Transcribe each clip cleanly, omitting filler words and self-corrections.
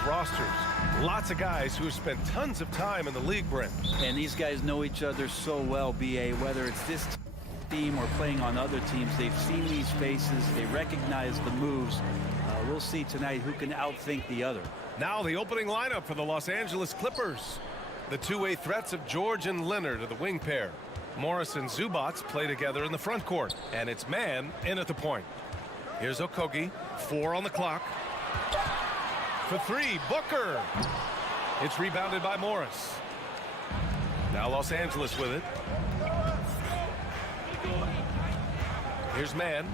Clippers rosters. Lots of guys who have spent tons of time in the league, Brent. And these guys know each other so well, BA, whether it's this team or playing on other teams. They've seen these faces. They recognize the moves. We'll see tonight who can outthink the other. Now the opening lineup for the Los Angeles Clippers. The two-way threats of George and Leonard are the wing pair. Morris and Zubac play together in the front court. And it's man in at the point. Here's Okogie. 4 on the clock. For 3, Booker. It's rebounded by Morris. Now Los Angeles with it. Here's man.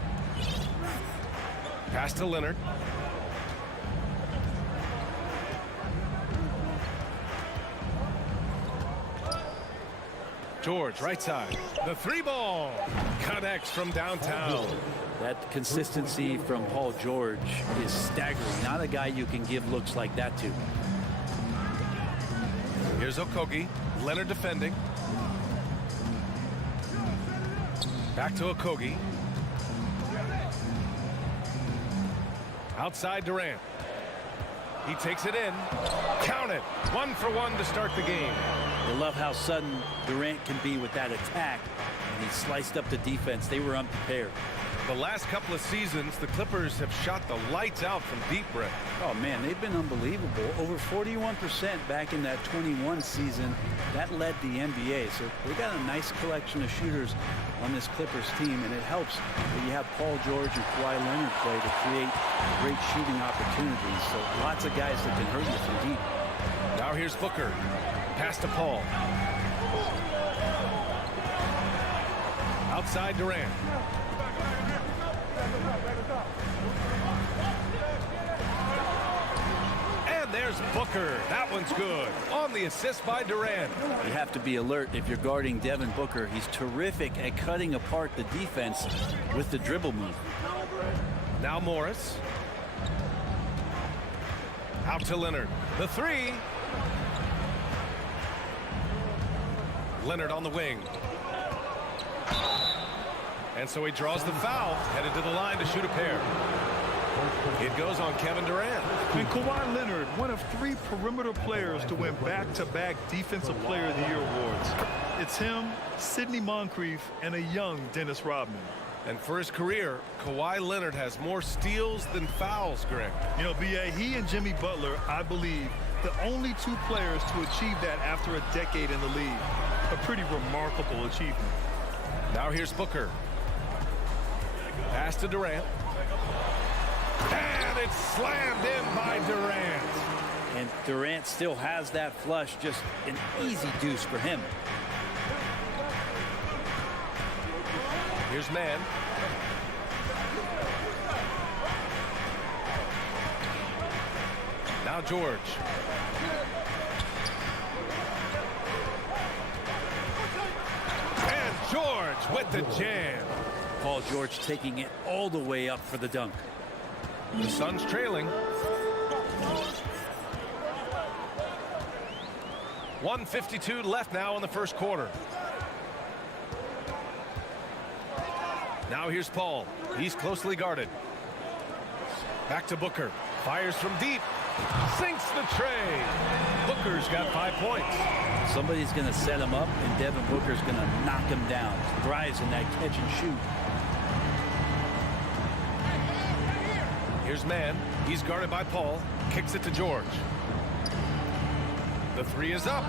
Pass to Leonard. George, right side. The 3-ball connects from downtown. That consistency from Paul George is staggering. Not a guy you can give looks like that to. Here's Okogie. Leonard defending. Back to Okogie. Outside Durant. He takes it in. Count it. 1 for 1 to start the game. I love how sudden Durant can be with that attack. And he sliced up the defense. They were unprepared. The last couple of seasons, the Clippers have shot the lights out from deep, Brett. Oh, man, they've been unbelievable. Over 41% back in that 21 season. That led the NBA. So they got a nice collection of shooters on this Clippers team, and it helps that you have Paul George and Kawhi Leonard play to create great shooting opportunities. So lots of guys that can hurt you from deep. Now here's Booker. Pass to Paul. Outside Durant. And there's Booker. That one's good. On the assist by Durant. You have to be alert if you're guarding Devin Booker. He's terrific at cutting apart the defense with the dribble move. Now Morris. Out to Leonard. The 3. Leonard on the wing. And so he draws the foul, headed to the line to shoot a pair. It goes on Kevin Durant. And Kawhi Leonard, one of 3 perimeter players to win back-to-back Defensive Player of the Year awards. It's him, Sidney Moncrief, and a young Dennis Rodman. And for his career, Kawhi Leonard has more steals than fouls, Greg. You know, B.A., he and Jimmy Butler, I believe, the only 2 players to achieve that after a decade in the league. A pretty remarkable achievement. Now here's Booker. Pass to Durant. And it's slammed in by Durant. And Durant still has that flush, just an easy deuce for him. Here's man. Now George. And George with the jam. Paul George taking it all the way up for the dunk. The Suns trailing. 1:52 left now in the first quarter. Now here's Paul. He's closely guarded. Back to Booker. Fires from deep. Sinks the tray. Booker's got 5 points. Somebody's going to set him up, and Devin Booker's going to knock him down. Thrives in that catch and shoot. Here's man. He's guarded by Paul. Kicks it to George. The 3 is up.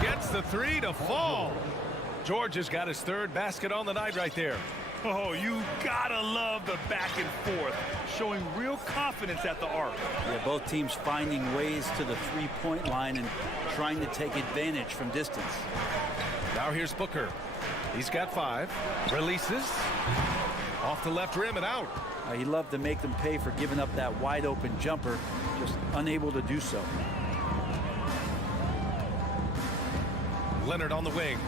Gets the 3 to fall. George has got his 3rd basket on the night right there. Oh, you gotta love the back and forth, showing real confidence at the arc. Yeah, both teams finding ways to the 3-point line and trying to take advantage from distance. Now here's Booker. He's got 5. Releases. Off the left rim and out. He loved to make them pay for giving up that wide open jumper, just unable to do so. Leonard on the wing.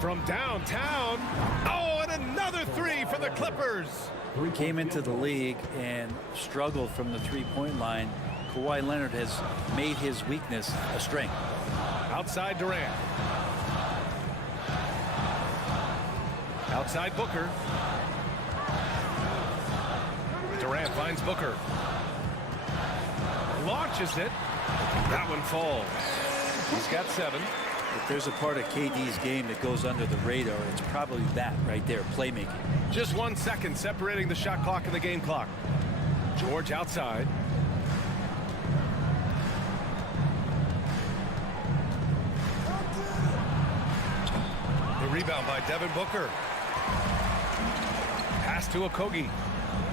From downtown. Oh, and another 3 for the Clippers. He came into the league and struggled from the 3-point line. Kawhi Leonard has made his weakness a strength. Outside Durant. Outside Booker. Durant finds Booker. pitches it. That one falls. He's got 7. If there's a part of KD's game that goes under the radar, it's probably that right there, playmaking. Just 1 second separating the shot clock and the game clock. George outside. The rebound by Devin Booker. Pass to Okogie.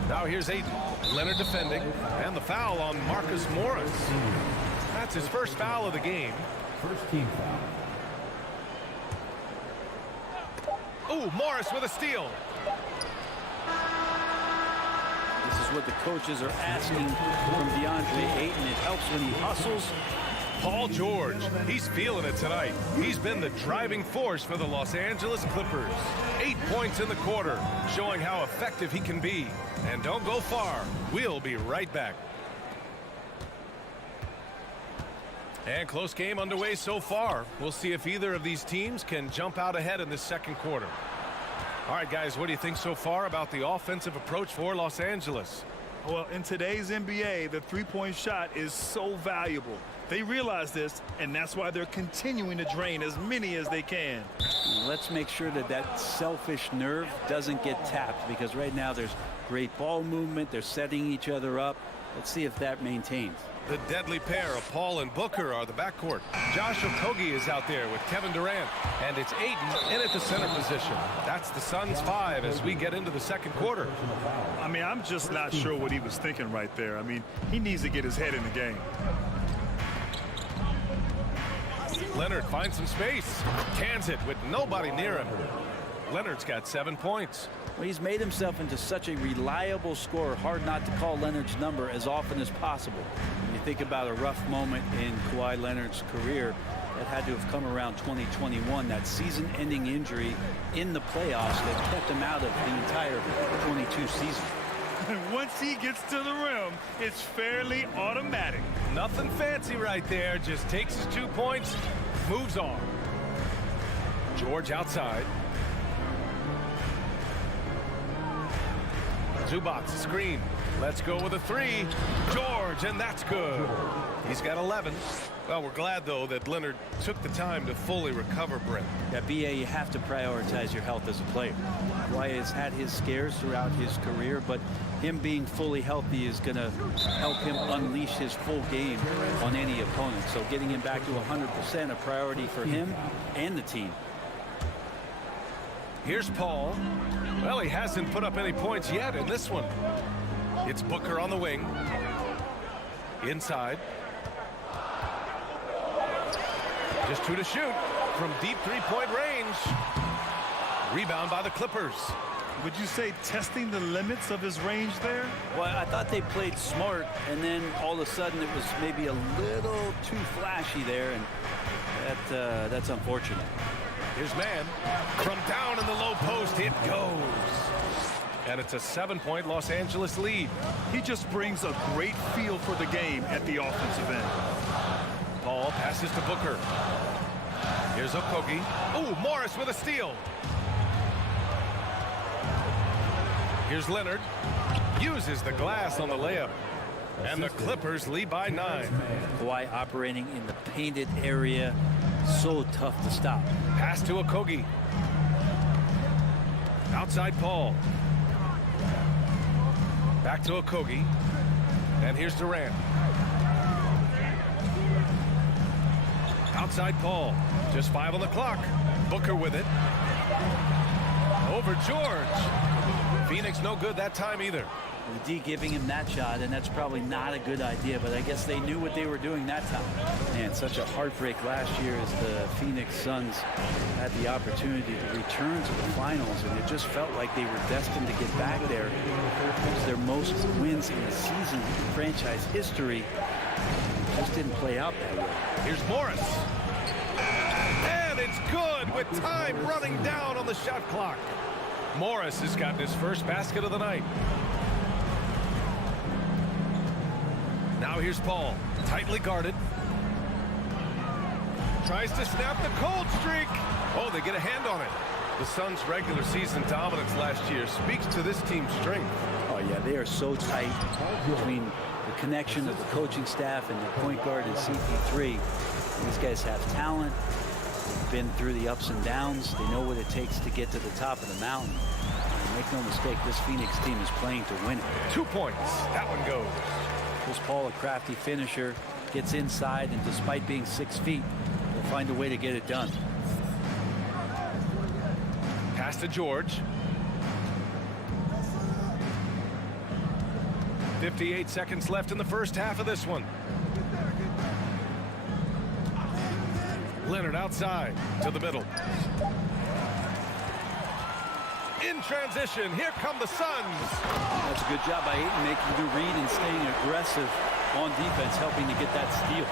Now here's Aiden. Leonard defending. And the foul on Marcus Morris. That's his first foul of the game. First team foul. Ooh, Morris with a steal. This is what the coaches are asking from DeAndre Ayton. It helps when he hustles. Paul George, he's feeling it tonight. He's been the driving force for the Los Angeles Clippers. 8 points in the quarter, showing how effective he can be. And don't go far. We'll be right back. And close game underway so far. We'll see if either of these teams can jump out ahead in this second quarter. All right, guys, what do you think so far about the offensive approach for Los Angeles? Well, in today's NBA, the three-point shot is so valuable. They realize this, and that's why they're continuing to drain as many as they can. Let's make sure that that selfish nerve doesn't get tapped, because right now there's great ball movement. They're setting each other up. Let's see if that maintains. The deadly pair of Paul and Booker are the backcourt. Josh Okogie is out there with Kevin Durant. And it's Aiden in at the center position. That's the Suns' 5 as we get into the second quarter. I mean, I'm just not sure what he was thinking right there. I mean, he needs to get his head in the game. Leonard finds some space. Cans it with nobody near him. Leonard's got 7 points. Well, he's made himself into such a reliable scorer. Hard not to call Leonard's number as often as possible. When you think about a rough moment in Kawhi Leonard's career, that had to have come around 2021, that season-ending injury in the playoffs that kept him out of the entire 22 season. Once he gets to the rim, it's fairly automatic. Nothing fancy right there. Just takes his 2 points, moves on. George outside. Zubac screen. Let's go with a 3. George, and that's good. He's got 11. Well, we're glad, though, that Leonard took the time to fully recover, Brent. Yeah, BA, you have to prioritize your health as a player. Kawhi has had his scares throughout his career, but him being fully healthy is going to help him unleash his full game on any opponent. So getting him back to 100% a priority for him and the team. Here's Paul. Well, he hasn't put up any points yet in this one. It's Booker on the wing. Inside. Just 2 to shoot from deep three-point range. Rebound by the Clippers. Would you say testing the limits of his range there? Well, I thought they played smart, and then all of a sudden it was maybe a little too flashy there, and that's unfortunate. Here's man. From down in the low post, it goes. And it's a 7-point Los Angeles lead. He just brings a great feel for the game at the offensive end. Paul passes to Booker. Here's Okogie. Ooh, Morris with a steal. Here's Leonard. Uses the glass on the layup. And the Clippers lead by 9. Kawhi operating in the painted area. So tough to stop. Pass to Okogie. Outside Paul. Back to Okogie. And here's Durant. Outside Paul. Just 5 on the clock. Booker with it. Over George. Phoenix no good that time either. The D giving him that shot, and that's probably not a good idea, but I guess they knew what they were doing that time. Man, such a heartbreak last year as the Phoenix Suns had the opportunity to return to the finals, and it just felt like they were destined to get back there. It was their most wins in the season in franchise history. It just didn't play out that way. Here's Morris. And it's good with time running down on the shot clock. Morris has gotten his first basket of the night. Now here's Paul, tightly guarded. Tries to snap the cold streak. Oh, they get a hand on it. The Suns' regular season dominance last year speaks to this team's strength. Oh, yeah, they are so tight between the connection of the coaching staff and the point guard and CP3. These guys have talent. They've been through the ups and downs. They know what it takes to get to the top of the mountain. And make no mistake, this Phoenix team is playing to win it. 2 points. That one goes. Chris Paul, a crafty finisher, gets inside, and despite being 6 feet, will find a way to get it done. Pass to George. 58 seconds left in the first half of this one. Leonard outside to the middle. In transition, here come the Suns. That's a good job by Ayton making the read and staying aggressive on defense, helping to get that steal.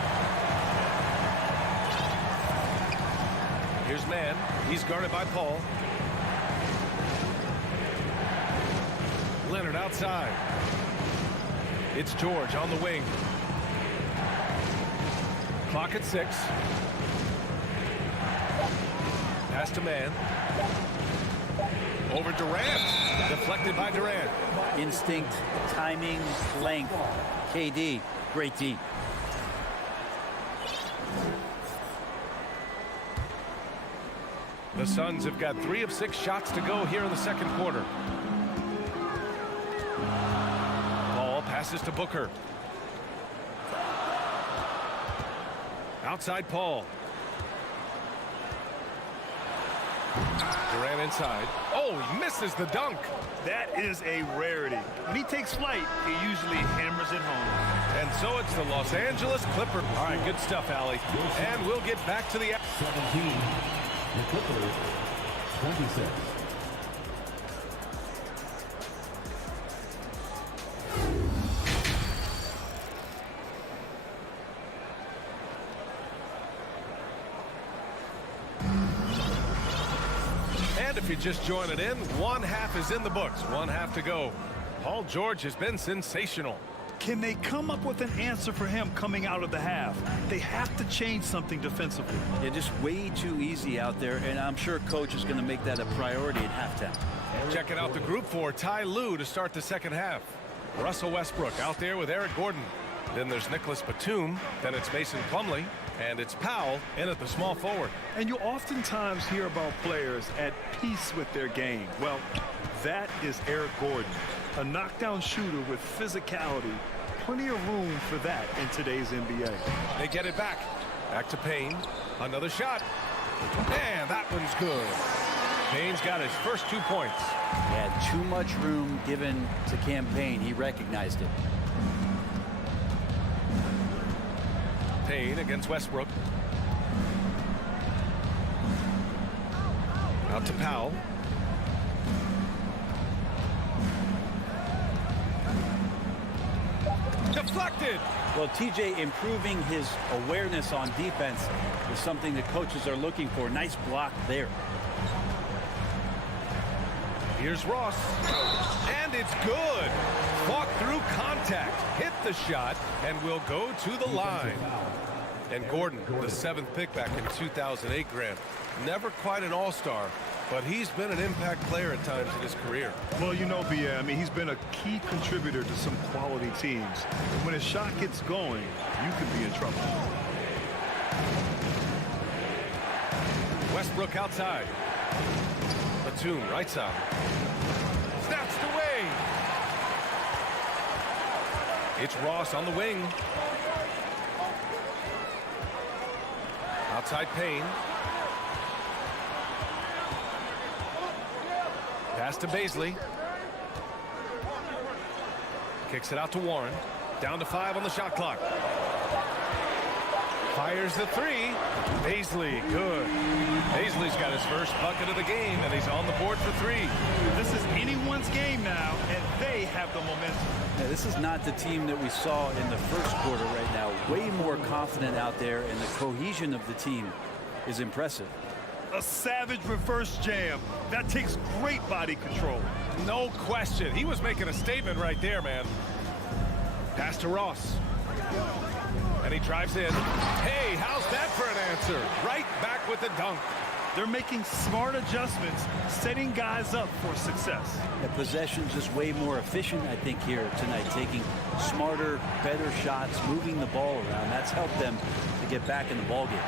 Here's Mann. He's guarded by Paul. Leonard outside. It's George on the wing. Clock at 6. Pass to Mann. Over Durant. Deflected by Durant. Instinct, timing, length. KD, great D. The Suns have got 3 of 6 shots to go here in the second quarter. Ball passes to Booker. Outside Paul. Durant inside. Oh, he misses the dunk. That is a rarity. When he takes flight, he usually hammers it home. And so it's the Los Angeles Clippers. All right, good stuff, Allie. And we'll get back to the... 17. The Clippers, 26. And if you're just joining in, one half is in the books. One half to go. Paul George has been sensational. Can they come up with an answer for him coming out of the half? They have to change something defensively. They're just way too easy out there, and I'm sure coach is going to make that a priority at halftime. Checking out the group for Ty Lue to start the second half. Russell Westbrook out there with Eric Gordon. Then there's Nicholas Batum. Then it's Mason Plumlee. And it's Powell in at the small forward. And you oftentimes hear about players at peace with their game. Well, that is Eric Gordon, a knockdown shooter with physicality. Plenty of room for that in today's NBA. They get it back. Back to Payne. Another shot. And that one's good. Payne's got his first 2 points. He had too much room given to Campaign. He recognized it. Payne against Westbrook. Out to Powell. Deflected. Well, TJ improving his awareness on defense is something that coaches are looking for. Nice block there. Here's Ross. And it's good. Fought through contact. Hit the shot and will go to the line. And Gordon, the 7th pick back in 2008, Grant. Never quite an all-star, but he's been an impact player at times in his career. Well, you know, B.A., I mean, he's been a key contributor to some quality teams. When his shot gets going, you could be in trouble. Westbrook outside. Batum right side. Snatched away. It's Ross on the wing. Outside Payne. Pass to Baisley. Kicks it out to Warren. Down to 5 on the shot clock. Fires the 3. Baisley, good. Baisley's got his first bucket of the game, and he's on the board for 3. This is anyone's game now, and they have the momentum. Yeah, this is not the team that we saw in the first quarter right now. Way more confident out there, and the cohesion of the team is impressive. A savage reverse jam. That takes great body control. No question. He was making a statement right there, man. Pass to Ross. And he drives in. Hey, how's that for an answer? Right back with the dunk. They're making smart adjustments, setting guys up for success. The possession's just way more efficient, I think, here tonight, taking smarter, better shots, moving the ball around. That's helped them to get back in the ballgame.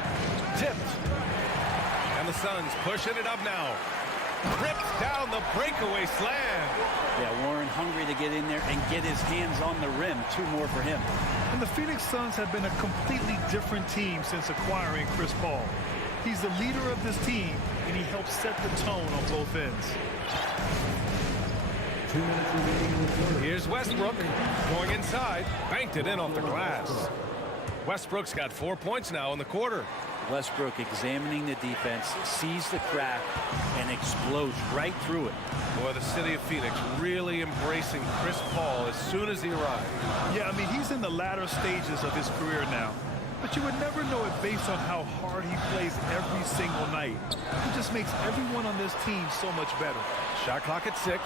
Tipped. And the Suns pushing it up now. Ripped down the breakaway slam. Yeah, Warren hungry to get in there and get his hands on the rim. 2 more for him. And the Phoenix Suns have been a completely different team since acquiring Chris Paul. He's the leader of this team, and he helps set the tone on both ends. 2 minutes remaining in the quarter. Here's Westbrook going inside. Banked it in off the glass. Westbrook's got 4 points now in the quarter. Westbrook examining the defense, sees the crack, and explodes right through it. Boy, the city of Phoenix really embracing Chris Paul as soon as he arrived. Yeah, I mean, he's in the latter stages of his career now. But you would never know it based on how hard he plays every single night. He just makes everyone on this team so much better. Shot clock at 6.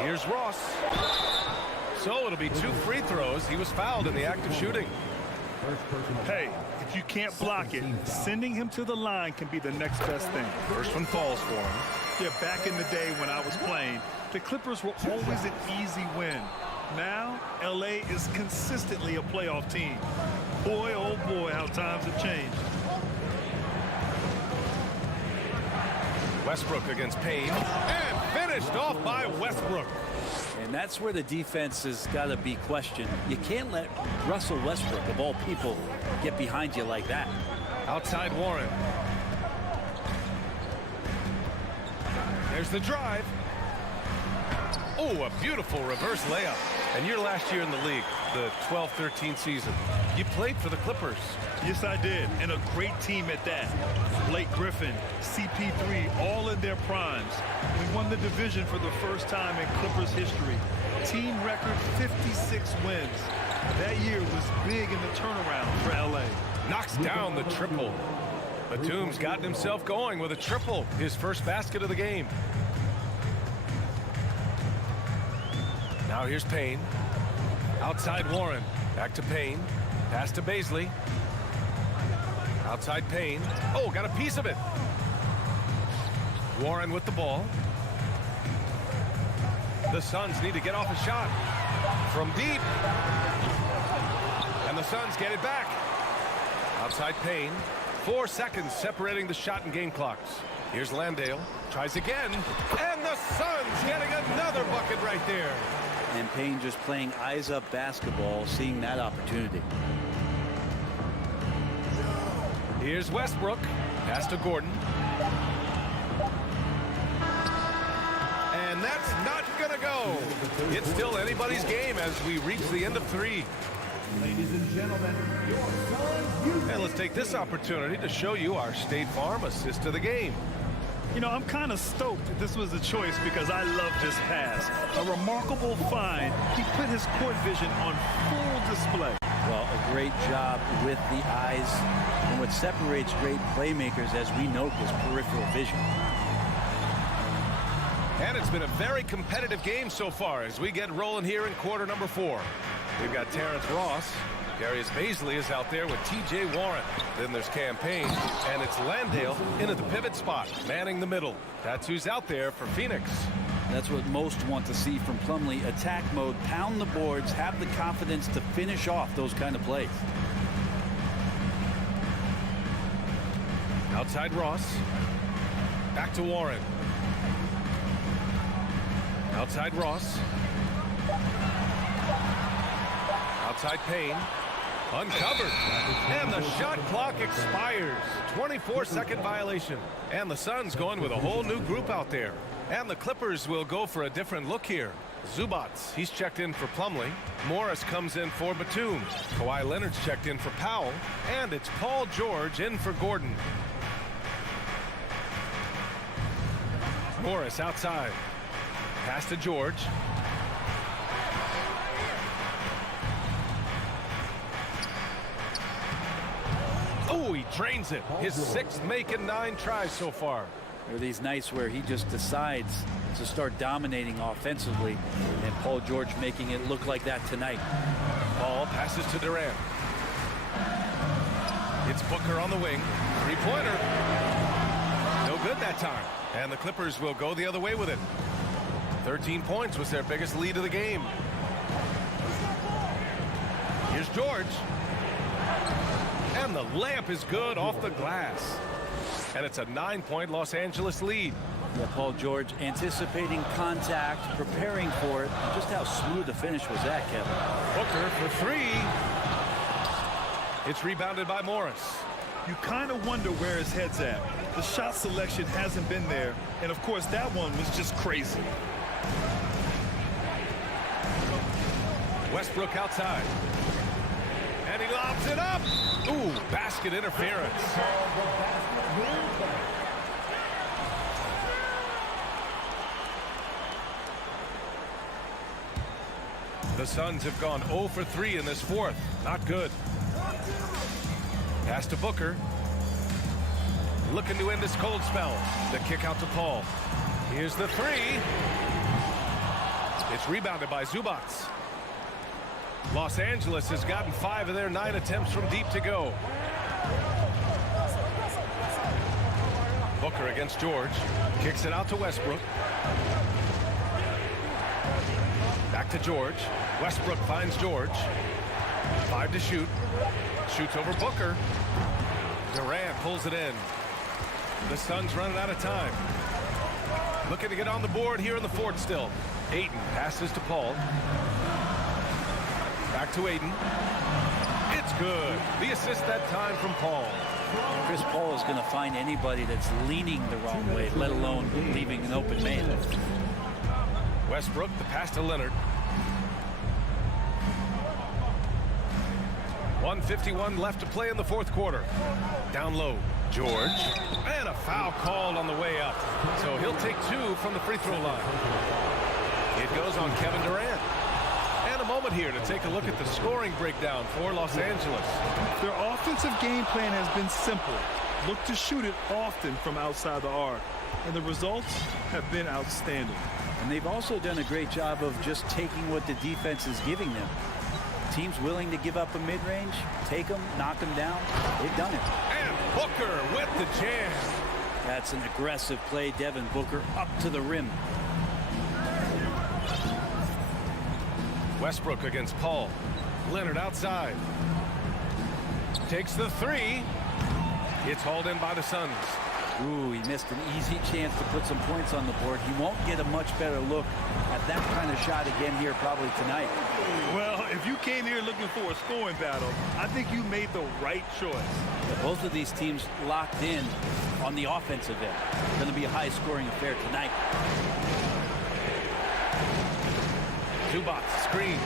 Here's Ross. So it'll be 2 free throws. He was fouled in the act of shooting. First personal. Hey, if you can't block it, sending him to the line can be the next best thing. First one falls for him. Yeah, back in the day when I was playing, the Clippers were always an easy win. Now, LA is consistently a playoff team. Boy, oh boy, how times have changed. Westbrook against Payne. And finished off by Westbrook. And that's where the defense has got to be questioned. You can't let Russell Westbrook, of all people, get behind you like that. Outside Warren. There's the drive. Oh, a beautiful reverse layup. And your last year in the league, the 12-13 season, you played for the Clippers. Yes, I did, and a great team at that. Blake Griffin, CP3, all in their primes. We won the division for the first time in Clippers history. Team record 56 wins. That year was big in the turnaround for LA. Knocks down the triple. Batum's gotten himself going with a triple, his first basket of the game. Now here's Payne. Outside Warren. Back to Payne. Pass to Baisley. Outside Payne. Oh, got a piece of it. Warren with the ball. The Suns need to get off a shot from deep. And the Suns get it back. Outside Payne. 4 seconds separating the shot and game clocks. Here's Landale. Tries again. And the Suns getting another bucket right there. And Payne just playing eyes-up basketball, seeing that opportunity. Here's Westbrook. Pass to Gordon. And that's not going to go. It's still anybody's game as we reach the end of 3. Ladies and gentlemen, your Suns. And let's take this opportunity to show you our State Farm assist of the game. You know, I'm kind of stoked that this was a choice because I love this pass. A remarkable find. He put his court vision on full display. Well, a great job with the eyes. And what separates great playmakers, as we note, is peripheral vision. And it's been a very competitive game so far as we get rolling here in quarter number 4. We've got Terrence Ross. Darius Baisley is out there with T.J. Warren. Then there's Campaign, and it's Landale into the pivot spot, manning the middle. That's who's out there for Phoenix. That's what most want to see from Plumlee. Attack mode, pound the boards, have the confidence to finish off those kind of plays. Outside Ross. Back to Warren. Outside Ross. Outside Payne. Uncovered. And the shot clock expires. 24-second violation. And the Suns going with a whole new group out there. And the Clippers will go for a different look here. Zubats, he's checked in for Plumlee. Morris comes in for Batum. Kawhi Leonard's checked in for Powell. And it's Paul George in for Gordon. Morris outside. Pass to George. Oh, he drains it. His 6th make in 9 tries so far. There are these nights where he just decides to start dominating offensively, and Paul George making it look like that tonight. Paul passes to Durant. It's Booker on the wing. 3-pointer. good that time. And the Clippers will go the other way with it. 13 points was their biggest lead of the game. Here's George. And the layup is good off the glass. And it's a 9-point Los Angeles lead. Yeah, Paul George anticipating contact, preparing for it. Just how smooth the finish was that, Kevin. Booker for three. It's rebounded by Morris. You kind of wonder where his head's at. The shot selection hasn't been there. And, of course, that one was just crazy. Westbrook outside. And he lobs it up. Ooh, basket interference. The Suns have gone 0 for 3 in this fourth. Not good. Pass to Booker. Looking to end this cold spell. The kick out to Paul. Here's the three. It's rebounded by Zubac. Los Angeles has gotten 5 of their 9 attempts from deep to go. Booker against George. Kicks it out to Westbrook. Back to George. Westbrook finds George. 5 to shoot. Shoots over Booker. Durant pulls it in. The Suns running out of time. Looking to get on the board here in the fourth still. Ayton passes to Paul. Back to Ayton. It's good. The assist that time from Paul. Chris Paul is going to find anybody that's leaning the wrong way, let alone leaving an open man. Westbrook, the pass to Leonard. 1:51 left to play in the fourth quarter. Down low, George. And a foul called on the way up. So he'll take 2 from the free throw line. It goes on Kevin Durant. And a moment here to take a look at the scoring breakdown for Los Angeles. Their offensive game plan has been simple. Look to shoot it often from outside the arc. And the results have been outstanding. And they've also done a great job of just taking what the defense is giving them. Teams willing to give up a mid-range, take them, knock them down. They've done it. And Booker with the jam. That's an aggressive play. Devin Booker up to the rim. Westbrook against Paul. Leonard outside. Takes the three. It's hauled in by the Suns. Ooh, he missed an easy chance to put some points on the board. He won't get a much better look at that kind of shot again here probably tonight. Well, if you came here looking for a scoring battle, I think you made the right choice. Yeah, both of these teams locked in on the offensive end. It's going to be a high-scoring affair tonight. Zubac, screen.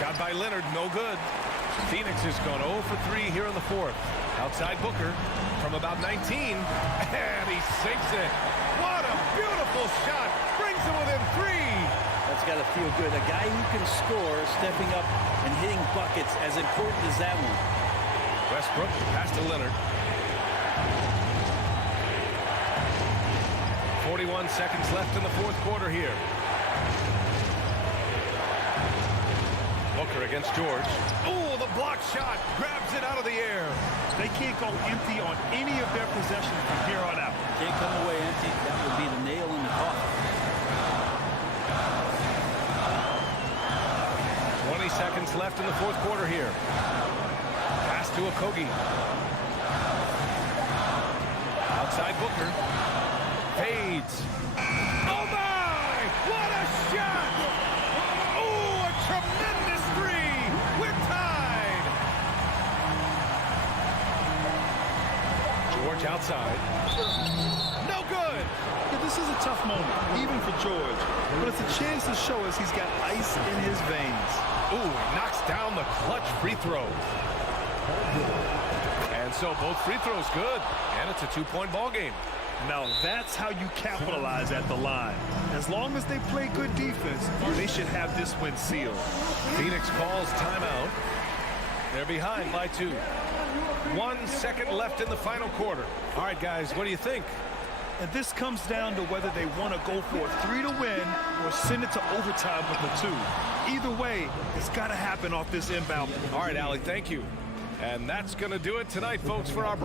Shot by Leonard, no good. Phoenix has gone 0 for 3 here in the fourth. Outside Booker from about 19, and he sinks it. What a beautiful shot. Brings it within 3. That's got to feel good. A guy who can score, stepping up and hitting buckets, as important as that one. Westbrook, pass to Leonard. 41 seconds left in the fourth quarter here. Booker against George. Oh, the block shot. Grabs it out of the air. They can't go empty on any of their possessions from here on out. Can't come away empty. That would be the nail in the coffin. 20 seconds left in the fourth quarter here. Pass to Okogie. Outside Booker. Fades. Oh my! What a shot! Oh, a tremendous three! We're tied! George outside. No good! Yeah, this is a tough moment, even for George. But it's a chance to show us he's got ice in his veins. Ooh, he knocks down the clutch free throw. And so both free throws good. And it's a 2-point ball game. Now that's how you capitalize at the line. As long as they play good defense, they should have this win sealed. Phoenix calls timeout. They're behind by 2. 1 second left in the final quarter. All right, guys, what do you think? And this comes down to whether they want to go for a 3 to win or send it to overtime with a 2. Either way, it's got to happen off this inbound. All right, Allie, thank you. And that's going to do it tonight, folks, for our...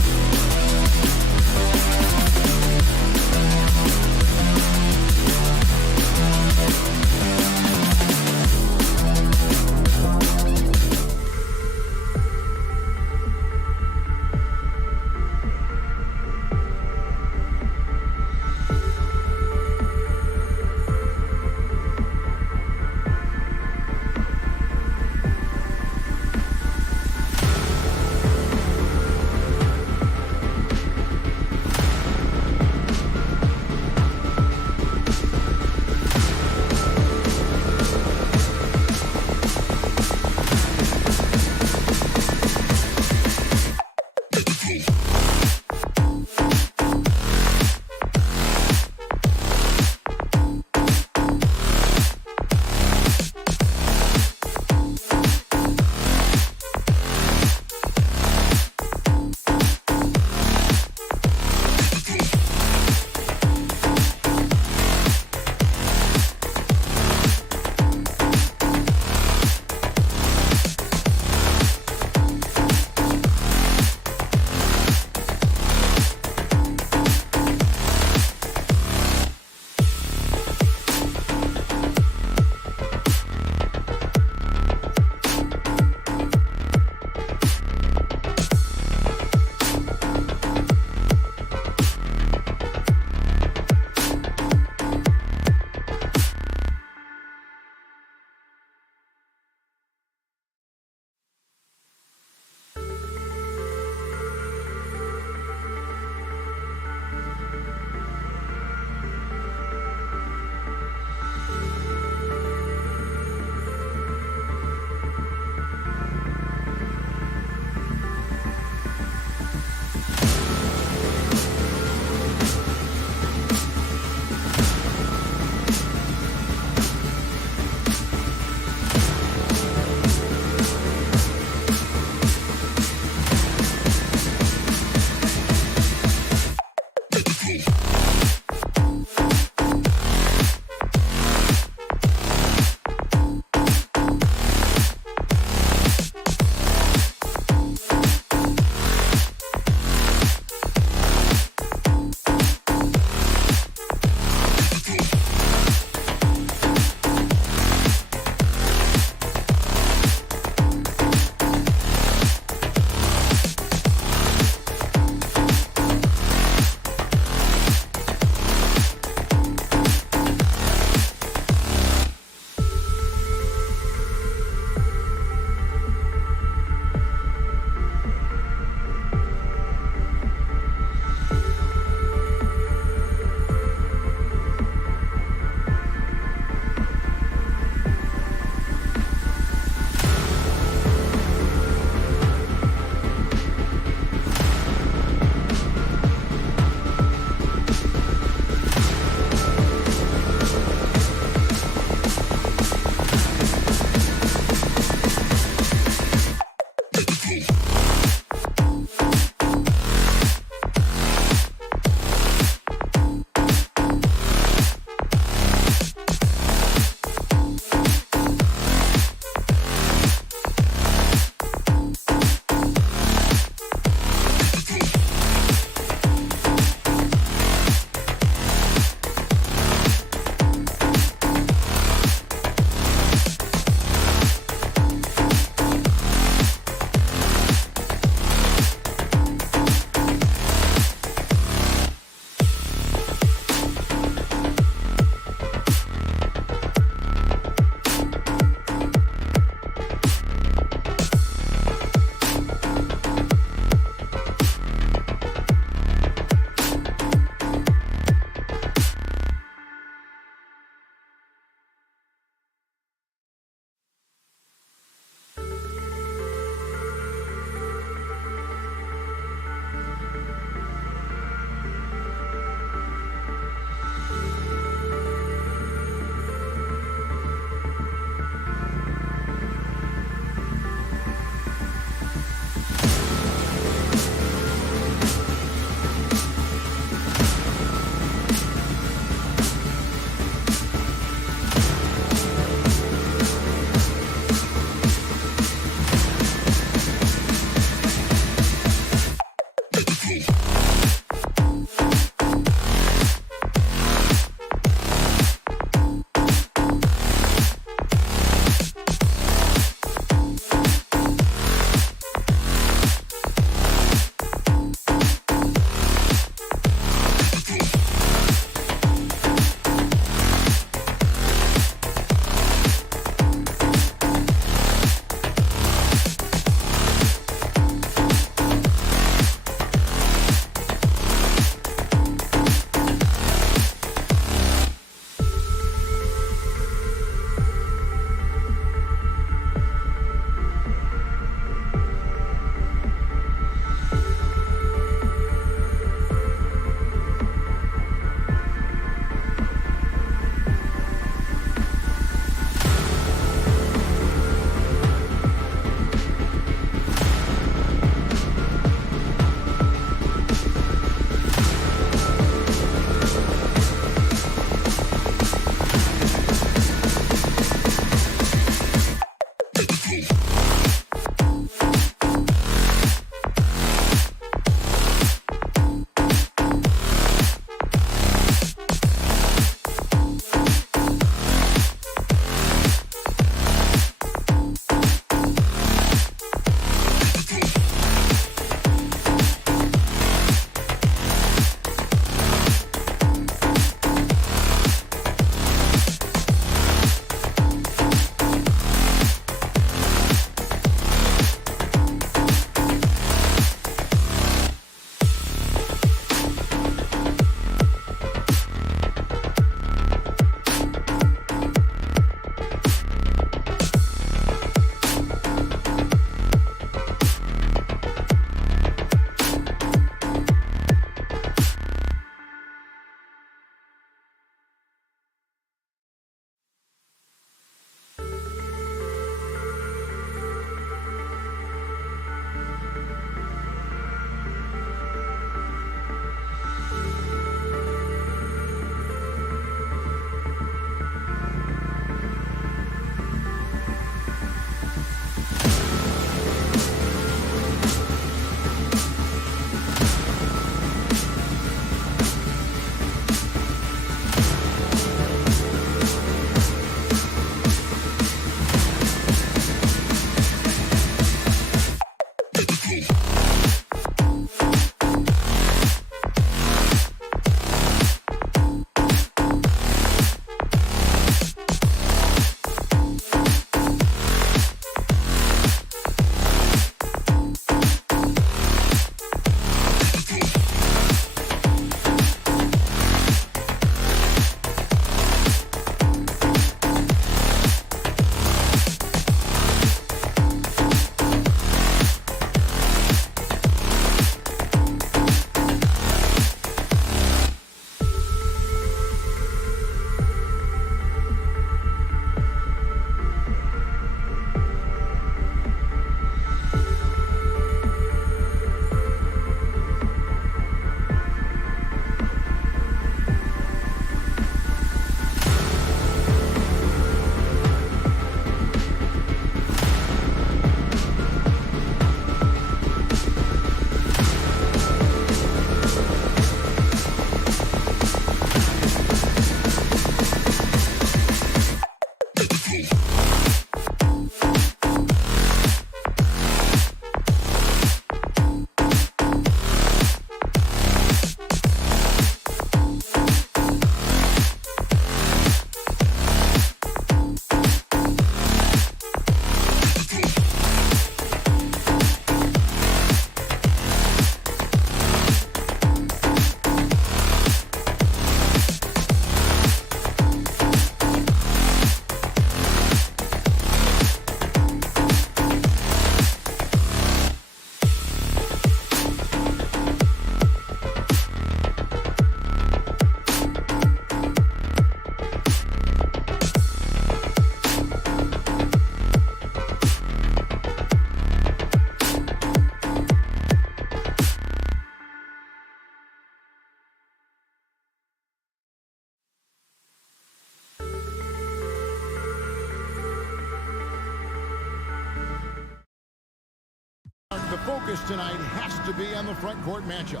focus tonight has to be on the front court matchup.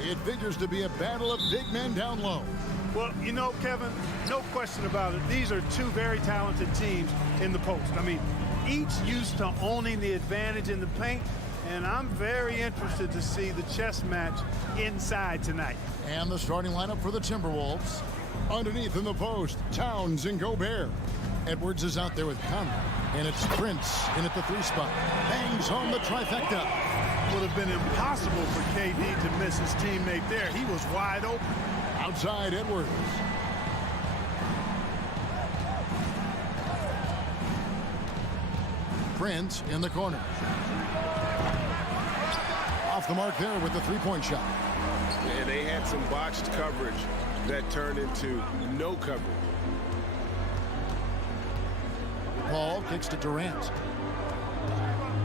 It figures to be a battle of big men down low. Well, you know, Kevin, no question about it. These are two very talented teams in the post. I mean, each used to owning the advantage in the paint, and I'm very interested to see the chess match inside tonight. And the starting lineup for the Timberwolves. Underneath in the post, Towns and Gobert. Edwards is out there with Conley, and it's Prince in at the 3 spot. Bangs home the trifecta. Would have been impossible for KD to miss his teammate there. He was wide open. Outside Edwards. Prince in the corner. Off the mark there with the 3-point shot. And they had some botched coverage that turned into no coverage. Paul kicks to Durant.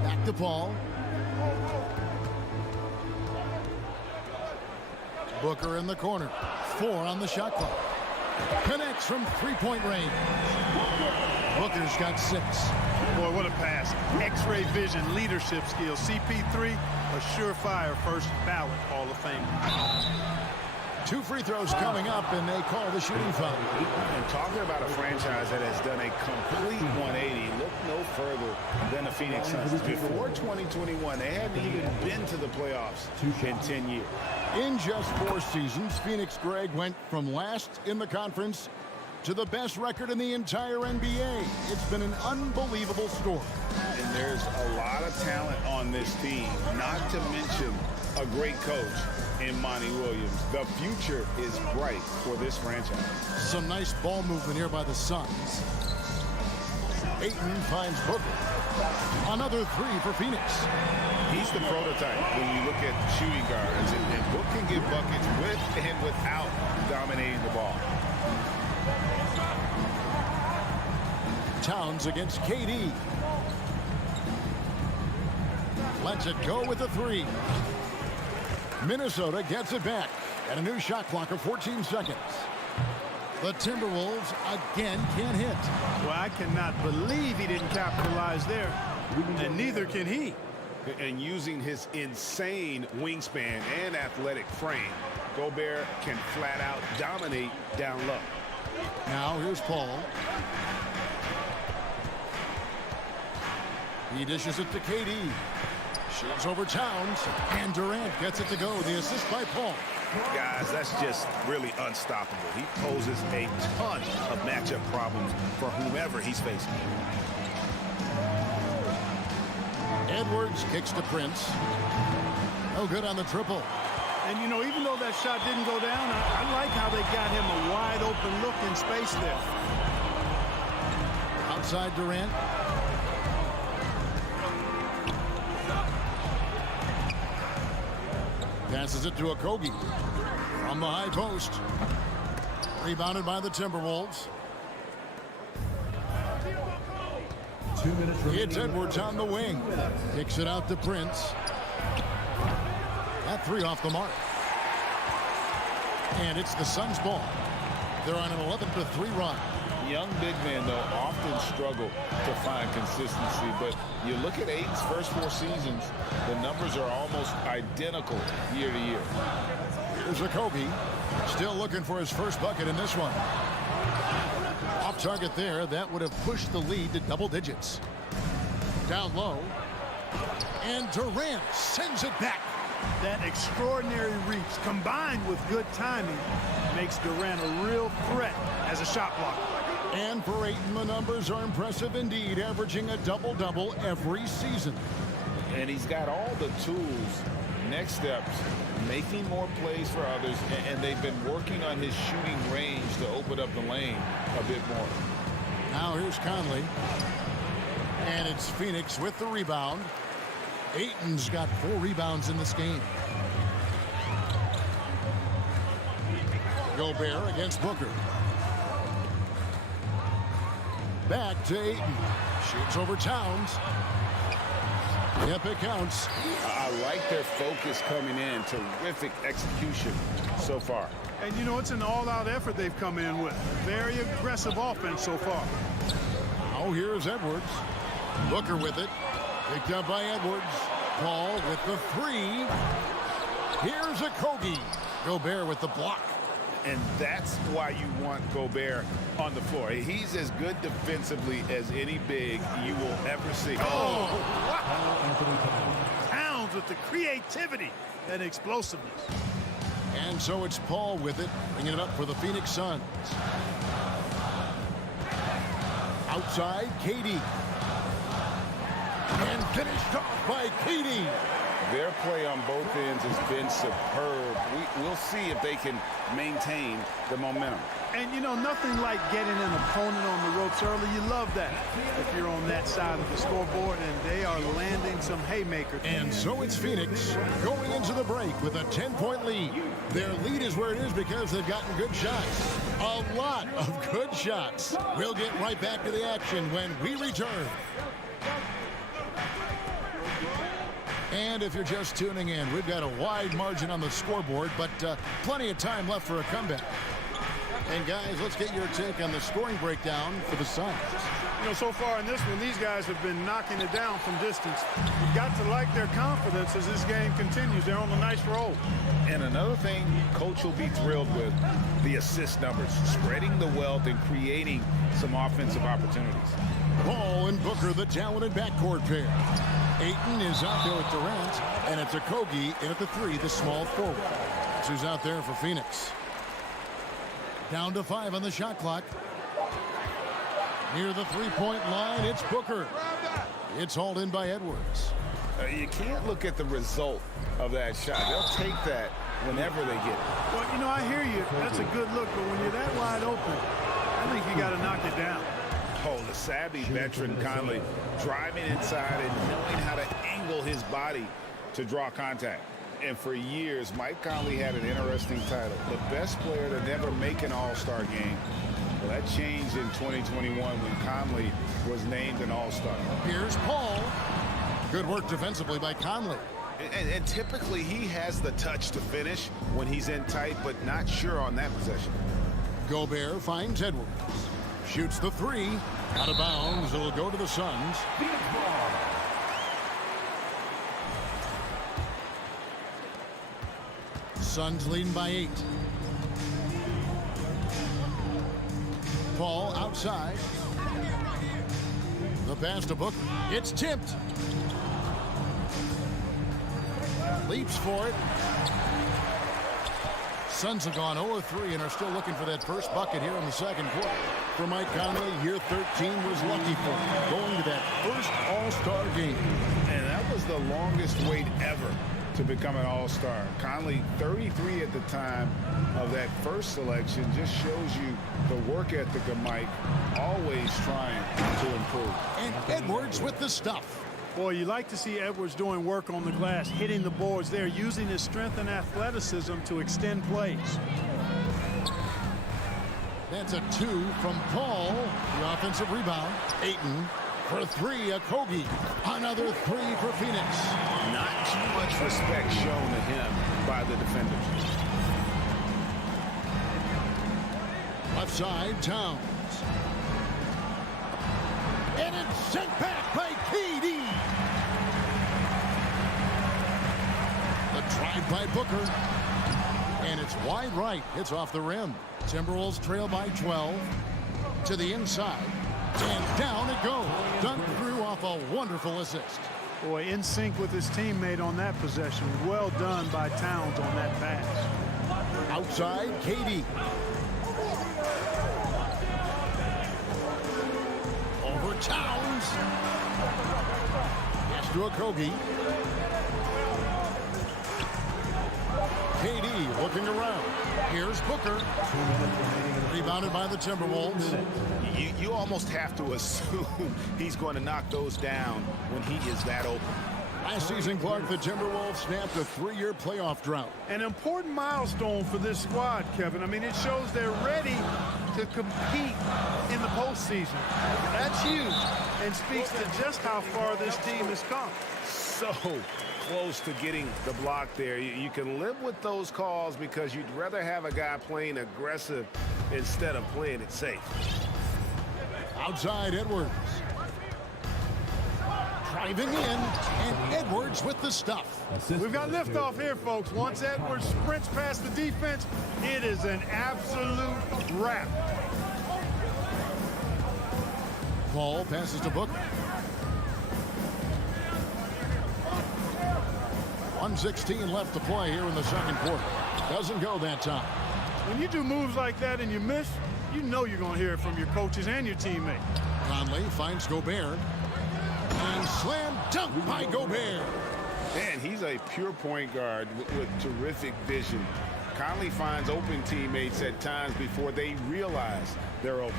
Back to Paul. Booker in the corner. 4 on the shot clock. Connects from 3-point range. Booker's got 6. Boy, what a pass. X-ray vision, leadership skills. CP3, a surefire first ballot Hall of Famer. 2 free throws coming up, and they call the shooting foul. And talking about a franchise that has done a complete 180, look no further than the Phoenix Suns. Before 2021, they hadn't even been to the playoffs in 10 years. In just 4 seasons, Phoenix, Greg, went from last in the conference to the best record in the entire NBA. It's been an unbelievable story. And there's a lot of talent on this team, not to mention a great coach in Monty Williams. The future is bright for this franchise. Some nice ball movement here by the Suns. Ayton finds Booker. Another 3 for Phoenix. He's the prototype when you look at shooting guards, and Book can get buckets with and without dominating the ball. Towns against KD. Lets it go with a 3. Minnesota gets it back at a new shot clock of 14 seconds. The Timberwolves again can't hit. Well, I cannot believe he didn't capitalize there, and neither can he. And using his insane wingspan and athletic frame, Gobert can flat out dominate down low. Now here's Paul. He dishes it to KD. Shoots over Towns, and Durant gets it to go. The assist by Paul. Guys, that's just really unstoppable. He poses a ton of matchup problems for whomever he's facing. Edwards kicks to Prince. No good on the triple. And, you know, even though that shot didn't go down, I like how they got him a wide open look in space there. Outside Durant. Passes it to Okogie from the high post. Rebounded by the Timberwolves. 2 minutes remaining. It's Edwards on the wing. Kicks it out to Prince. That 3 off the mark. And it's the Suns' ball. They're on an 11-3 run. Young big men, though, often struggle to find consistency, but you look at Ayton's first 4 seasons, the numbers are almost identical year to year. Here's Okogie, still looking for his first bucket in this one. Off target there, that would have pushed the lead to double digits. Down low, and Durant sends it back. That extraordinary reach combined with good timing makes Durant a real threat as a shot blocker. And for Ayton, the numbers are impressive indeed, averaging a double-double every season. And he's got all the tools, next steps, making more plays for others, and they've been working on his shooting range to open up the lane a bit more. Now here's Conley. And it's Phoenix with the rebound. Ayton's got 4 rebounds in this game. Gobert against Booker. Back to Ayton. Shoots over Towns. Yep, it counts. I like their focus coming in. Terrific execution so far. And, you know, it's an all-out effort they've come in with. Very aggressive offense so far. Now here's Edwards. Booker with it. Picked up by Edwards. Ball with the three. Here's a Kogi. Gobert with the block. And that's why you want Gobert on the floor. He's as good defensively as any big you will ever see. Oh, wow. Towns with the creativity and explosiveness. And so it's Paul with it, bringing it up for the Phoenix Suns. Outside, KD. And finished off by KD. Their play on both ends has been superb. We'll see if they can maintain the momentum. And, you know, nothing like getting an opponent on the ropes early. You love that if you're on that side of the scoreboard, and they are landing some haymakers. And so it's Phoenix going into the break with a 10-point lead. Their lead is where it is because they've gotten good shots. A lot of good shots. We'll get right back to the action when we return. And if you're just tuning in, we've got a wide margin on the scoreboard, but plenty of time left for a comeback. And guys, let's get your take on the scoring breakdown for the Suns. You know, so far in this one, these guys have been knocking it down from distance. You've got to like their confidence as this game continues. They're on a nice roll. And another thing Coach will be thrilled with, the assist numbers, spreading the wealth and creating some offensive opportunities. Paul and Booker, the talented backcourt pair. Ayton is out there with Durant, and it's a Kogi in at the three, the small forward. That's who's out there for Phoenix. Down to 5 on the shot clock. Near the three-point line, it's Booker. It's hauled in by Edwards. You can't look at the result of that shot. They'll take that whenever they get it. Well, you know, I hear you. That's a good look, but when you're that wide open, I think you got to knock it down. Oh, the savvy veteran Conley driving inside and knowing how to angle his body to draw contact. And for years, Mike Conley had an interesting title, the best player to never make an all-star game. Well, that changed in 2021 when Conley was named an all-star. Here's Paul. Good work defensively by Conley. And typically, he has the touch to finish when he's in tight, but not sure on that possession. Gobert finds Edwards. Shoots the three. Out of bounds. It'll go to the Suns. Suns leading by 8. Paul outside. The pass to Booker. It's tipped. Leaps for it. Suns have gone 0-3 and are still looking for that first bucket here in the second quarter. For Mike Conley, year 13 was lucky for him, going to that first all-star game. And that was the longest wait ever to become an all-star. Conley, 33 at the time of that first selection, just shows you the work ethic of Mike, always trying to improve. And Edwards with the stuff. Boy, you like to see Edwards doing work on the glass, hitting the boards there, using his strength and athleticism to extend plays. That's a 2 from Paul. The offensive rebound. Ayton for 3, a Kogi. Another 3 for Phoenix. Not too much respect shown to him by the defenders. Left side, Towns. And it's sent back by KD. The drive by Booker. And it's wide right. It's off the rim. Timberwolves trail by 12. To the inside. And down it goes. Dunked through off a wonderful assist. Boy, in sync with his teammate on that possession. Well done by Towns on that pass. Outside, KD. Over Towns. Pass to a Kogi. KD looking around. Here's Booker. Rebounded by the Timberwolves. You almost have to assume he's going to knock those down when he is that open. Last season, Clark, the Timberwolves snapped a 3-year playoff drought. An important milestone for this squad, Kevin. I mean, it shows they're ready to compete in the postseason. That's huge and speaks to just how far this team has come. So close to getting the block there. You can live with those calls because you'd rather have a guy playing aggressive instead of playing it safe. Outside, Edwards. driving in, and Edwards with the stuff. We've got liftoff here, folks. Once Edwards sprints past the defense, it is an absolute wrap. Paul passes to Booker. 1:16 left to play here in the second quarter. Doesn't go that time. When you do moves like that and you miss, you know you're going to hear it from your coaches and your teammates. Conley finds Gobert. And slam dunk by Gobert. Man, he's a pure point guard with terrific vision. Conley finds open teammates at times before they realize they're open.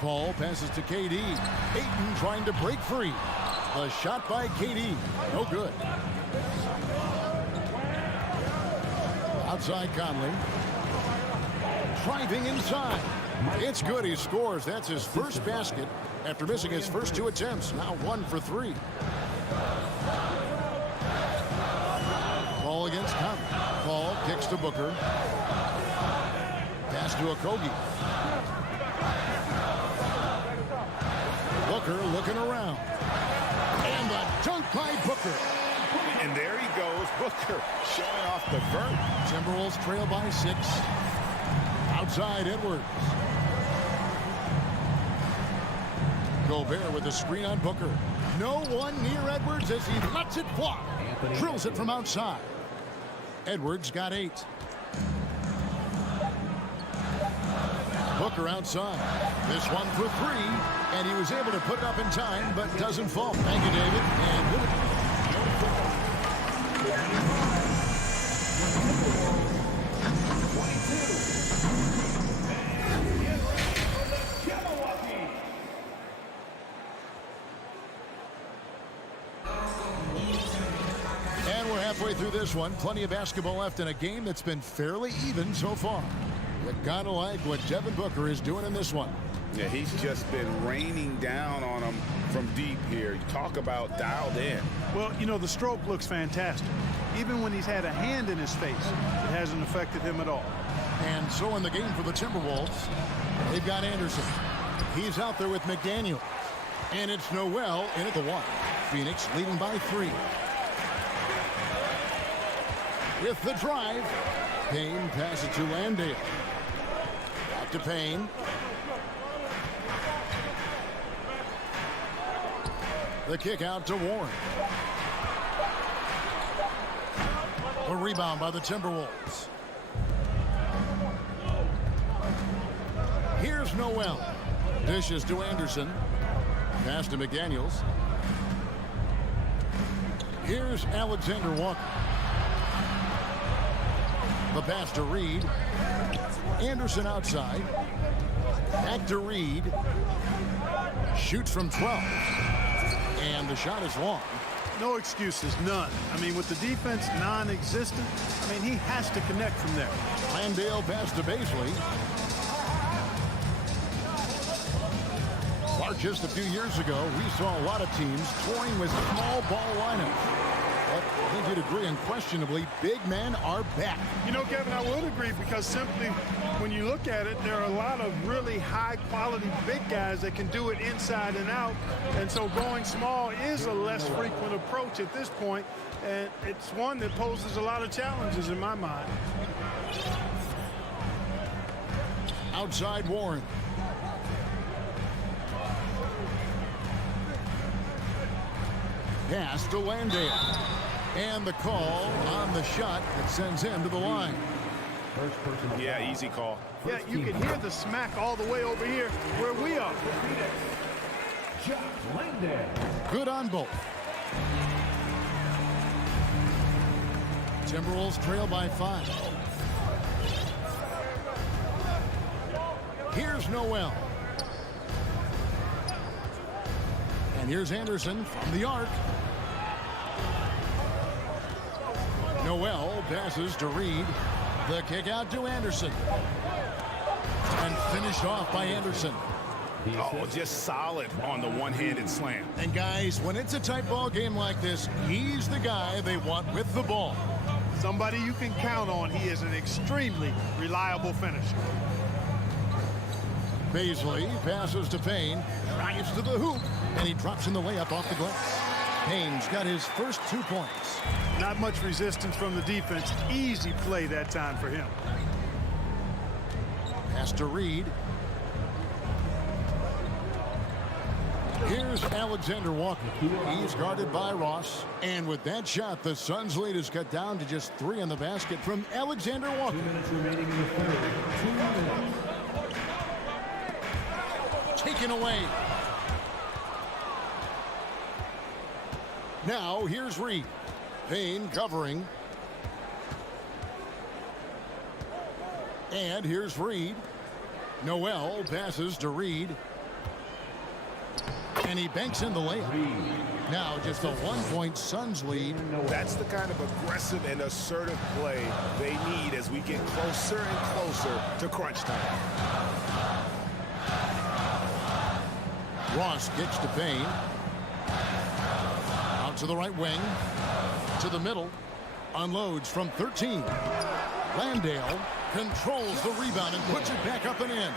Paul passes to KD. Ayton trying to break free. A shot by KD. No good. Outside Conley. Driving inside. It's good. He scores. That's his first basket after missing his first 2 attempts. Now 1 for 3. Ball against Conley. Paul kicks to Booker. Pass to Okogie. Booker looking around. And the dunk by Booker. And there he goes, Booker showing off the vert. Timberwolves trail by 6. Outside Edwards. Gobert with the screen on Booker. No one near Edwards as he lets it fly. Drills it from outside. Edwards got 8. Booker outside. This one for 3. And he was able to put it up in time, but doesn't fall. Thank you, David. And we're halfway through this one. Plenty of basketball left in a game that's been fairly even so far. You gotta like what Devin Booker is doing in this one. Yeah, he's just been raining down on him from deep here. Talk about dialed in. Well, you know, the stroke looks fantastic. Even when he's had a hand in his face, it hasn't affected him at all. And so in the game for the Timberwolves, they've got Anderson. He's out there with McDaniel. And it's Noel in at the 1. Phoenix leading by 3. With the drive, Payne passes to Landale. Back to Payne. The kick out to Warren. A rebound by the Timberwolves. Here's Noel. Dishes to Anderson. Pass to McDaniels. Here's Alexander Walker. The pass to Reed. Anderson outside. Back to Reed. Shoots from 12. And the shot is long. No excuses, none. I mean, with the defense non-existent, I mean, he has to connect from there. Landale pass to Baisley. Clark, just a few years ago, we saw a lot of teams toying with small ball lineups. But I think you'd agree unquestionably, big men are back. You know, Kevin, I would agree because simply when you look at it, there are a lot of really high-quality big guys that can do it inside and out. And so going small is a less frequent approach at this point, and it's one that poses a lot of challenges in my mind. Outside Warren. Pass to Landale. And the call on the shot that sends him to the line. Yeah, easy call. Yeah, you can hear the smack all the way over here where we are. Good on both. Timberwolves trail by 5. Here's Noel. And here's Anderson from the arc. Noel passes to Reed. The kick out to Anderson. And finished off by Anderson. Oh, just solid on the one-handed slam. And guys, when it's a tight ball game like this, he's the guy they want with the ball. Somebody you can count on. He is an extremely reliable finisher. Baisley passes to Payne, drives to the hoop, and he drops in the layup off the glass. Payne's got his first 2 points. Not much resistance from the defense. Easy play that time for him. Pass to Reed. Here's Alexander Walker. He's guarded by Ross. And with that shot, the Suns' lead is cut down to just 3 in the basket from Alexander Walker. 2 minutes remaining in the third. 2 minutes. Taken away. Now here's Reed. Payne covering. And here's Reed. Noel passes to Reed. And he banks in the layup. Now just a 1-point Suns lead. That's the kind of aggressive and assertive play they need as we get closer and closer to crunch time. Ross kicks to Payne. Out to the right wing. To the middle. Unloads from 13. Landale controls the rebound and puts it back up and in.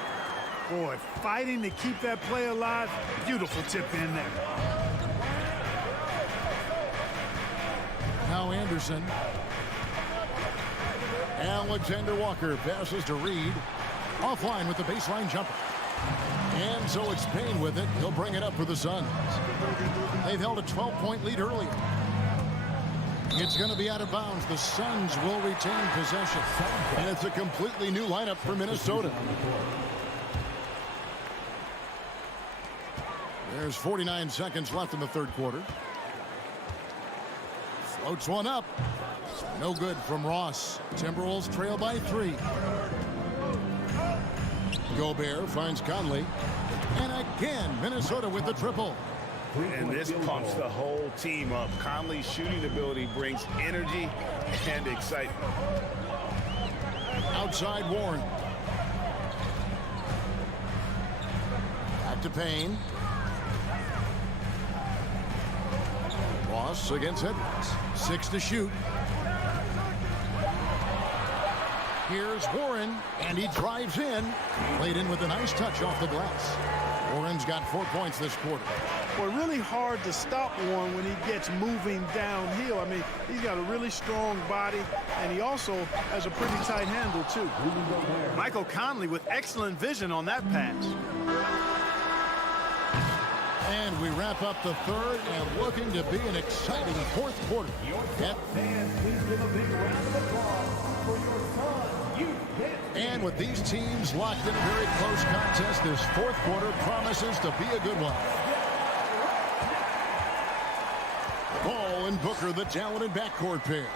Boy, fighting to keep that play alive. Beautiful tip in there. Now Anderson. Alexander Walker passes to Reed. Offline with the baseline jumper. And so it's Payne with it. He'll bring it up for the Suns. They've held a 12-point lead earlier. It's going to be out of bounds. The Suns will retain possession. And it's a completely new lineup for Minnesota. There's 49 seconds left in the third quarter. Floats one up. No good from Ross. Timberwolves trail by 3. Gobert finds Conley. And again, Minnesota with the triple. And this pumps the whole team up. Conley's shooting ability brings energy and excitement. Outside Warren. Back to Payne. Ross against Edwards. 6 to shoot. Here's Warren, and he drives in. Played in with a nice touch off the glass. Warren's got 4 points this quarter. Well, really hard to stop Warren when he gets moving downhill. I mean, he's got a really strong body, and he also has a pretty tight handle, too. Michael Conley with excellent vision on that pass. And we wrap up the third and looking to be an exciting fourth quarter. Fans, please give a big round of applause for your Suns youth hit. And with these teams locked in a very close contest, this fourth quarter promises to be a good one. Ball and Booker, the talented backcourt pair.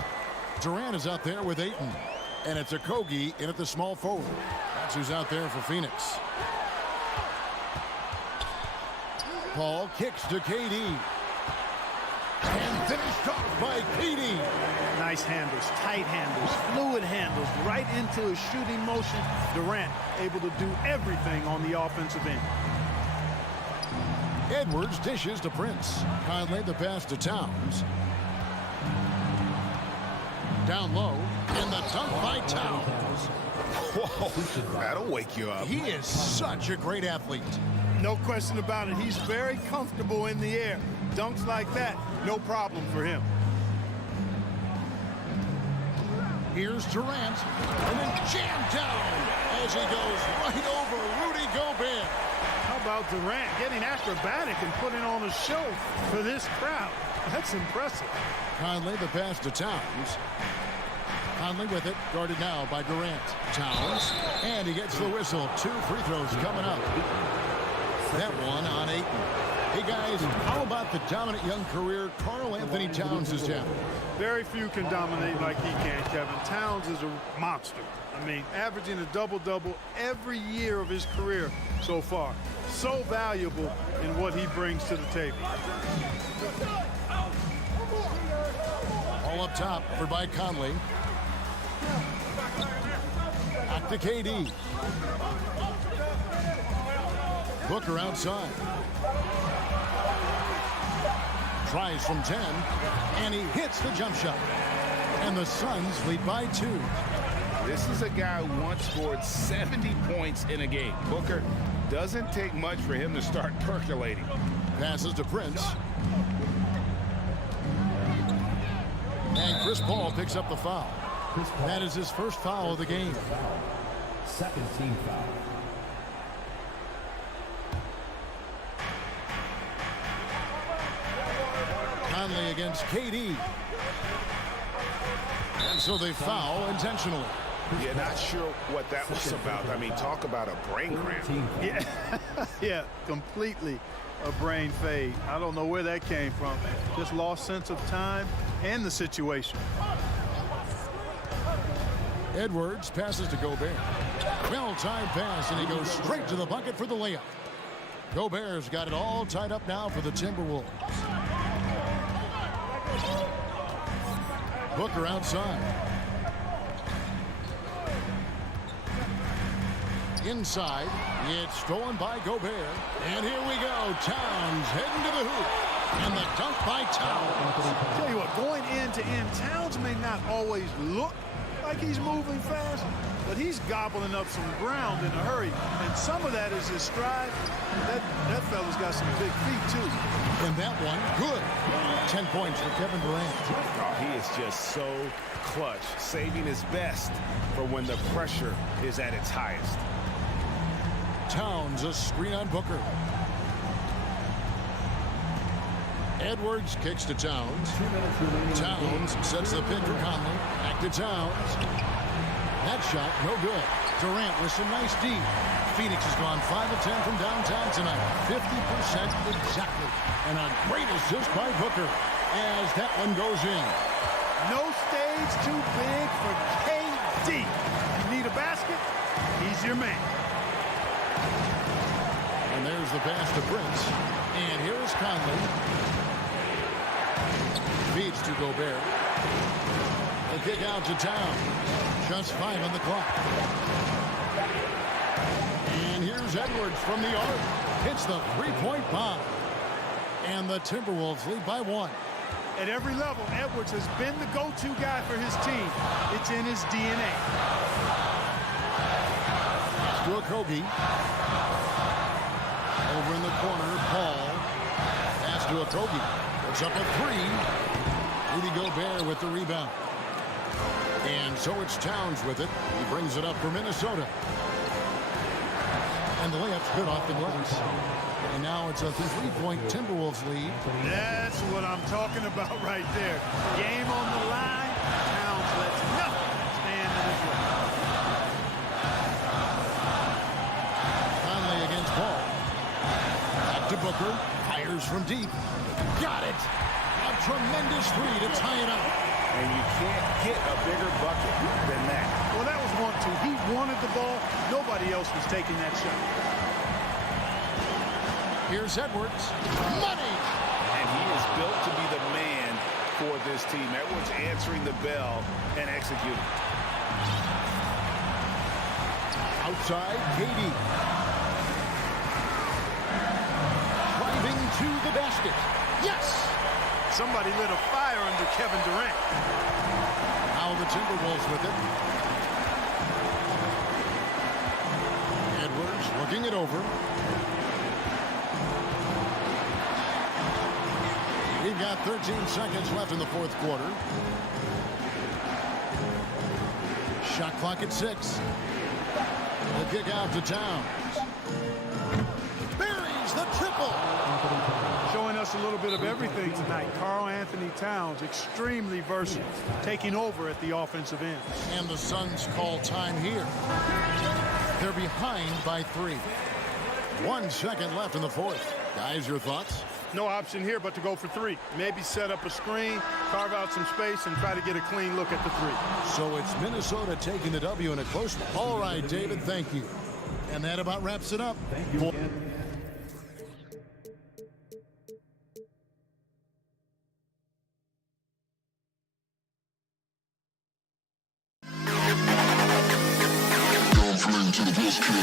Durant is out there with Ayton. And it's Okogie in at the small forward. That's who's out there for Phoenix. Paul kicks to KD. And finished off by KD. Nice handles, tight handles, fluid handles, right into his shooting motion. Durant able to do everything on the offensive end. Edwards dishes to Prince. Conley the pass to Towns. Down low. And the dunk by Towns. Whoa, that'll wake you up. He is such a great athlete. No question about it. He's very comfortable in the air. Dunks like that, no problem for him. Here's Durant. And then jammed down as he goes right over Rudy Gobert. How about Durant getting acrobatic and putting on a show for this crowd? That's impressive. Conley the pass to Towns. Conley with it, guarded now by Durant. Towns, and he gets the whistle. 2 free throws coming up. That one on Ayton. Hey guys, how about the dominant young career Karl Anthony Towns has had? Very few can dominate like he can, Kevin. Towns is a monster. I mean, averaging a double-double every year of his career so far. So valuable in what he brings to the table. All up top for by Conley. Back to KD. Booker outside. Tries from 10, and he hits the jump shot. And the Suns lead by 2. This is a guy who once scored 70 points in a game. Booker, Doesn't take much for him to start percolating. Passes to Prince. And Chris Paul picks up the foul. That is his first foul of the game. Second team foul. Conley against KD. And so they foul intentionally. Yeah, not sure what that was about. I mean, talk about a brain cramp. Yeah, yeah, completely a brain fade. I don't know where that came from. Just lost sense of time and the situation. Edwards passes to Gobert. Well-timed pass, and he goes straight to the bucket for the layup. Gobert's got it all tied up now for the Timberwolves. Booker outside. Inside, it's stolen by Gobert. And here we go. Towns heading to the hoop. And the dunk by Towns. Tell you what, going end to end, Towns may not always look like he's moving fast, but he's gobbling up some ground in a hurry. And some of that is his stride. That fella's got some big feet, too. And that one, good. 10 points for Kevin Durant. Oh, he is just so clutch, saving his best for when the pressure is at its highest. Towns, a screen on Booker. Edwards kicks to Towns. Towns sets the pick for Conley. Back to Towns. That shot, no good. Durant with some nice D. Phoenix has gone 5 of 10 from downtown tonight. 50% exactly. And a great assist by Booker as that one goes in. No stage too big for KD. You need a basket, he's your man. And there's the pass to Prince. And here's Conley. Feeds to Gobert. The kick out to Towns. Just 5 on the clock. And here's Edwards from the arc. Hits the three-point bomb. And the Timberwolves lead by 1. At every level, Edwards has been the go-to guy for his team. It's in his DNA. To Okogie. Over in the corner, Paul. Pass to Okogie. Puts up a 3. Rudy Gobert with the rebound. And so it's Towns with it. He brings it up for Minnesota. And the layup's good off the glass. And now it's a 3-point Timberwolves lead. That's what I'm talking about right there. Game on the line. Towns lets nothing stand in his way. Conley against Paul. Back to Booker. Fires from deep. Got it. A tremendous 3 to tie it up. And you can't get a bigger bucket than that. Well, that was 1-2. He wanted the ball. Nobody else was taking that shot. Here's Edwards. Money! And he is built to be the man for this team. Edwards answering the bell and executing. Outside, KD. Driving to the basket. Yes! Somebody lit a fire under Kevin Durant. Now the Timberwolves with it. Edwards working it over. We've got 13 seconds left in the fourth quarter. Shot clock at 6. The kick out to Towns. Buries the triple. Showing us a little bit of everything tonight. Karl Anthony Towns, extremely versatile, taking over at the offensive end. And the Suns call time here. They're behind by 3. 1 second left in the fourth. Guys, your thoughts? No option here but to go for 3. Maybe set up a screen, carve out some space, and try to get a clean look at the 3. So it's Minnesota taking the W in a close one. All right, David, thank you. And that about wraps it up. Thank you again. To the best kid.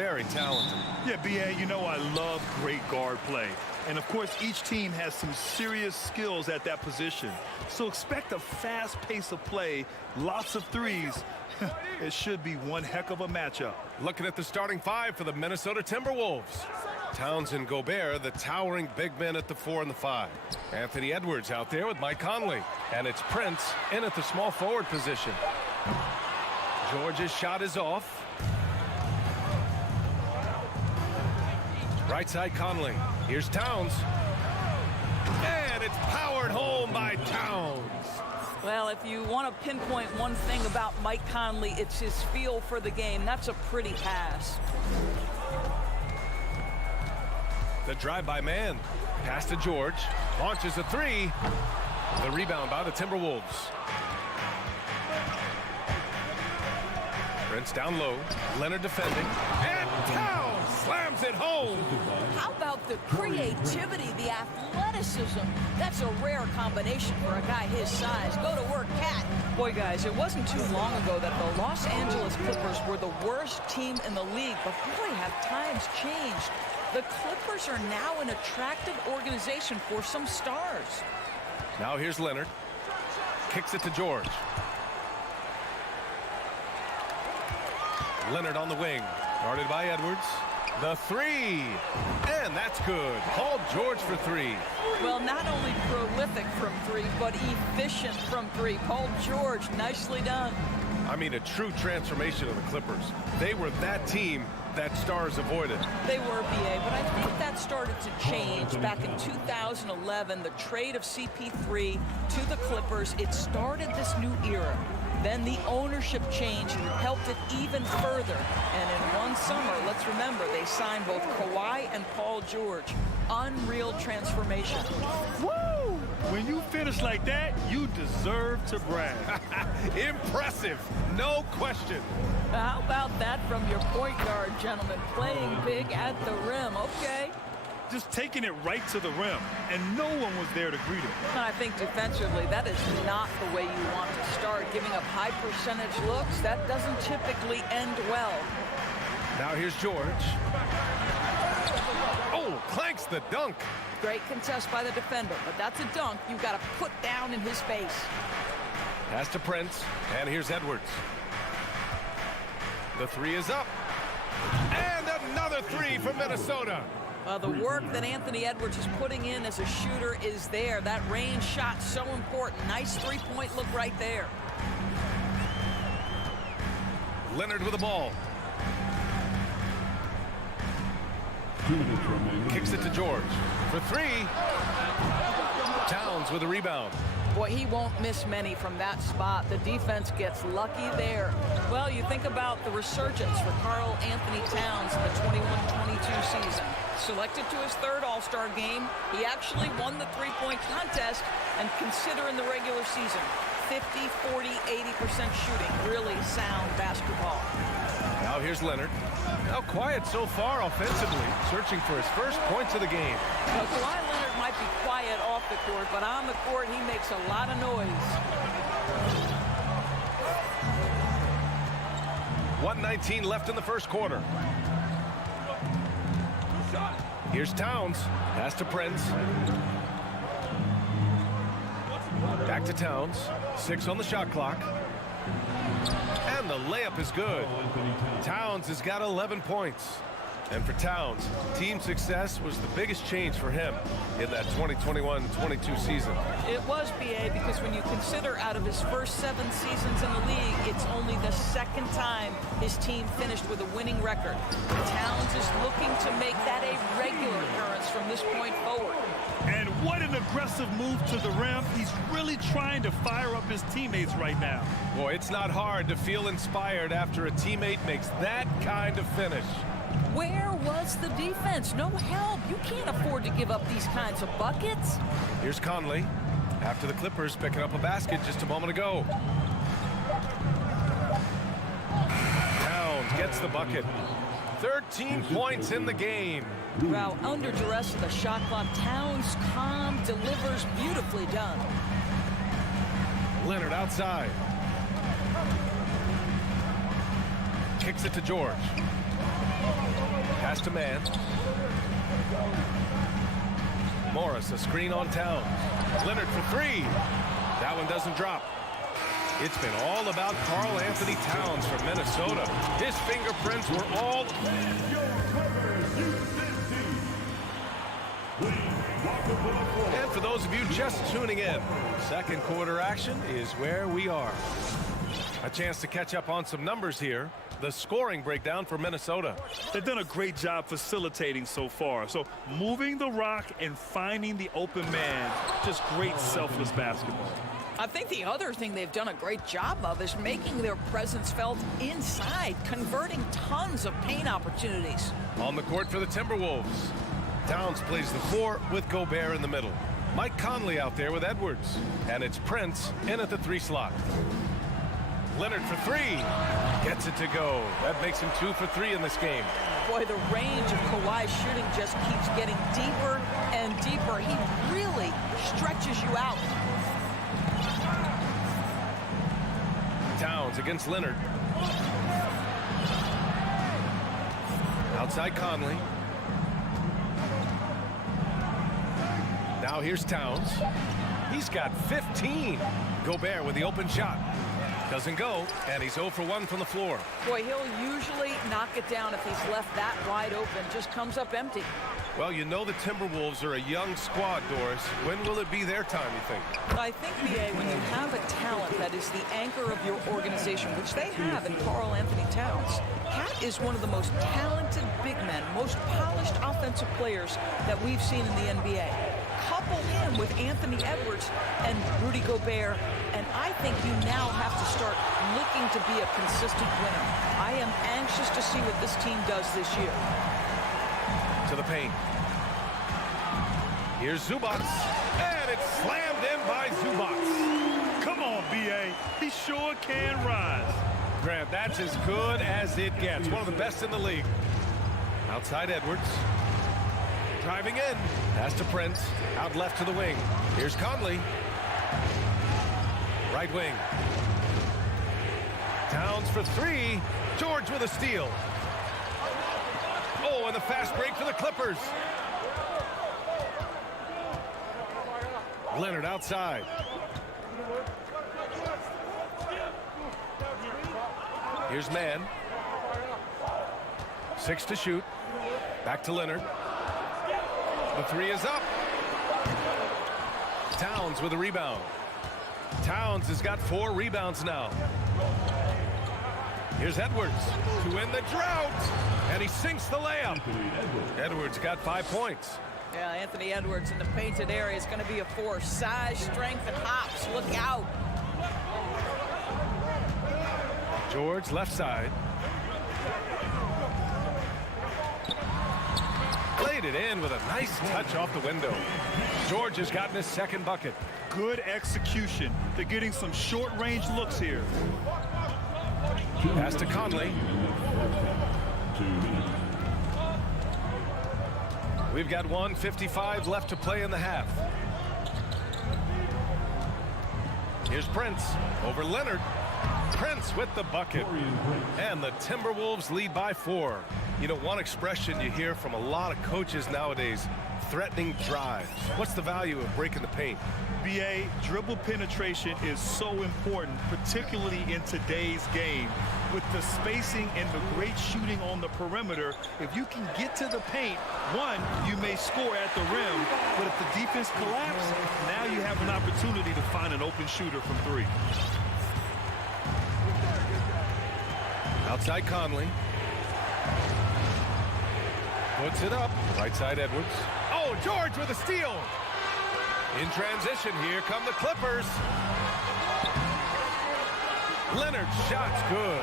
very talented. Yeah, B.A., you know I love great guard play. And, of course, each team has some serious skills at that position. So expect a fast pace of play, lots of threes. It should be one heck of a matchup. Looking at the starting five for the Minnesota Timberwolves. Towns and Gobert, the towering big men at the 4 and the 5. Anthony Edwards out there with Mike Conley. And it's Prince in at the small forward position. George's shot is off. Right side Conley. Here's Towns. And it's powered home by Towns. Well, if you want to pinpoint one thing about Mike Conley, it's his feel for the game. That's a pretty pass. The drive-by man. Pass to George. Launches a three. The rebound by the Timberwolves. Prince down low. Leonard defending. And Towns slams it home. How about the creativity, the athleticism? That's a rare combination for a guy his size. Go to work, Cat. Boy, guys, it wasn't too long ago that the Los Angeles Clippers were the worst team in the league. But boy, have times changed. The Clippers are now an attractive organization for some stars. Now here's Leonard. Kicks it to George. Leonard on the wing. Guarded by Edwards. The three. And that's good. Paul George for three. Well, not only prolific from three, but efficient from three. Paul George, nicely done. I mean, a true transformation of the Clippers. They were that team that stars avoided. They were, BA, but I think that started to change back in 2011. The trade of CP3 to the Clippers, it started this new era. Then the ownership change helped it even further. And in one summer, let's remember, they signed both Kawhi and Paul George. Unreal transformation. Woo! When you finish like that, you deserve to brag. Impressive, no question. How about that from your point guard, gentlemen? Playing big at the rim, okay. Just taking it right to the rim, and no one was there to greet him. I think defensively, that is not the way you want to start. Giving up high percentage looks, that doesn't typically end well. Now here's George. Oh, clanks the dunk. Great contest by the defender, but that's a dunk you've got to put down in his face. Pass to Prince, and here's Edwards. The three is up. And another three for Minnesota. The work that Anthony Edwards is putting in as a shooter is there. That range shot so important. Nice three-point look right there. Leonard with the ball. Kicks it to George for three. Towns with a rebound. Boy, he won't miss many from that spot. The defense gets lucky there. Well, you think about the resurgence for Karl Anthony Towns in the 21-22 season. Selected to his third All-Star game, he actually won the three-point contest, and consider in the regular season, 50, 40, 80% shooting. Really sound basketball. Now here's Leonard. Now quiet so far offensively, searching for his first points of the game. Now, Kawhi Leonard might be quiet off the court, but on the court, he makes a lot of noise. 1:19 left in the first quarter. Here's Towns. Pass to Prince. Back to Towns. 6 on the shot clock. And the layup is good. Towns has got 11 points. And for Towns, team success was the biggest change for him in that 2021-22 season. It was, BA, because when you consider out of his first 7 seasons in the league, it's only the second time his team finished with a winning record. Towns is looking to make that a regular occurrence from this point forward. And what an aggressive move to the rim. He's really trying to fire up his teammates right now. Boy, it's not hard to feel inspired after a teammate makes that kind of finish. Where was the defense? No help. You can't afford to give up these kinds of buckets. Here's Conley. After the Clippers picking up a basket just a moment ago. Towns gets the bucket. 13 points in the game. Wow, under duress of the shot clock, Towns calm, delivers, beautifully done. Leonard outside. Kicks it to George. Pass to man. Morris, a screen on Towns. Leonard for three. That one doesn't drop. It's been all about Karl Anthony Towns from Minnesota. His fingerprints were all... And for those of you just tuning in, second quarter action is where we are. A chance to catch up on some numbers here. The scoring breakdown for Minnesota. They've done a great job facilitating so far. So moving the rock and finding the open man, just great selfless basketball. I think the other thing they've done a great job of is making their presence felt inside, converting tons of paint opportunities. On the court for the Timberwolves. Towns plays the four with Gobert in the middle. Mike Conley out there with Edwards. And it's Prince in at the 3 slot. Leonard for three. Gets it to go. That makes him 2 for 3 in this game. Boy, the range of Kawhi's shooting just keeps getting deeper and deeper. He really stretches you out. Towns against Leonard. Outside Conley. Now here's Towns. He's got 15. Gobert with the open shot. Doesn't go, and he's 0 for 1 from the floor. Boy, he'll usually knock it down if he's left that wide open. Just comes up empty. Well, you know the Timberwolves are a young squad, Doris. When will it be their time, you think? I think, B.A., when you have a talent that is the anchor of your organization, which they have in Karl Anthony Towns, Cat is one of the most talented big men, most polished offensive players that we've seen in the NBA. Couple him with Anthony Edwards and Rudy Gobert, and I think you now have to start looking to be a consistent winner. I am anxious to see what this team does this year. To the paint. Here's Zubac, and it's slammed in by Zubac. Come on, B.A. He sure can rise. Grant, that's as good as it gets. One of the best in the league. Outside Edwards. Driving in. Pass to Prince. Out left to the wing. Here's Conley. Right wing. Towns for three. George with a steal. Oh, and the fast break for the Clippers. Leonard outside. Here's Mann. 6 to shoot. Back to Leonard. The three is up. Towns with a rebound. Towns has got 4 rebounds now. Here's Edwards to win the drought. And he sinks the layup. Edwards got 5 points. Yeah, Anthony Edwards in the painted area is going to be a force. Size, strength, and hops. Look out. George left side. Played it in with a nice touch off the window. George has gotten his second bucket. Good execution. They're getting some short-range looks here. Pass to Conley. We've got 1:55 left to play in the half. Here's Prince over Leonard. Prince with the bucket. And the Timberwolves lead by 4. You know, one expression you hear from a lot of coaches nowadays, threatening drives. What's the value of breaking the paint? B.A., dribble penetration is so important, particularly in today's game. With the spacing and the great shooting on the perimeter, if you can get to the paint, one, you may score at the rim, but if the defense collapses, now you have an opportunity to find an open shooter from 3. Outside Conley. Puts it up. Right side Edwards. Oh, George with a steal. In transition, here come the Clippers. Leonard's shot's good.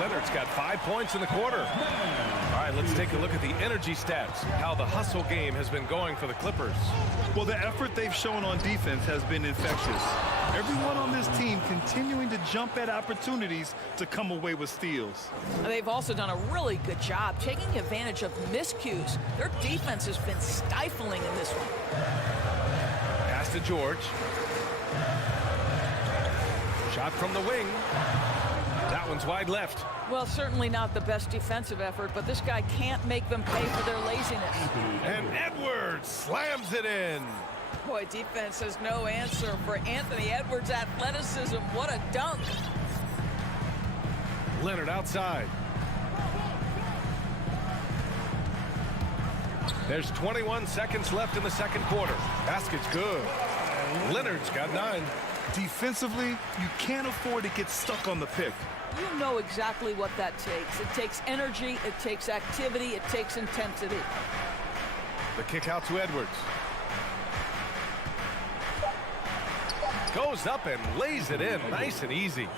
Leonard's got 5 points in the quarter. All right, let's take a look at the energy stats, how the hustle game has been going for the Clippers. Well, the effort they've shown on defense has been infectious. Everyone on this team continuing to jump at opportunities to come away with steals. They've also done a really good job taking advantage of miscues. Their defense has been stifling in this one. Pass to George. Shot from the wing. That one's wide left. Well, certainly not the best defensive effort, but this guy can't make them pay for their laziness. And Edwards slams it in. Boy, defense has no answer for Anthony Edwards' athleticism. What a dunk. Leonard outside. There's 21 seconds left in the second quarter. Basket's good. Leonard's got 9. Defensively, you can't afford to get stuck on the pick. You know exactly what that takes. It takes energy, it takes activity, it takes intensity. The kick out to Edwards. Goes up and lays it in. Nice and easy.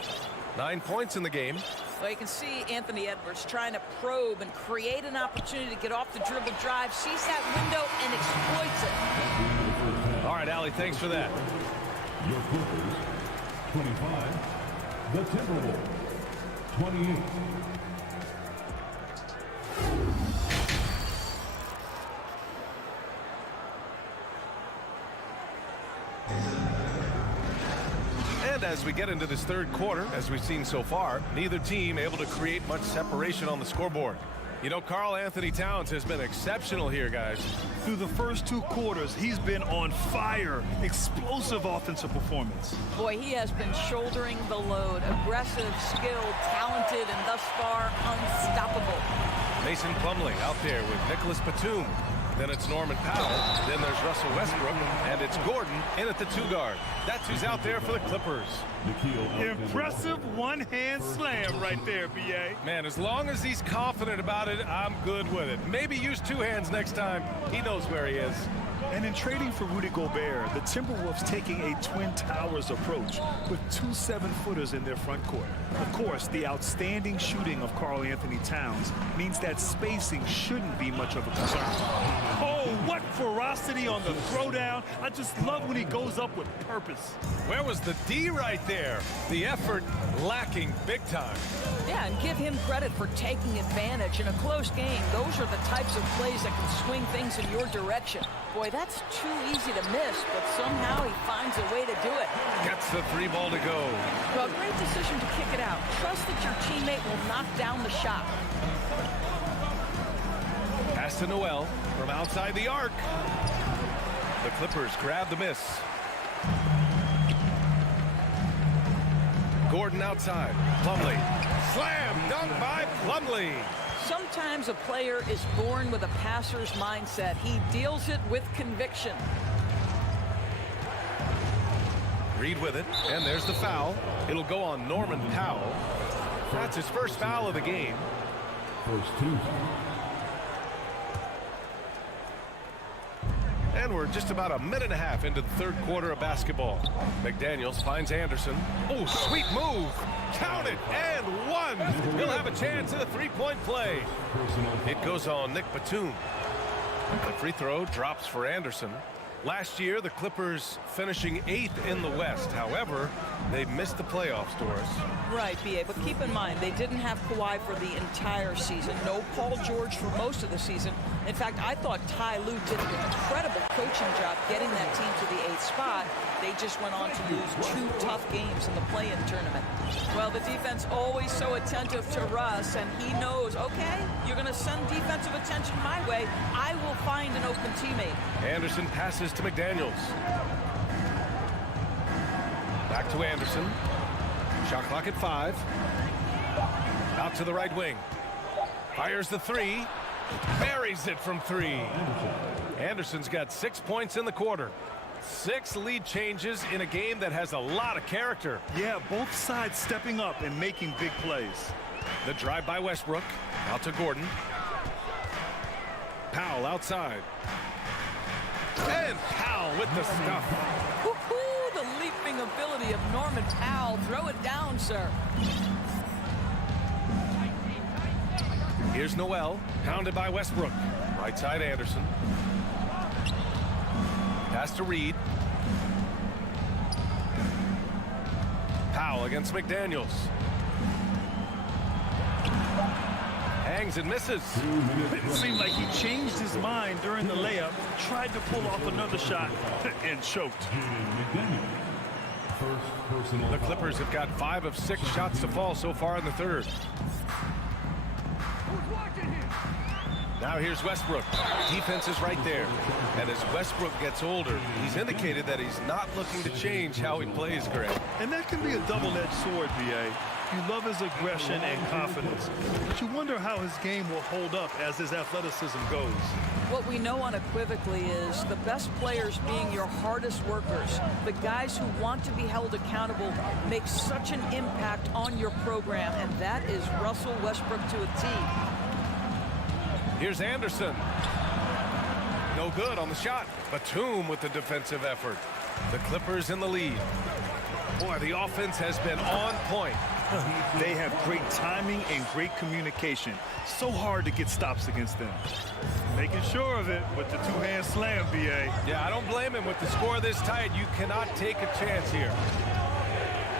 9 points in the game. Well, you can see Anthony Edwards trying to probe and create an opportunity to get off the dribble drive, sees that window and exploits it. All right, Allie, thanks for that. Your Clippers, 25. The Timberwolves, 28. And as we get into this third quarter, as we've seen so far, neither team able to create much separation on the scoreboard. You know, Karl Anthony Towns has been exceptional here, guys. Through the first 2 quarters, he's been on fire. Explosive offensive performance. Boy, he has been shouldering the load. Aggressive, skilled, talented, and thus far unstoppable. Mason Plumlee out there with Nicholas Batum. Then it's Norman Powell. Then there's Russell Westbrook. And it's Gordon in at the 2 guard. That's who's out there for the Clippers. Impressive one-hand slam right there, B.A. Man, as long as he's confident about it, I'm good with it. Maybe use 2 hands next time. He knows where he is. And in trading for Rudy Gobert, the Timberwolves taking a Twin Towers approach with 2 7-footers in their front court. Of course, the outstanding shooting of Karl Anthony Towns means that spacing shouldn't be much of a concern. Oh, what ferocity on the throwdown. I just love when he goes up with purpose. Where was the D right there? The effort lacking big time. Yeah, and give him credit for taking advantage. In a close game, those are the types of plays that can swing things in your direction. Boy, that's too easy to miss, but somehow he finds a way to do it. Gets the 3 ball to go. Well, great decision to kick it out. Trust that your teammate will knock down the shot. Pass to Noel from outside the arc. The Clippers grab the miss. Gordon outside. Plumlee. Slam dunk by Plumlee. Sometimes a player is born with a passer's mindset. He deals it with conviction. Reed with it, and there's the foul. It'll go on Norman Powell. That's his first foul of the game. First 2. And we're just about a minute and a half into the third quarter of basketball. McDaniels finds Anderson. Oh, sweet move. Count it, and 1. He'll have a chance at a 3-point play. It goes on Nick Batum. The free throw drops for Anderson. Last year, the Clippers finishing 8th in the West. However, they missed the playoffs, Doris. Right, B.A., but keep in mind, they didn't have Kawhi for the entire season. No Paul George for most of the season. In fact, I thought Ty Lue did an incredible coaching job getting that team to the 8th spot. They just went on to lose 2 tough games in the play-in tournament. Well, the defense always so attentive to Russ, and he knows, okay, you're going to send defensive attention my way. I will find an open teammate. Anderson passes to McDaniels. Back to Anderson. Shot clock at 5. Out to the right wing. Fires the 3. Buries it from 3. Anderson's got 6 points in the quarter. 6 lead changes in a game that has a lot of character. Yeah, both sides stepping up and making big plays. The drive by Westbrook. Out to Gordon. Powell outside. And Powell with the stuff. Woo-hoo, the leaping ability of Norman Powell. Throw it down, sir. Here's Noel, pounded by Westbrook. Right side Anderson. Pass to Reed. Powell against McDaniels. Hangs and misses. It seemed like he changed his mind during the layup, tried to pull off another shot, and choked. The Clippers have got 5 of 6 shots to fall so far in the third. Now here's Westbrook. Defense is right there. And as Westbrook gets older, he's indicated that he's not looking to change how he plays, Greg. And that can be a double-edged sword, B.A. You love his aggression and confidence, but you wonder how his game will hold up as his athleticism goes. What we know unequivocally is the best players being your hardest workers, the guys who want to be held accountable, make such an impact on your program, and that is Russell Westbrook to a T. Here's Anderson. No good on the shot. Batum with the defensive effort. The Clippers in the lead. Boy, the offense has been on point. They have great timing and great communication. So hard to get stops against them. Making sure of it with the two-hand slam, B.A. Yeah, I don't blame him. With the score this tight, you cannot take a chance here.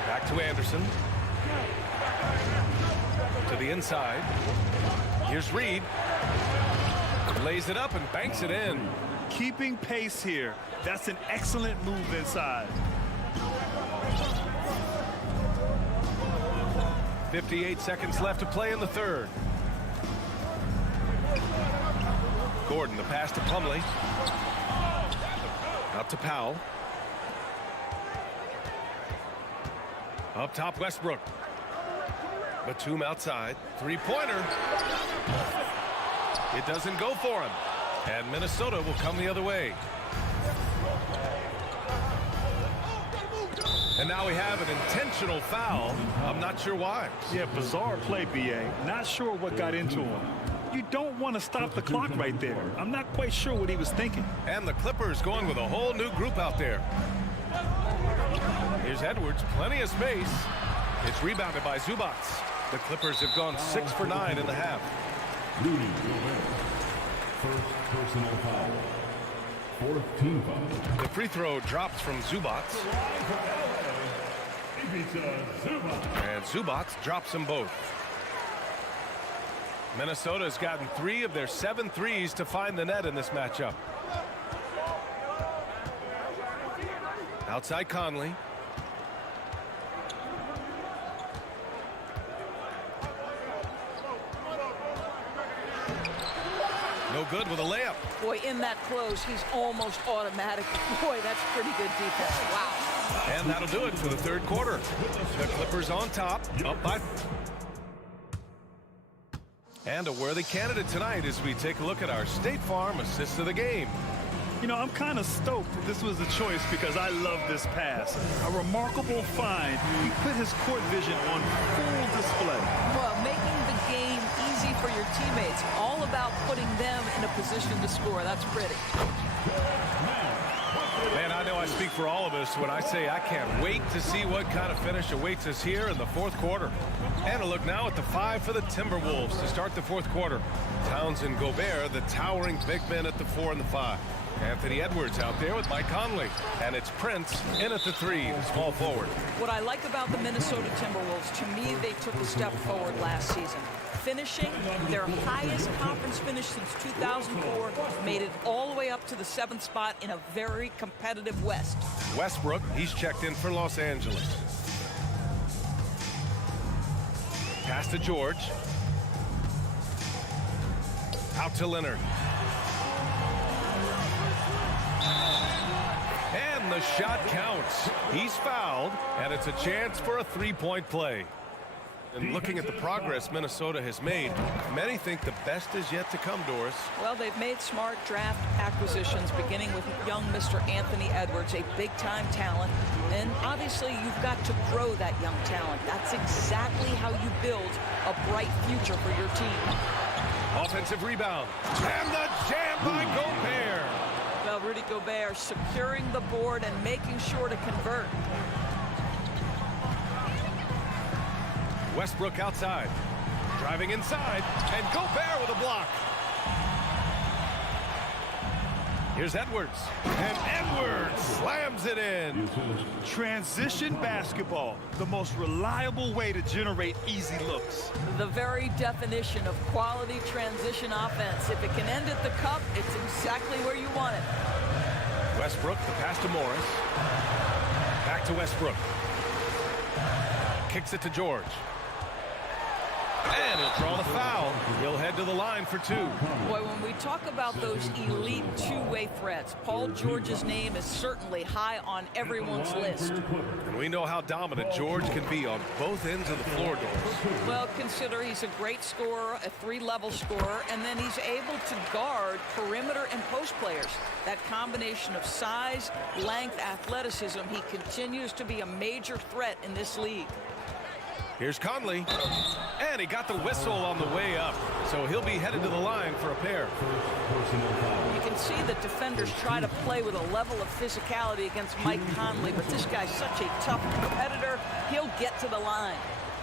Back to Anderson. To the inside. Here's Reed. Lays it up and banks it in. Keeping pace here. That's an excellent move inside. 58 seconds left to play in the third. Gordon, the pass to Plumlee. Out to Powell. Up top, Westbrook. Batum outside. Three-pointer. It doesn't go for him. And Minnesota will come the other way. And now we have an intentional foul. I'm not sure why. Yeah, bizarre play, B.A. Not sure what got into him. You don't want to stop the clock right there. I'm not quite sure what he was thinking. And the Clippers going with a whole new group out there. Here's Edwards, plenty of space. It's rebounded by Zubac. The Clippers have gone 6 for 9 in the half. First personal foul. Fourth team foul. The free throw drops from Zubac. And Zubac drops them both. Minnesota's gotten 3 of their 7 threes to find the net in this matchup. Outside Conley. No good with a layup. Boy, in that close, he's almost automatic. Boy, that's pretty good defense. Wow. And that'll do it for the third quarter. The Clippers on top, up by. And a worthy candidate tonight as we take a look at our State Farm assist of the game. You know, I'm kind of stoked that this was a choice because I love this pass. A remarkable find. He put his court vision on full display. Well, making the game easy for your teammates. All about putting them in a position to score. That's pretty. Man, I know I speak for all of us when I say I can't wait to see what kind of finish awaits us here in the fourth quarter. And a look now at the 5 for the Timberwolves to start the fourth quarter. Towns and Gobert, the towering big men at the 4 and the 5. Anthony Edwards out there with Mike Conley. And it's Prince in at the 3, the small forward. What I like about the Minnesota Timberwolves, to me, they took a step forward last season. Finishing their highest conference finish since 2004, made it all the way up to the 7th spot in a very competitive West. Westbrook, he's checked in for Los Angeles. Pass to George. Out to Leonard. And the shot counts. He's fouled, and it's a chance for a three-point play. And looking at the progress Minnesota has made, many think the best is yet to come, Doris. Well, they've made smart draft acquisitions, beginning with young Mr. Anthony Edwards, a big-time talent. And obviously, you've got to grow that young talent. That's exactly how you build a bright future for your team. Offensive rebound. And the jam by Gobert. Well, Rudy Gobert securing the board and making sure to convert. Westbrook outside, driving inside, and Gobert with a block. Here's Edwards, and Edwards slams it in. Transition basketball, the most reliable way to generate easy looks. The very definition of quality transition offense. If it can end at the cup, it's exactly where you want it. Westbrook, the pass to Morris. Back to Westbrook. Kicks it to George. And he'll draw the foul. He'll head to the line for two. Boy, when we talk about those elite two-way threats, Paul George's name is certainly high on everyone's list. And we know how dominant George can be on both ends of the floor, Doris. Well, consider he's a great scorer, a three-level scorer, and then he's able to guard perimeter and post players. That combination of size, length, athleticism, he continues to be a major threat in this league. Here's Conley, and he got the whistle on the way up, so he'll be headed to the line for a pair. You can see that defenders try to play with a level of physicality against Mike Conley, but this guy's such a tough competitor, he'll get to the line.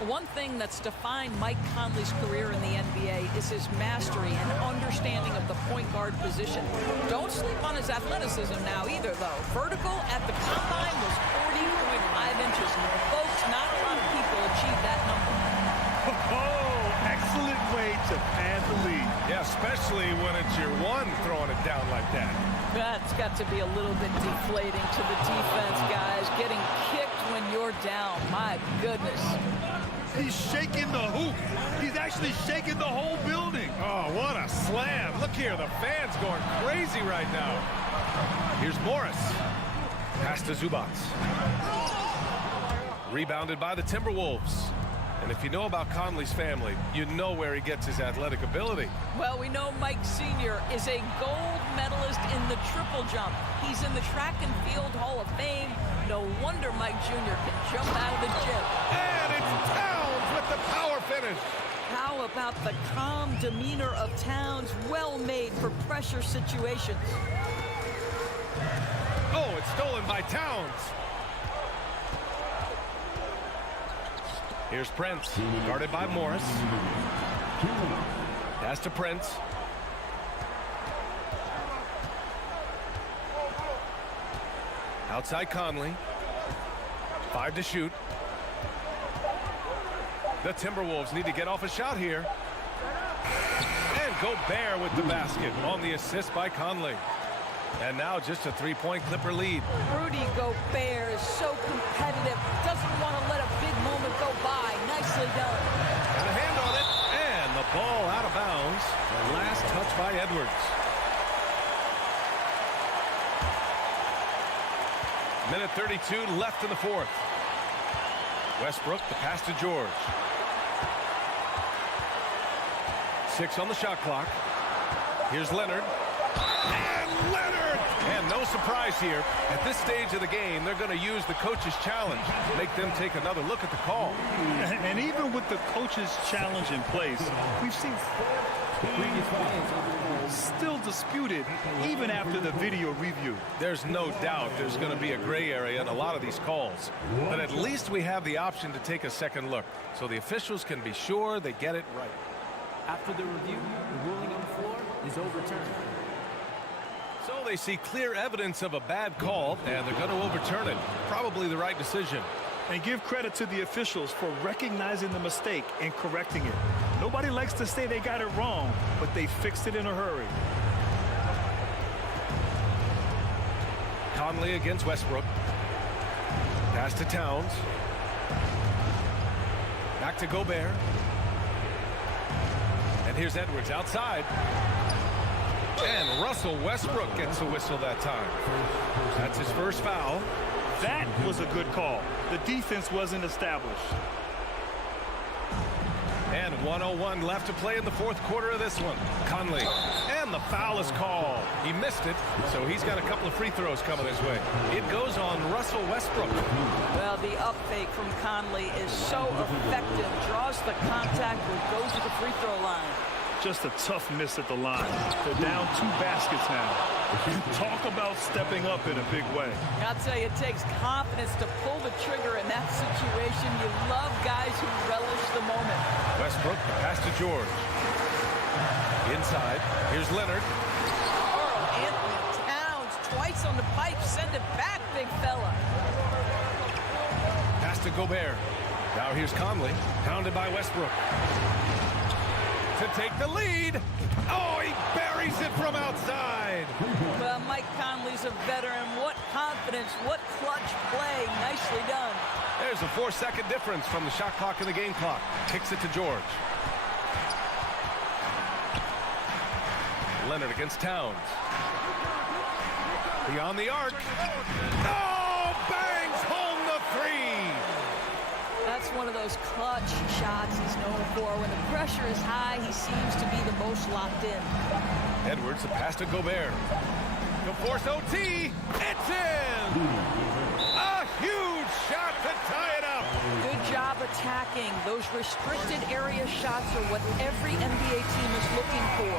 One thing that's defined Mike Conley's career in the NBA is his mastery and understanding of the point guard position. Don't sleep on his athleticism now either, though. Vertical at the combine was 40.5 inches. Folks, not a lot of people achieve that number. Oh, excellent way to pad the lead. Yeah, especially when it's your one throwing it down like that. That's got to be a little bit deflating to the defense, guys. Getting kicked when you're down. My goodness. He's shaking the hoop. He's actually shaking the whole building. Oh, what a slam. Look here, the fans going crazy right now. Here's Morris. Pass to Zubac. Rebounded by the Timberwolves. And if you know about Conley's family, you know where he gets his athletic ability. Well, we know Mike Sr. is a gold medalist in the triple jump. He's in the Track and Field Hall of Fame. No wonder Mike Jr. can jump out of the gym. And it's Towns with the power finish. How about the calm demeanor of Towns, well made for pressure situations? Oh, it's stolen by Towns. Here's Prince, guarded by Morris. Pass to Prince. Outside Conley. 5 to shoot. The Timberwolves need to get off a shot here. And Gobert with the basket on the assist by Conley. And now just a three-point Clipper lead. Rudy Gobert is so competitive. Doesn't want to let a big moment go by. Nicely done. And a hand on it. And the ball out of bounds. The last touch by Edwards. Minute 32 left in the fourth. Westbrook, the pass to George. 6 on the shot clock. Here's Leonard. And Leonard! And no surprise here. At this stage of the game, they're going to use the coach's challenge. Make them take another look at the call. And even with the coach's challenge in place, we've seen still disputed even after the video review. There's no doubt there's going to be a gray area in a lot of these calls. But at least we have the option to take a second look, so the officials can be sure they get it right. After the review, the ruling on the floor is overturned. So they see clear evidence of a bad call, and they're going to overturn it. Probably the right decision. And give credit to the officials for recognizing the mistake and correcting it. Nobody likes to say they got it wrong, but they fixed it in a hurry. Conley against Westbrook. Pass to Towns. Back to Gobert. And here's Edwards outside. And Russell Westbrook gets the whistle that time. That's his first foul. That was a good call. The defense wasn't established. And 1:01 left to play in the fourth quarter of this one. Conley. And the foul is called. He missed it, so he's got a couple of free throws coming his way. It goes on Russell Westbrook. Well, the up fake from Conley is so effective. Draws the contact and goes to the free throw line. Just a tough miss at the line. They're down 2 baskets now. Talk about stepping up in a big way. I'll tell you, it takes confidence to pull the trigger in that situation. You love guys who relish the moment. Westbrook, pass to George. Inside, here's Leonard. Carl Anthony Towns, twice on the pipe. Send it back, big fella. Pass to Gobert. Now here's Conley, pounded by Westbrook. To take the lead. Oh, he buries it from outside. Well, Mike Conley's a veteran. What confidence confidence. What clutch play. Nicely done. There's a 4-second difference from the shot clock and the game clock. Kicks it to George. Leonard against Towns. Beyond the arc. Oh, bangs home the three. That's one of those clutch shots he's known for. When the pressure is high, he seems to be the most locked in. Edwards, the pass to Gobert. He'll force OT. It's in. A huge shot to tie it up. Good job attacking. Those restricted area shots are what every NBA team is looking for.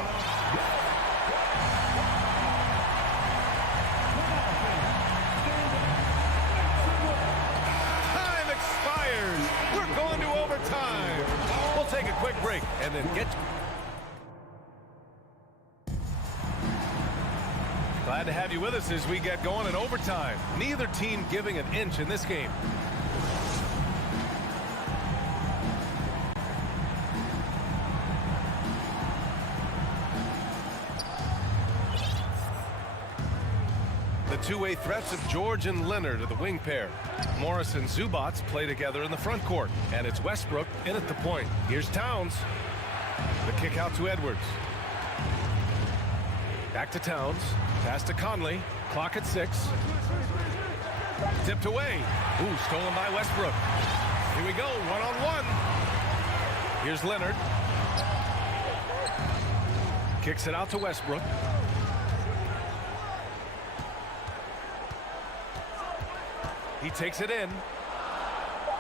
Time expires. We're going to overtime. We'll take a quick break and then get... Glad to have you with us as we get going in overtime. Neither team giving an inch in this game. The two-way threats of George and Leonard are the wing pair. Morris and Zubac play together in the front court. And it's Westbrook in at the point. Here's Towns. The kick out to Edwards. Back to Towns. Pass to Conley. Clock at 6. Tipped away. Ooh, stolen by Westbrook. Here we go, one-on-one. Here's Leonard. Kicks it out to Westbrook. He takes it in.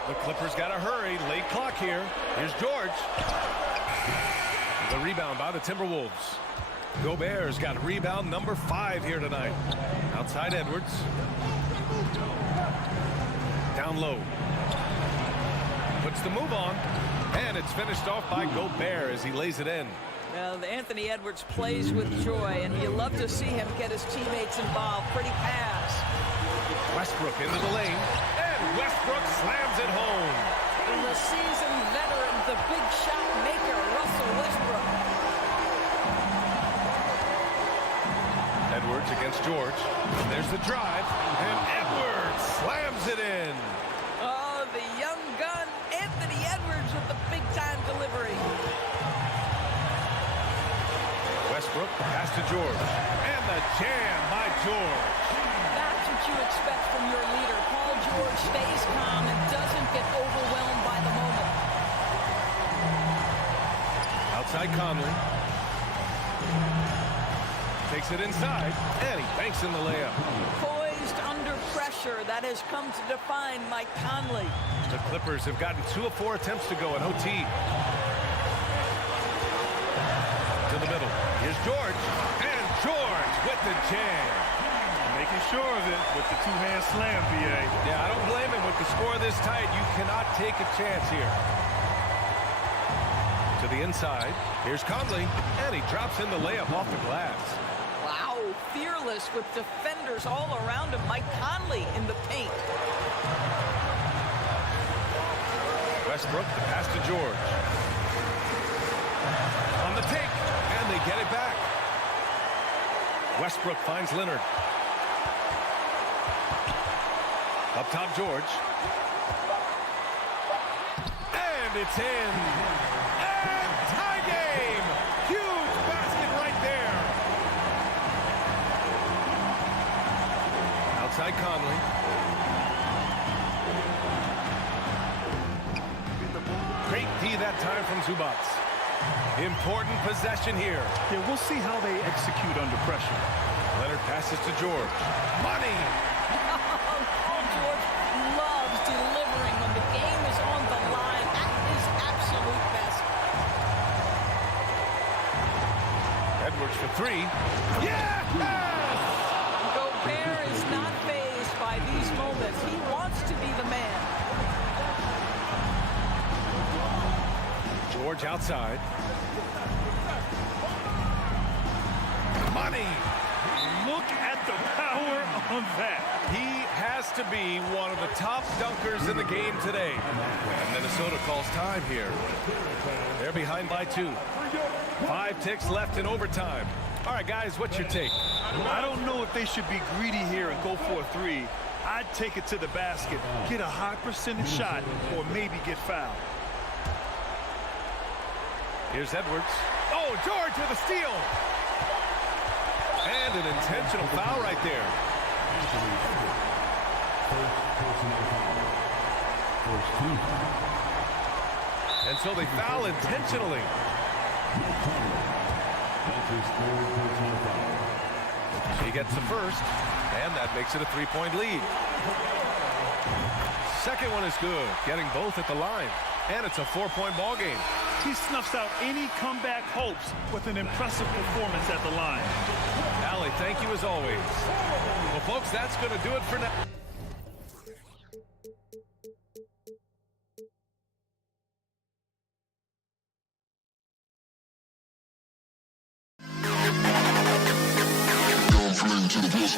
The Clippers got to hurry. Late clock here. Here's George. The rebound by the Timberwolves. Gobert's got rebound number 5 here tonight. Outside Edwards. Down low. Puts the move on. And it's finished off by Gobert as he lays it in. Now, Anthony Edwards plays with joy, and you love to see him get his teammates involved. Pretty pass. Westbrook into the lane. And Westbrook slams it home. And the seasoned veteran, the big shot maker, Russell Westbrook. Edwards against George. There's the drive, and Edwards slams it in. Oh, the young gun, Anthony Edwards with the big-time delivery. Westbrook, pass to George. And the jam by George. That's what you expect from your leader. Paul George stays calm and doesn't get overwhelmed by the moment. Outside Conley. Takes it inside, and he banks in the layup. Poised under pressure. That has come to define Mike Conley. The Clippers have gotten 2 of 4 attempts to go in OT. To the middle. Here's George. And George with the jam. Making sure of it with the two-hand slam, BA. Yeah, I don't blame him. With the score this tight, you cannot take a chance here. To the inside. Here's Conley. And he drops in the layup off the glass. Wow, fearless with defenders all around him. Mike Conley in the paint. Westbrook, the pass to George. On the take, and they get it back. Westbrook finds Leonard. Up top, George. And it's in. And tie game. Huge basket right there. Outside Conley. Great D that time from Zubac. Important possession here. Yeah, we'll see how they execute under pressure. Leonard passes to George. Money. Paul George loves delivering when the game is on the line. At his absolute best. Edwards for 3. Yes! Gobert is not fazed by these moments. He wants to be the man. George outside. Money. Look at the power on that. He has to be one of the top dunkers in the game today. And Minnesota calls time here. They're behind by 2. 5 ticks left in overtime. All right, guys, what's your take? I don't know if they should be greedy here and go for a three. I'd take it to the basket, get a high percentage shot, or maybe get fouled. Here's Edwards. Oh, George with a steal. And an intentional foul right there. And so they foul intentionally. He gets the first, and that makes it a three-point lead. Second one is good, getting both at the line. And it's a four-point ball game. He snuffs out any comeback hopes with an impressive performance at the line. Allie, thank you as always. Well, folks, that's going to do it for now. To the best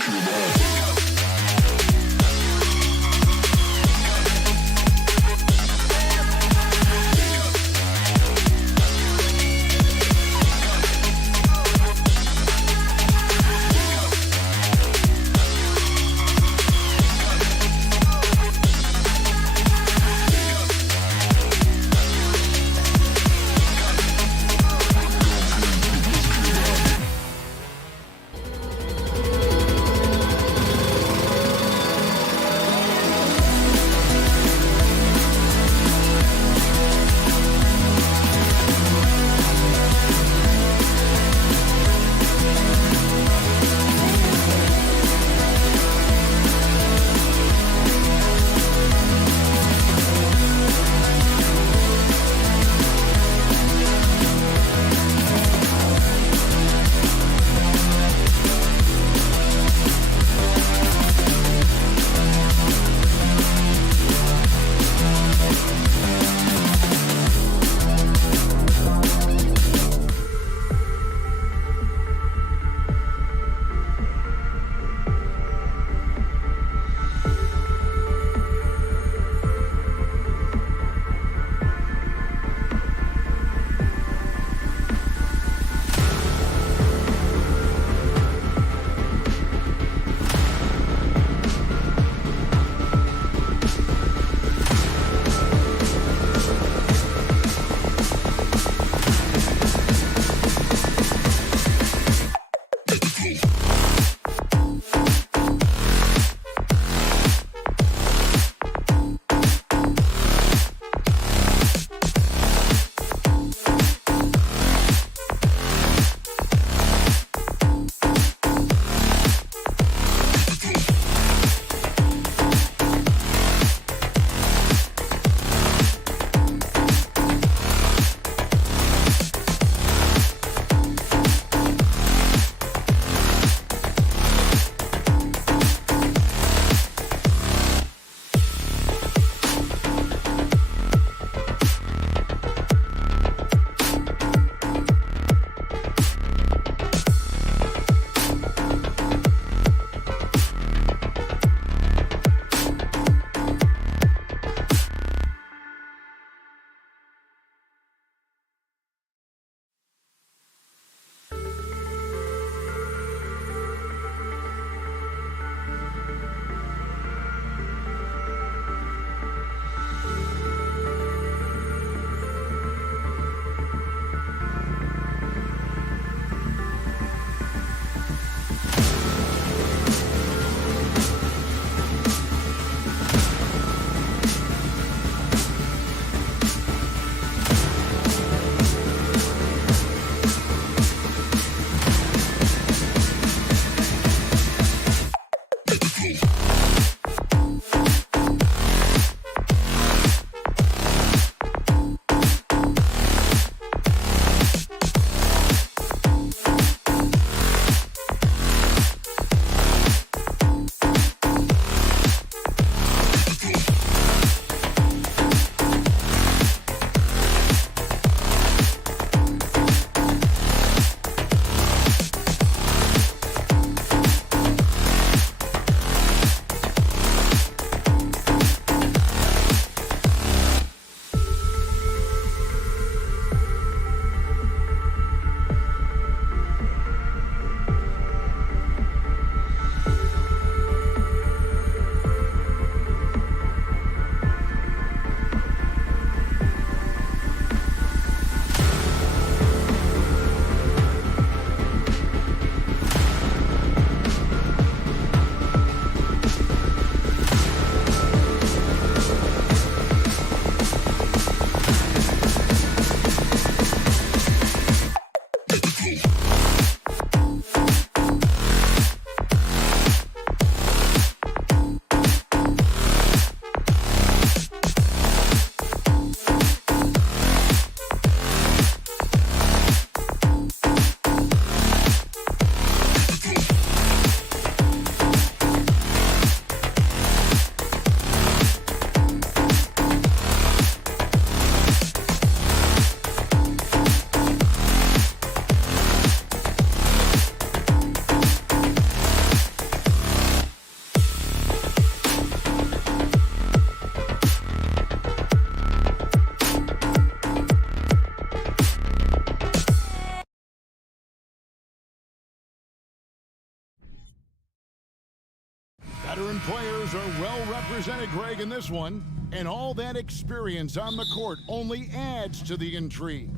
Veteran players are well represented, Greg, in this one. And all that experience on the court only adds to the intrigue.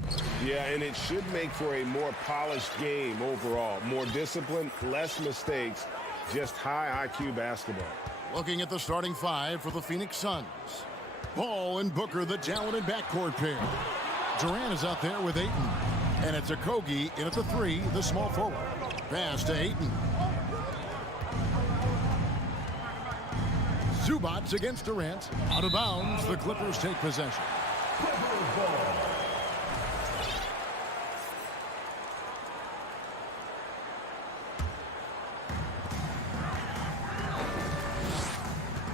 Yeah, and it should make for a more polished game overall. More discipline, less mistakes, just high IQ basketball. Looking at the starting five for the Phoenix Suns. Paul and Booker, the talented backcourt pair. Durant is out there with Ayton. And it's Okogie in at the three, the small forward. Pass to Ayton. Zubac against Durant. Out of bounds, the Clippers take possession.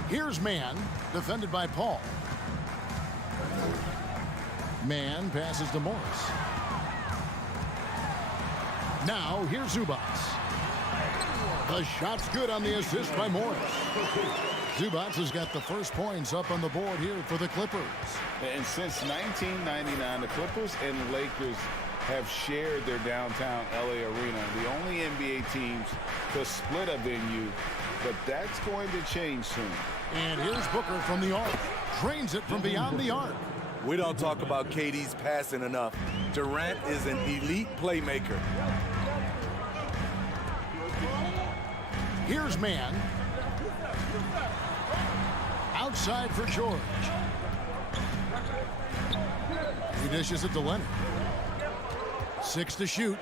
Here's Mann, defended by Paul. Mann passes to Morris. Now, here's Zubac. The shot's good on the assist by Morris. Zubac has got the first points up on the board here for the Clippers. And since 1999, the Clippers and Lakers have shared their downtown LA arena, the only NBA teams to split a venue, but that's going to change soon. And here's Booker from the arc. Drains it from beyond the arc. We don't talk about KD's passing enough. Durant is an elite playmaker. Here's Mann. Outside for George. He dishes it to Leonard. 6 to shoot.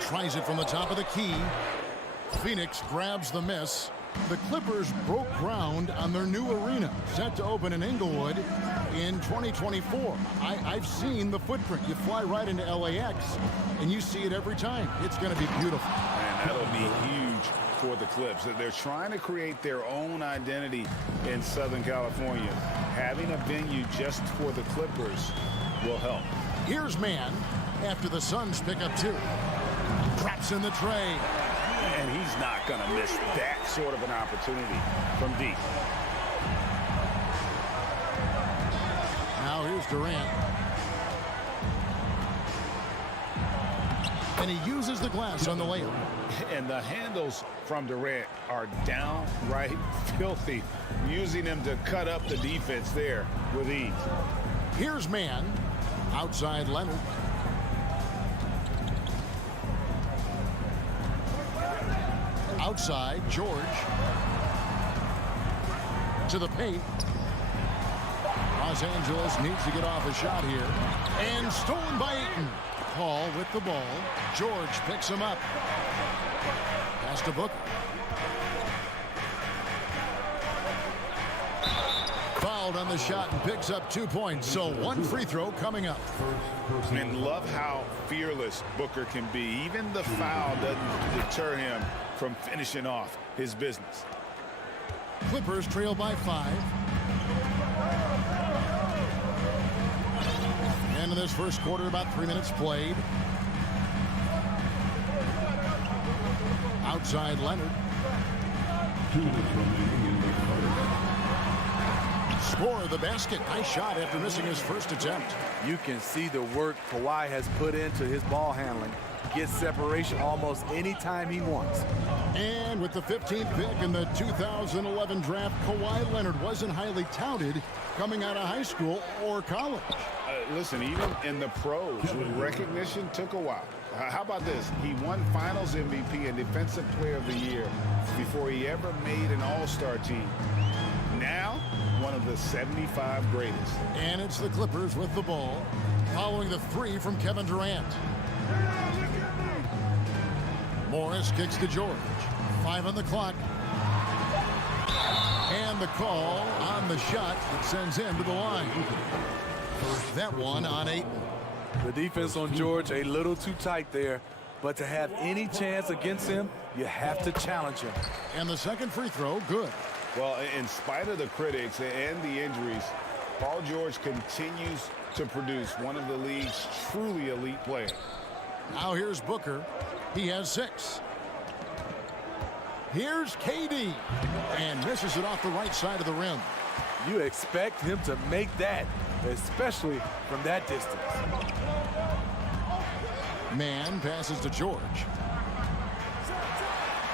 Tries it from the top of the key. Phoenix grabs the miss. The Clippers broke ground on their new arena, set to open in Inglewood in 2024. I've seen the footprint. You fly right into LAX, and you see it every time. It's going to be beautiful. Man, that'll be huge for the Clips. They're trying to create their own identity in Southern California. Having a venue just for the Clippers will help. Here's Mann after the Suns pick up 2. Traps in the tray. And he's not going to miss that sort of an opportunity from deep. Now here's Durant. And he uses the glass on the layup. And the handles from Durant are downright filthy, using them to cut up the defense there with ease. Here's Mann. Outside Leonard. Outside, George. To the paint. Los Angeles needs to get off a shot here. And stolen by Ayton. Paul with the ball. George picks him up. Pass to Booker. Fouled on the shot and picks up 2 points. So 1 free throw coming up. And love how fearless Booker can be. Even the foul doesn't deter him from finishing off his business. Clippers trail by 5. And in this first quarter, about 3 minutes played. Outside Leonard. Score the basket. Nice shot after missing his first attempt. You can see the work Kawhi has put into his ball handling. Gets separation almost any time he wants. And with the 15th pick in the 2011 draft, Kawhi Leonard wasn't highly touted coming out of high school or college. Listen, even in the pros, recognition took a while. How about this? He won Finals MVP and Defensive Player of the Year before he ever made an All-Star team. Now, one of the 75 greatest. And it's the Clippers with the ball, following the 3 from Kevin Durant. Morris kicks to George. 5 on the clock. And the call on the shot that sends him to the line. That one on Ayton. The defense on George a little too tight there, but to have any chance against him, you have to challenge him. And the second free throw, good. Well, in spite of the critics and the injuries, Paul George continues to produce one of the league's truly elite players. Now here's Booker. He has 6. Here's KD. And misses it off the right side of the rim. You expect him to make that, especially from that distance. Mann passes to George.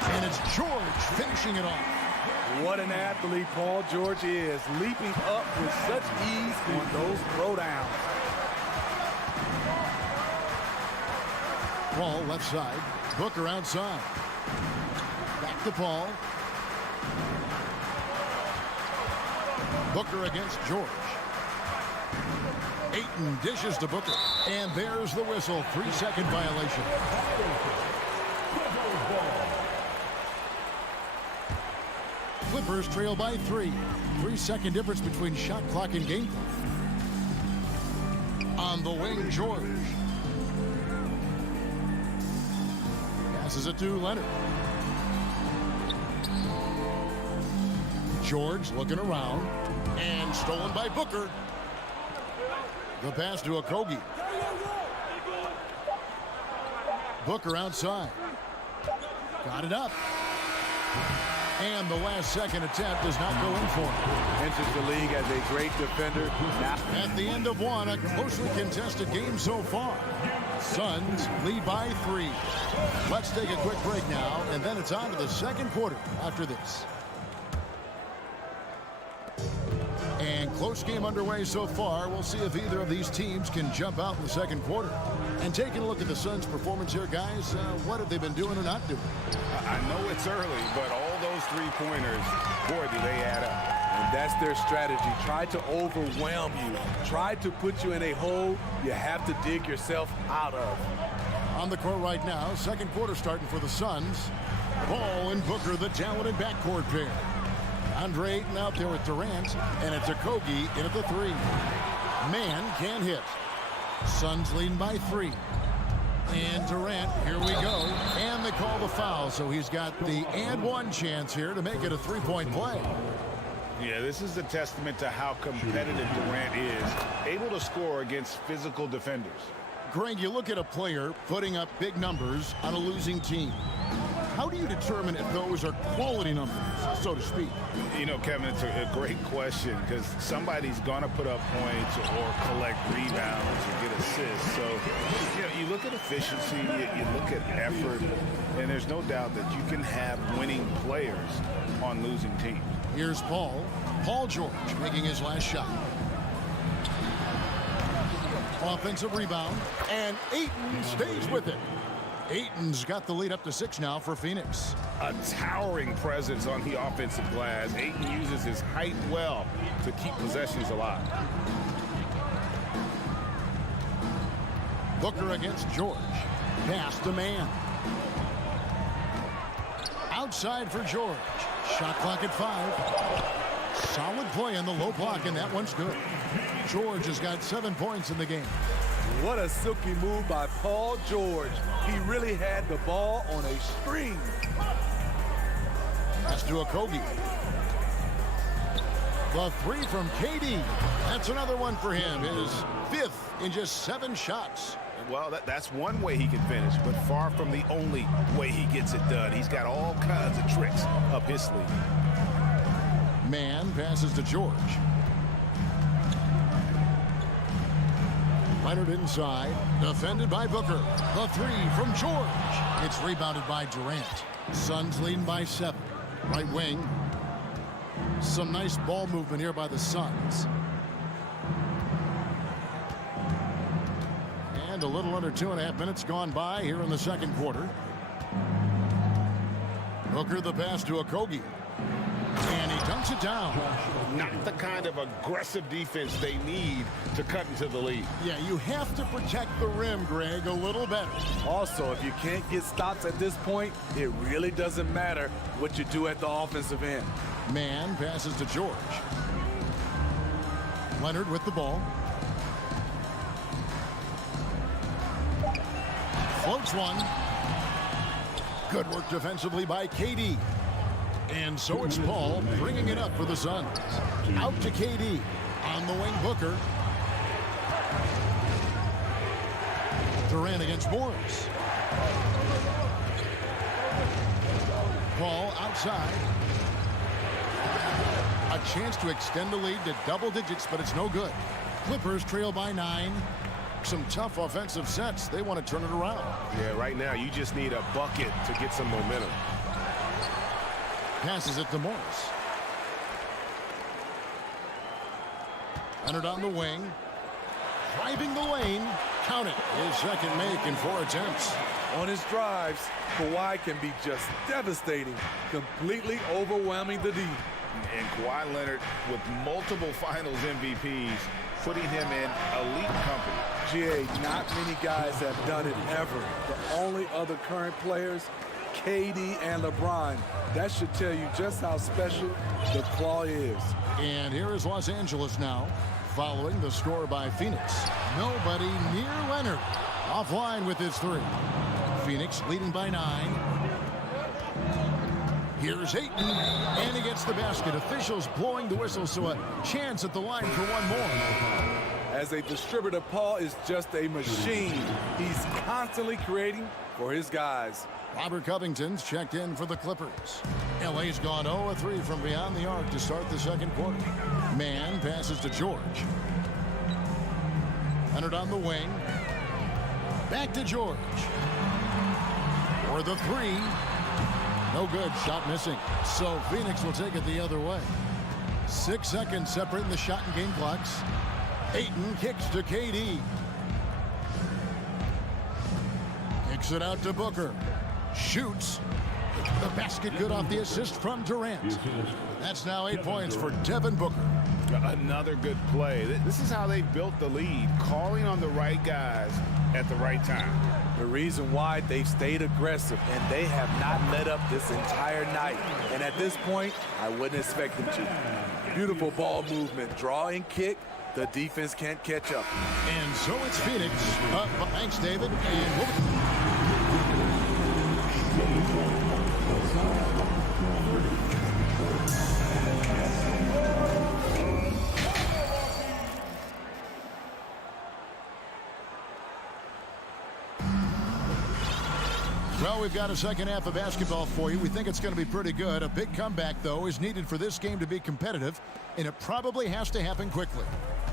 And it's George finishing it off. What an athlete Paul George is, leaping up with such ease on those throwdowns. Paul left side, Booker outside. Back to Paul. Booker against George. Ayton dishes to Booker. And there's the whistle. 3-second violation. Clippers trail by 3. 3-second difference between shot clock and game clock. On the wing, George. Passes it to Leonard. George looking around. And stolen by Booker. The pass to Okogie. Booker outside. Got it up. And the last second attempt does not go in for him. Enters the league as a great defender. At the end of one, a closely contested game so far. Suns lead by 3. Let's take a quick break now, and then it's on to the second quarter after this. And close game underway so far. We'll see if either of these teams can jump out in the second quarter. And taking a look at the Suns' performance here, guys, what have they been doing or not doing? I know it's early, but all those three-pointers, boy, do they add up. And that's their strategy. Try to overwhelm you. Try to put you in a hole you have to dig yourself out of. On the court right now, second quarter starting for the Suns. Ball and Booker, the talented backcourt pair. Andre Ayton out there with Durant, and it's Okogie in at the 3. Man can't hit. Suns leading by 3. And Durant, here we go. And they call the foul, so he's got the and one chance here to make it a 3-point play. Yeah, this is a testament to how competitive Durant is, able to score against physical defenders. Greg, you look at a player putting up big numbers on a losing team. How do you determine if those are quality numbers, so to speak? You know, Kevin, it's a great question because somebody's going to put up points or collect rebounds or get assists. So, you know, you look at efficiency, you look at effort, and there's no doubt that you can have winning players on losing teams. Here's Paul George making his last shot. Offensive rebound, and Ayton stays with it. Ayton's got the lead up to 6 now for Phoenix. A towering presence on the offensive glass. Ayton uses his height well to keep possessions alive. Booker against George. Pass to man. Outside for George. Shot clock at 5. Solid play on the low block, and that one's good. George has got 7 points in the game. What a silky move by Paul George. He really had the ball on a string. Pass to Okogie. The 3 from KD. That's another one for him. His 5th in just 7 shots. Well, that's one way he can finish, but far from the only way he gets it done. He's got all kinds of tricks up his sleeve. Man passes to George. Leonard inside, defended by Booker. The 3 from George. It's rebounded by Durant. Suns leading by 7. Right wing. Some nice ball movement here by the Suns. And a little under 2.5 minutes gone by here in the second quarter. Booker the pass to Okogie. And he dunks it down. Not the kind of aggressive defense they need to cut into the lead. Yeah, you have to protect the rim, Greg, a little better. Also, if you can't get stops at this point, it really doesn't matter what you do at the offensive end. Man passes to George. Leonard with the ball. Floats one. Good work defensively by KD. And so it's Paul bringing it up for the Suns. Out to KD. On the wing, Booker. Durant against Morris. Paul outside. A chance to extend the lead to double digits, but it's no good. Clippers trail by 9. Some tough offensive sets. They want to turn it around. Yeah, right now you just need a bucket to get some momentum. Passes it to Morris. Leonard on the wing. Driving the lane. Count it. His second make in 4 attempts. On his drives, Kawhi can be just devastating, completely overwhelming the D. And Kawhi Leonard with multiple finals MVPs, putting him in elite company. GA, not many guys have done it ever. The only other current players, KD and LeBron. That should tell you just how special the Claw is. And here is Los Angeles now, following the score by Phoenix. Nobody near Leonard. Offline with his 3. Phoenix leading by 9. Here's Ayton, and he gets the basket. Officials blowing the whistle, so a chance at the line for one more. As a distributor, Paul is just a machine. He's constantly creating for his guys. Robert Covington's checked in for the Clippers. LA's gone 0-3 from beyond the arc to start the second quarter. Mann passes to George. Leonard on the wing. Back to George. For the 3. No good. Shot missing. So Phoenix will take it the other way. 6 seconds separating the shot and game clocks. Ayton kicks to KD. Kicks it out to Booker. Shoots. The basket good off the assist from Durant. That's now 8 points for Devin Booker. Another good play. This is how they built the lead, calling on the right guys at the right time. The reason why they've stayed aggressive, and they have not let up this entire night. And at this point, I wouldn't expect them to. Beautiful ball movement, draw and kick. The defense can't catch up. And so it's Phoenix. Thanks, David. And well, we've got a second half of basketball for you. We think it's going to be pretty good. A big comeback, though, is needed for this game to be competitive, and it probably has to happen quickly.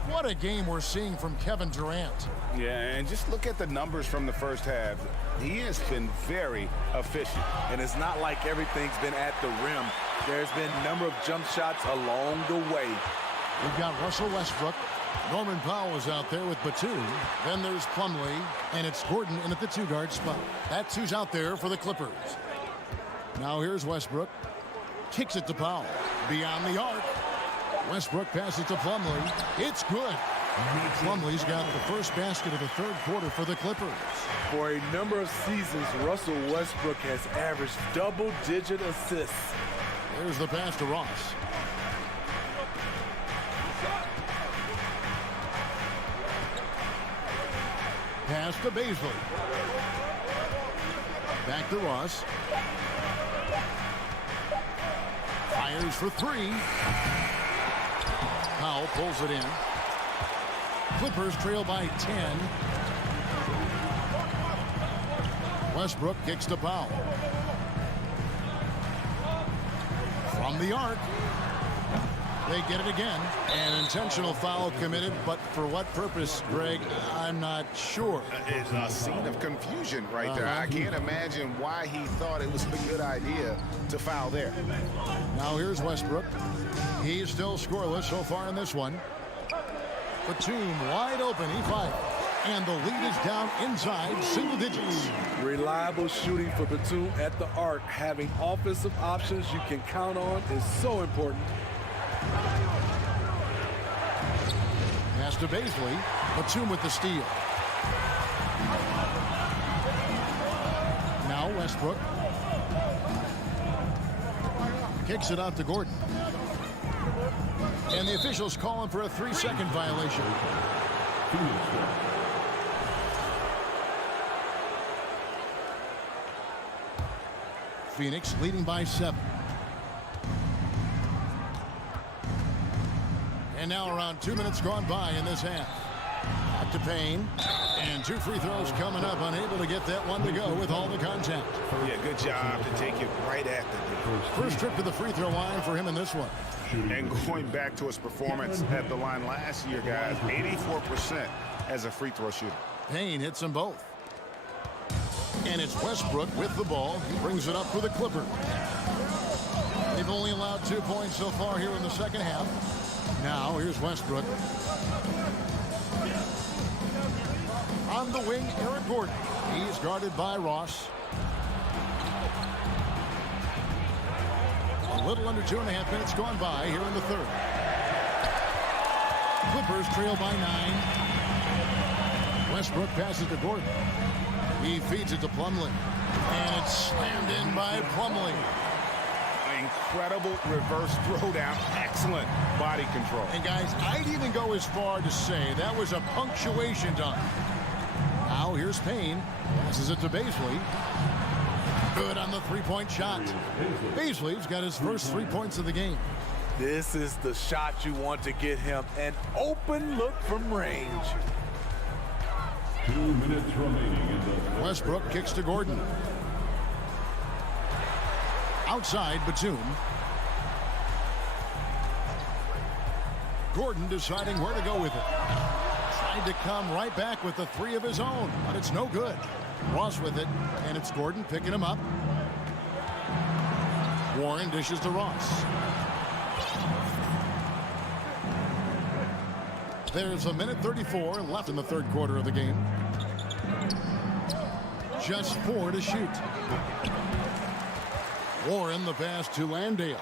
What a game we're seeing from Kevin Durant. Yeah, and just look at the numbers from the first half. He has been very efficient. And it's not like everything's been at the rim. There's been a number of jump shots along the way. We've got Russell Westbrook. Norman Powell is out there with Batum. Then there's Plumlee, and it's Gordon in at the 2-guard spot. That's who's out there for the Clippers. Now here's Westbrook. Kicks it to Powell. Beyond the arc. Westbrook passes to Plumlee. It's good. Plumlee's got the first basket of the third quarter for the Clippers. For a number of seasons, Russell Westbrook has averaged double-digit assists. There's the pass to Ross. Pass to Baisley. Back to Ross. Fires for 3. Powell pulls it in. Clippers trail by 10. Westbrook kicks to Powell. From the arc. They get it again. An intentional foul committed, but for what purpose, Greg, I'm not sure. It's a scene of confusion right there. I can't imagine why he thought it was a good idea to foul there. Now here's Westbrook. He's still scoreless so far in this one. Batum wide open. He fires. And the lead is down inside single digits. Reliable shooting for Batum at the arc. Having offensive options you can count on is so important. Pass to Baisley. Batum with the steal. Now Westbrook. Kicks it out to Gordon. And the officials calling for a 3-second violation. Phoenix leading by 7. And now around 2 minutes gone by in this half. Back to Payne. And 2 free throws coming up. Unable to get that one to go with all the contact. Yeah, good job to take it right at the first trip to the free throw line for him in this one. And going back to his performance at the line last year, guys, 84% as a free throw shooter. Payne hits them both. And it's Westbrook with the ball. He brings it up for the Clippers. They've only allowed 2 points so far here in the second half. Now, here's Westbrook. On the wing, Eric Gordon. He's guarded by Ross. A little under 2.5 minutes gone by here in the third. Clippers trail by 9. Westbrook passes to Gordon. He feeds it to Plumlee. And it's slammed in by Plumlee. Incredible reverse throwdown. Excellent body control. And guys, I'd even go as far to say that was a punctuation dunk. Now here's Payne. Passes it to Baisley. Good on the three-point shot. Baisley's got his first 3 points of the game. This is the shot you want to get him. An open look from range. 2 minutes remaining in the Westbrook kicks to Gordon. Outside, Batum. Gordon deciding where to go with it. Tried to come right back with the 3 of his own, but it's no good. Ross with it, and it's Gordon picking him up. Warren dishes to Ross. There's a minute 34 left in the third quarter of the game. Just 4 to shoot. Warren the pass to Landale.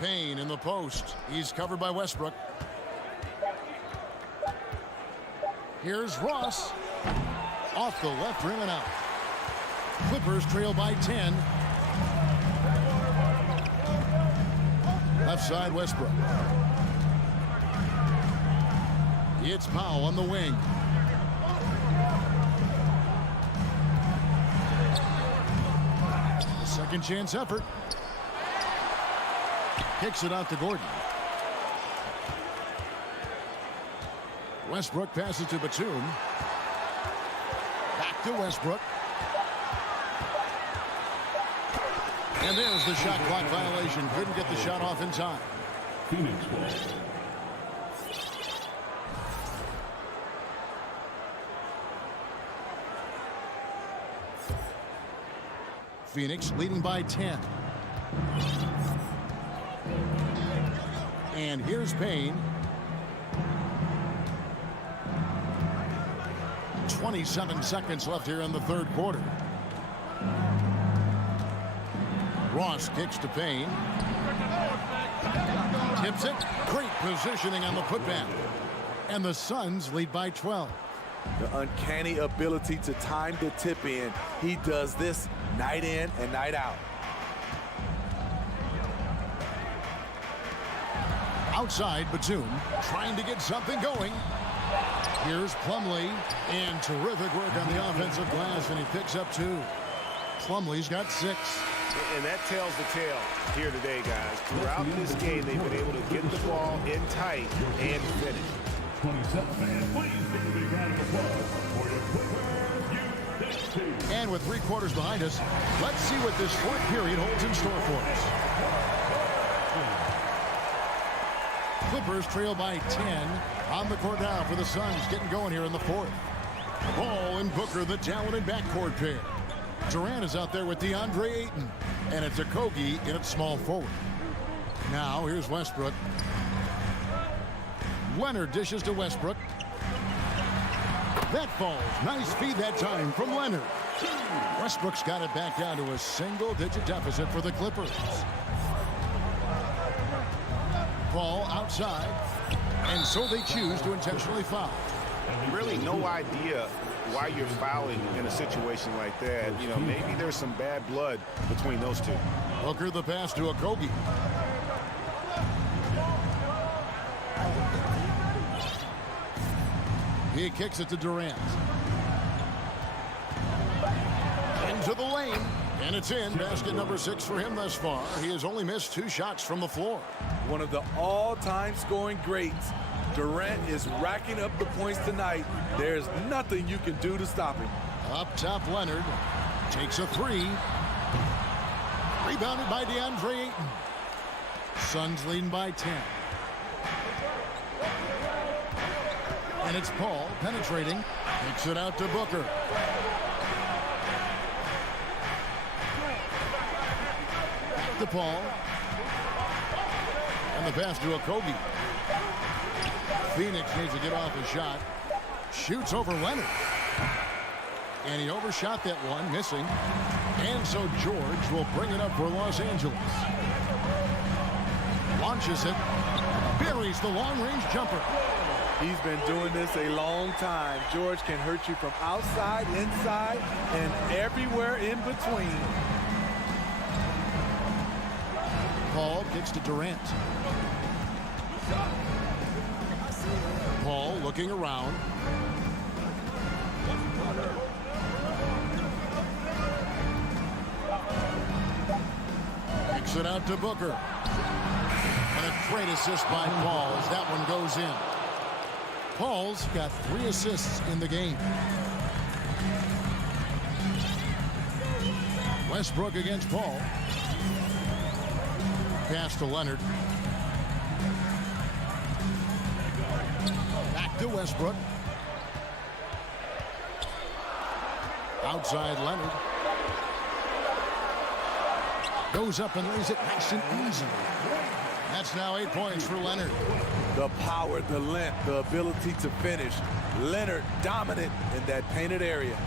Payne in the post. He's covered by Westbrook. Here's Ross. Off the left rim and out. Clippers trail by 10. Left side, Westbrook. It's Powell on the wing. Second chance effort. Kicks it out to Gordon. Westbrook passes to Batum. Back to Westbrook. And there's the shot clock violation. Couldn't get the shot off in time. Phoenix ball. Phoenix leading by 10. And here's Payne. 27 seconds left here in the third quarter. Ross kicks to Payne. Tips it. Great positioning on the putback. And the Suns lead by 12. The uncanny ability to time the tip in. He does this night in and night out. Outside, Batum trying to get something going. Here's Plumlee, and terrific work on the offensive glass, and he picks up 2. Plumlee's got 6. And that tells the tale here today, guys. Throughout this game, they've been able to get the ball in tight and finish. 27. Please give a big round of applause for your Clippers USA. And with 3 quarters behind us, let's see what this fourth period holds in store for us. Clippers trail by 10. On the court now for the Suns, getting going here in the fourth. Ball and Booker, the talented backcourt pair. Durant is out there with DeAndre Ayton, and it's Okogie in at small forward. Now here's Westbrook. Leonard dishes to Westbrook. That falls. Nice feed that time from Leonard. Westbrook's got it back down to a single-digit deficit for the Clippers. Ball outside, and so they choose to intentionally foul. Really no idea why you're fouling in a situation like that. You know, maybe there's some bad blood between those two. Booker the pass to Okogie. He kicks it to Durant. Into the lane, and it's in. Basket number 6 for him thus far. He has only missed 2 shots from the floor. One of the all-time scoring greats. Durant is racking up the points tonight. There's nothing you can do to stop him. Up top, Leonard takes a 3. Rebounded by DeAndre Ayton. Suns leading by 10. And it's Paul penetrating. Kicks it out to Booker. Back to Paul. And the pass to Okogie. Phoenix needs to get off a shot. Shoots over Leonard. And he overshot that one, missing. And so George will bring it up for Los Angeles. Launches it. Buries the long-range jumper. He's been doing this a long time. George can hurt you from outside, inside, and everywhere in between. Paul kicks to Durant. Paul looking around. Kicks it out to Booker. And a great assist by Paul as that one goes in. Paul's got 3 assists in the game. Westbrook against Paul. Pass to Leonard. Back to Westbrook. Outside Leonard. Goes up and lays it nice and easy. That's now 8 points for Leonard. The power, the length, the ability to finish. Leonard dominant in that painted area.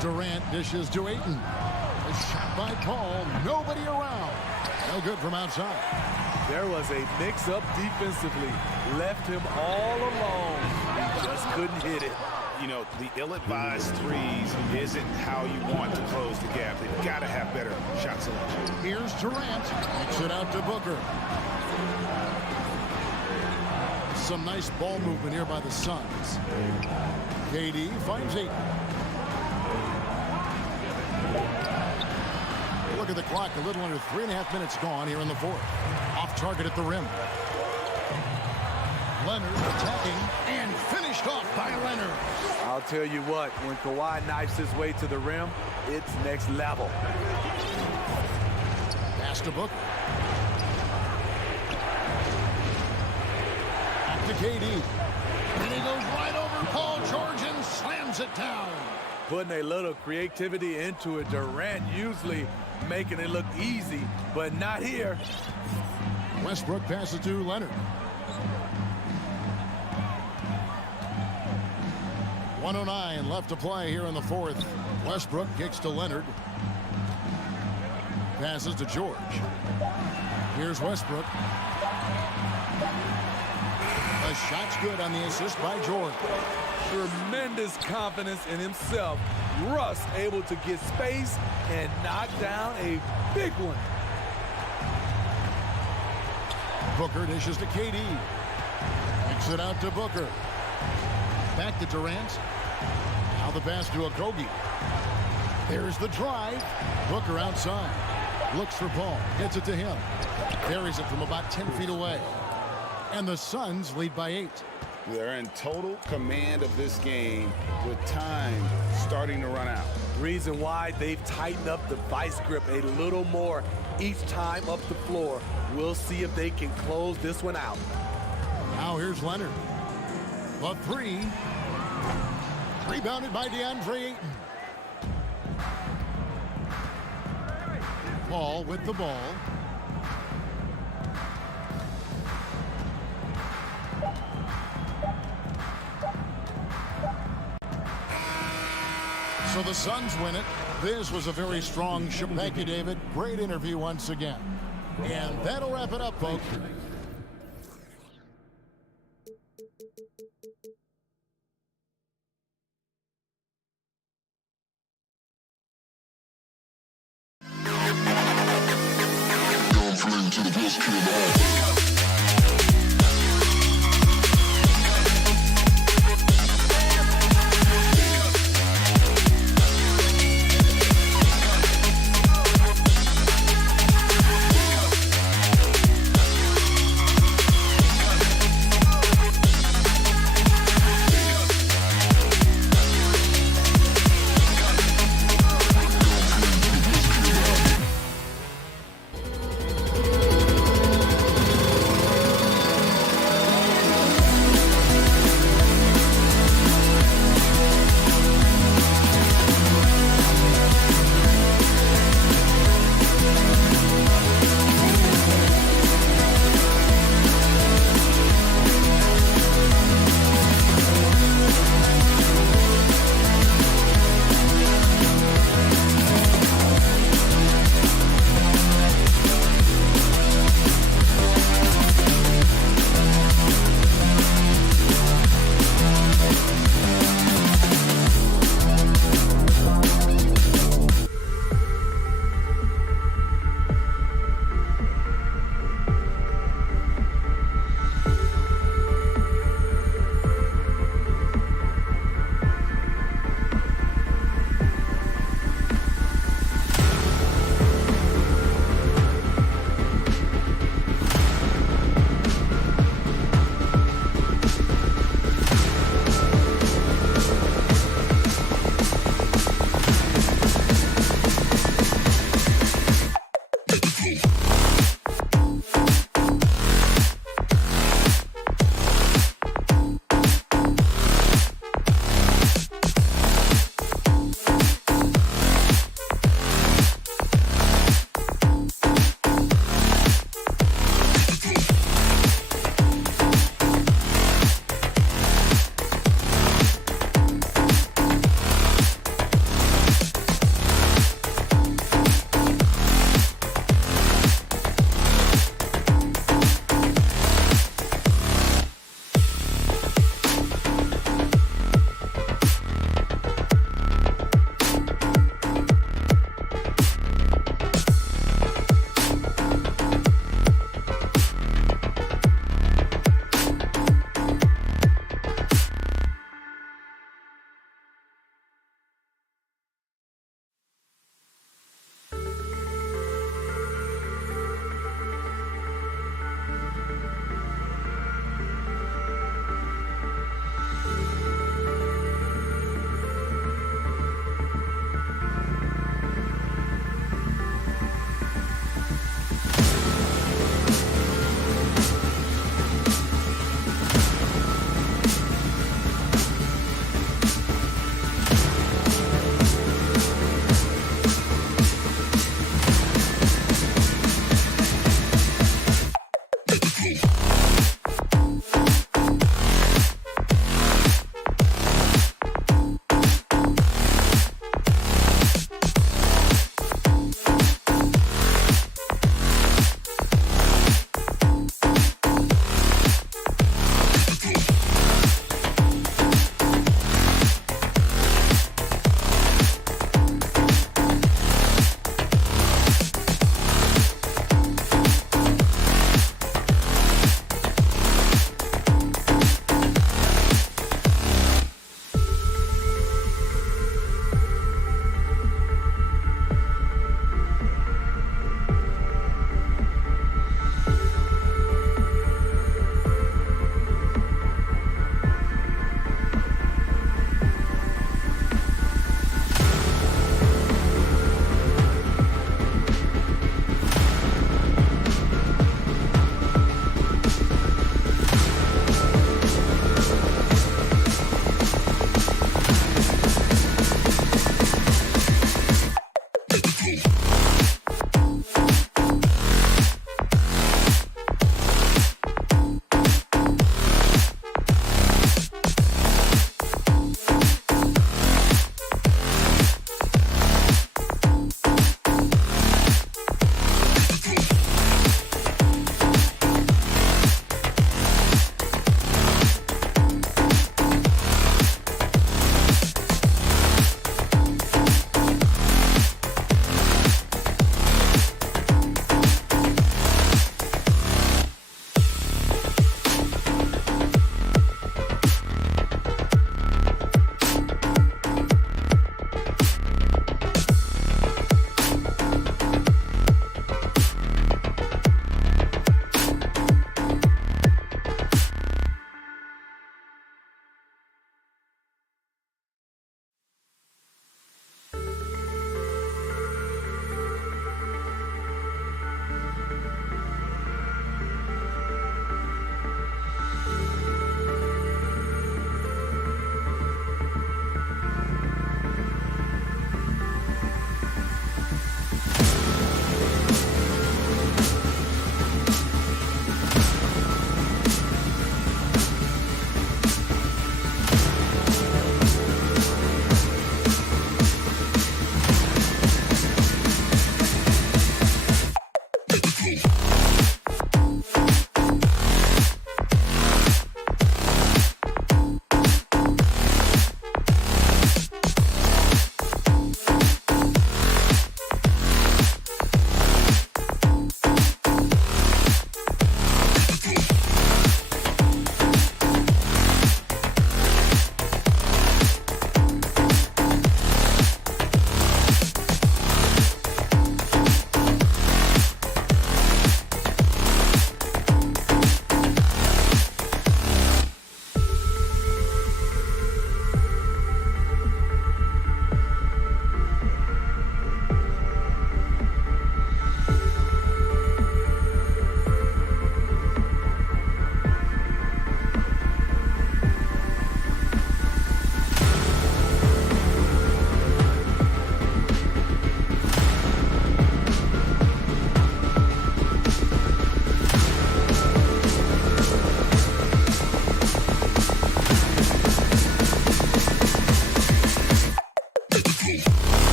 Durant dishes to Ayton. A shot by Paul. Nobody around. No good from outside. There was a mix-up defensively. Left him all alone. He just couldn't hit it. You know, the ill-advised threes isn't how you want to close the gap. They've got to have better shot selection. Here's Durant. Kicks it out to Booker. Some nice ball movement here by the Suns. KD finds Ayton. Look at the clock. A little under 3.5 minutes gone here in the fourth. Off target at the rim. Leonard attacking and finished off by Leonard. I'll tell you what, when Kawhi knifes his way to the rim, it's next level. Pass to Booker. Back to KD. And he goes right over Paul George and slams it down. Putting a little creativity into it. Durant usually making it look easy, but not here. Westbrook passes to Leonard. 1:09 left to play here in the fourth. Westbrook kicks to Leonard. Passes to George. Here's Westbrook. The shot's good on the assist by George. Tremendous confidence in himself. Russ able to get space and knock down a big one. Booker dishes to KD. Kicks it out to Booker. Back to Durant. Now the pass to Okogie. There's the drive. Booker outside. Looks for Paul. Gets it to him. Carries it from about 10 feet away. And the Suns lead by 8. They're in total command of this game with time starting to run out. Reason why they've tightened up the vice grip a little more each time up the floor. We'll see if they can close this one out. Now here's Leonard. The three. Rebounded by DeAndre Ayton. Paul with the ball. So the Suns win it. This was a very strong show. Thank you, David. Great interview once again. And that'll wrap it up, folks. To the best kid alive.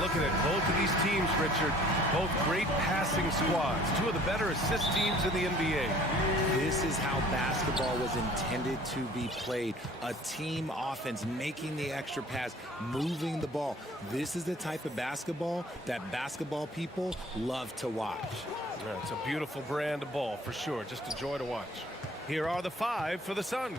Looking at both of these teams, Richard, both great passing squads, two of the better assist teams in the NBA. This is how basketball was intended to be played. A team offense, making the extra pass, moving the ball. This is the type of basketball that basketball people love to watch. Yeah, it's a beautiful brand of ball, for sure. Just a joy to watch. Here are the five for the Suns.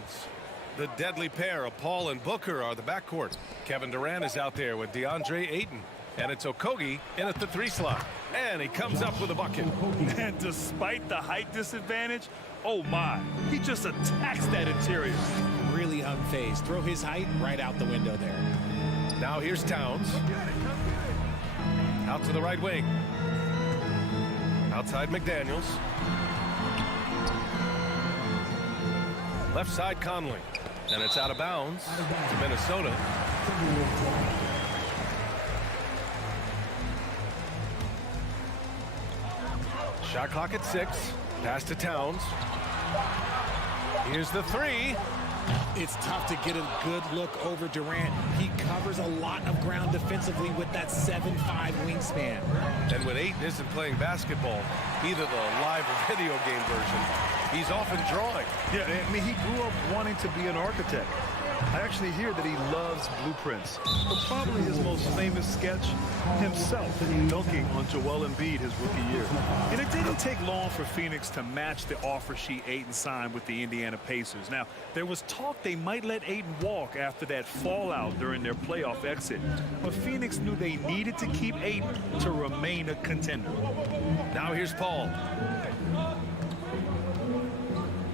The deadly pair of Paul and Booker are the backcourt. Kevin Durant is out there with DeAndre Ayton. And it's Okogie in at the 3 slot. And he comes up with a bucket. And despite the height disadvantage, oh my, he just attacks that interior. Really unfazed. Throw his height right out the window there. Now here's Towns. Out to the right wing. Outside McDaniels. Left side Conley. And it's out of bounds to Minnesota. Shot clock at 6. Pass to Towns. Here's the 3. It's tough to get a good look over Durant. He covers a lot of ground defensively with that 7'5" wingspan. And when Ayton isn't playing basketball, either the live or video game version, he's often drawing. Yeah, I mean, he grew up wanting to be an architect. I actually hear that he loves blueprints. But probably his most famous sketch, himself dunking on Joel Embiid his rookie year. And it didn't take long for Phoenix to match the offer sheet Ayton signed with the Indiana Pacers. Now, there was talk they might let Ayton walk after that fallout during their playoff exit. But Phoenix knew they needed to keep Ayton to remain a contender. Now here's Paul.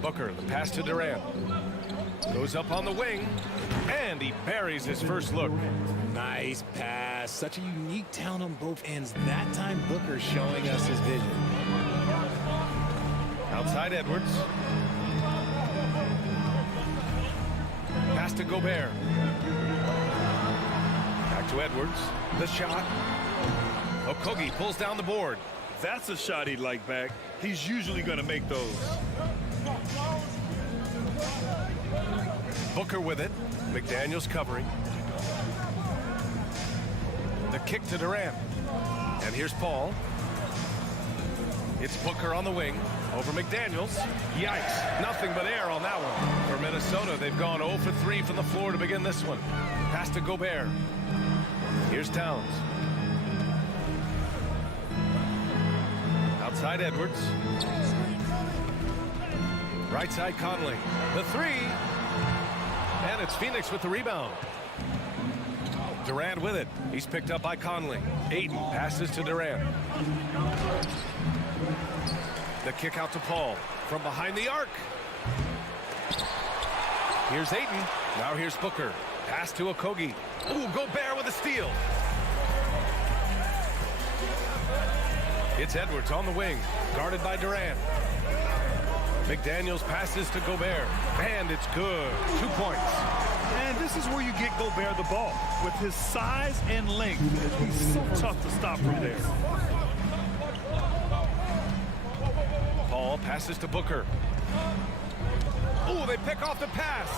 Booker, the pass to Durant. Goes up on the wing, and he buries his first look. Nice pass. Such a unique talent on both ends. That time, Booker showing us his vision. Outside Edwards. Pass to Gobert. Back to Edwards. The shot. Okogie pulls down the board. That's a shot he'd like back. He's usually going to make those. Booker with it. McDaniels covering. The kick to Durant. And here's Paul. It's Booker on the wing. Over McDaniels. Yikes. Nothing but air on that one. For Minnesota, they've gone 0 for 3 from the floor to begin this one. Pass to Gobert. Here's Towns. Outside Edwards. Right side Conley. The 3. And it's Phoenix with the rebound. Durant with it. He's picked up by Conley. Ayton passes to Durant. The kick out to Paul from behind the arc. Here's Ayton. Now here's Booker. Pass to Okogie. Ooh, Gobert with a steal. It's Edwards on the wing, guarded by Durant. McDaniels passes to Gobert, and it's good. 2 points. And this is where you get Gobert the ball. With his size and length, he's so tough to stop from there. Paul passes to Booker. Ooh, they pick off the pass.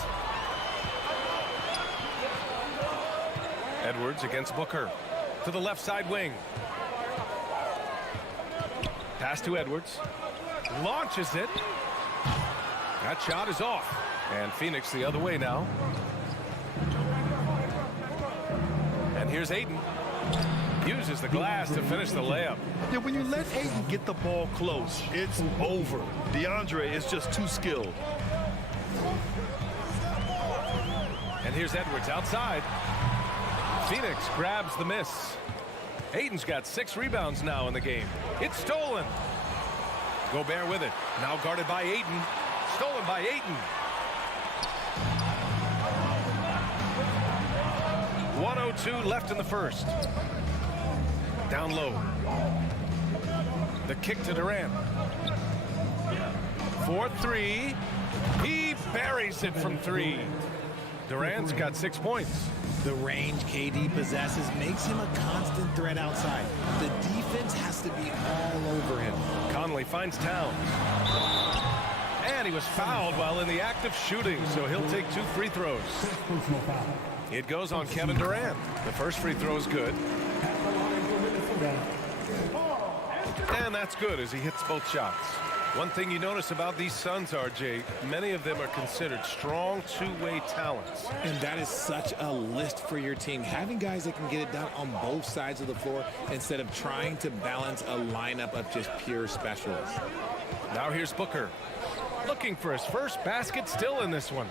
Edwards against Booker to the left side wing. Pass to Edwards. Launches it. That shot is off. And Phoenix the other way now. And here's Ayton. Uses the glass to finish the layup. Yeah, when you let Ayton get the ball close, it's over. DeAndre is just too skilled. And here's Edwards outside. Phoenix grabs the miss. Ayton's got 6 rebounds now in the game. It's stolen. Gobert with it. Now guarded by Ayton. Stolen by Ayton. 1:02 left in the first. Down low. The kick to Durant. 4-3. He buries it from 3. Durant's got 6 points. The range KD possesses makes him a constant threat outside. The defense has to be all over him. Conley finds Towns. And he was fouled while in the act of shooting, so he'll take 2 free throws. It goes on Kevin Durant. The first free throw is good. And that's good as he hits both shots. One thing you notice about these Suns, RJ, many of them are considered strong two-way talents. And that is such a list for your team. Having guys that can get it done on both sides of the floor instead of trying to balance a lineup of just pure specialists. Now here's Booker. Looking for his first basket still in this one.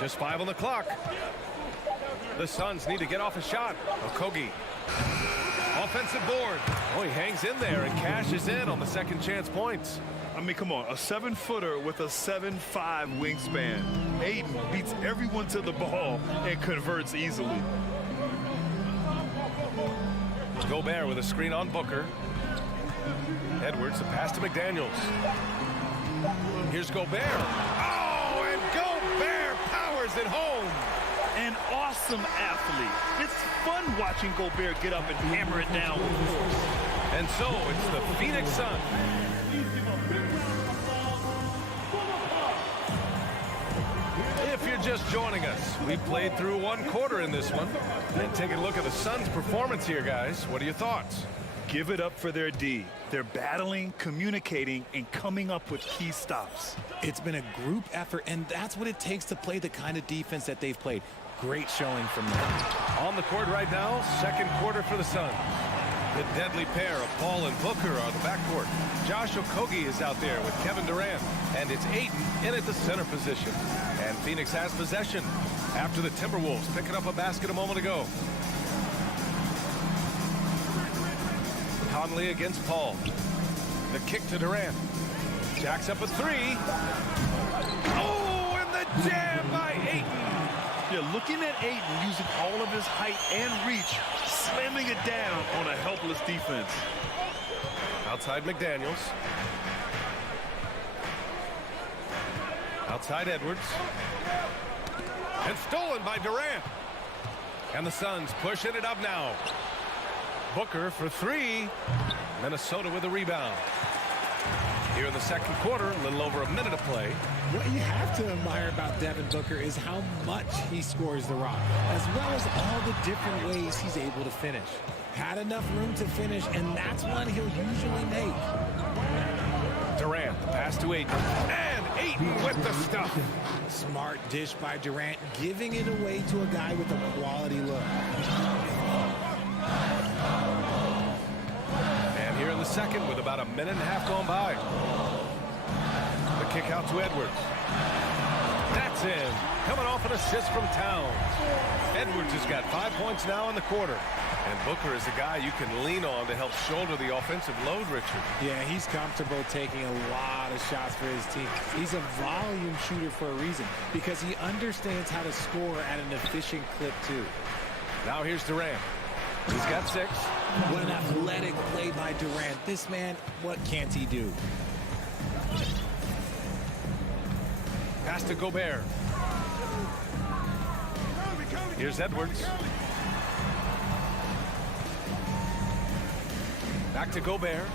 Just 5 on the clock. The Suns need to get off a shot. Okogie. Offensive board. Oh, he hangs in there and cashes in on the second chance points. I mean, come on, a 7-footer with a 7'5" wingspan. Ayton beats everyone to the ball and converts easily. Gobert with a screen on Booker. Edwards, the pass to McDaniels. Here's Gobert. Oh, and Gobert powers it home. An awesome athlete. It's fun watching Gobert get up and hammer it down with force. And so it's the Phoenix Suns. If you're just joining us, we played through 1 quarter in this one. And taking a look at the Suns' performance here, guys. What are your thoughts? Give it up for their D. They're battling, communicating, and coming up with key stops. It's been a group effort, and that's what it takes to play the kind of defense that they've played. Great showing from them. On the court right now, second quarter for the Suns. The deadly pair of Paul and Booker are the backcourt. Josh Okogie is out there with Kevin Durant, and it's Ayton in at the center position. And Phoenix has possession after the Timberwolves picking up a basket a moment ago. Conley against Paul. The kick to Durant. Jacks up a 3. Oh, and the jam by Ayton. Yeah, looking at Ayton using all of his height and reach, slamming it down on a helpless defense. Outside McDaniels. Outside Edwards. And stolen by Durant. And the Suns pushing it up now. Booker for 3. Minnesota with a rebound. Here in the second quarter, a little over a minute of play. What you have to admire about Devin Booker is how much he scores the rock, as well as all the different ways he's able to finish. Had enough room to finish, and that's one he'll usually make. Durant, the pass to Ayton. And Ayton with the stuff. Smart dish by Durant, giving it away to a guy with a quality look. And here in the second with about a minute and a half gone by. The kick out to Edwards. That's in. Coming off an assist from Towns. Edwards has got 5 points now in the quarter. And Booker is a guy you can lean on to help shoulder the offensive load, Richard. Yeah, he's comfortable taking a lot of shots for his team. He's a volume shooter for a reason because he understands how to score at an efficient clip, too. Now here's Durant. He's got 6. What an athletic play by Durant. This man, what can't he do? Pass to Gobert. Here's Edwards. Back to Gobert.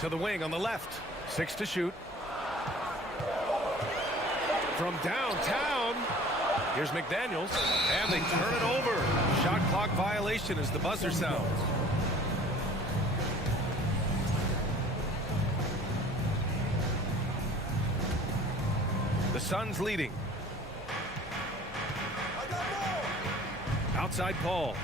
To the wing on the left. 6 to shoot. From downtown. Here's McDaniels. And they turn it over. Shot clock violation as the buzzer sounds. The Suns leading. Outside Paul.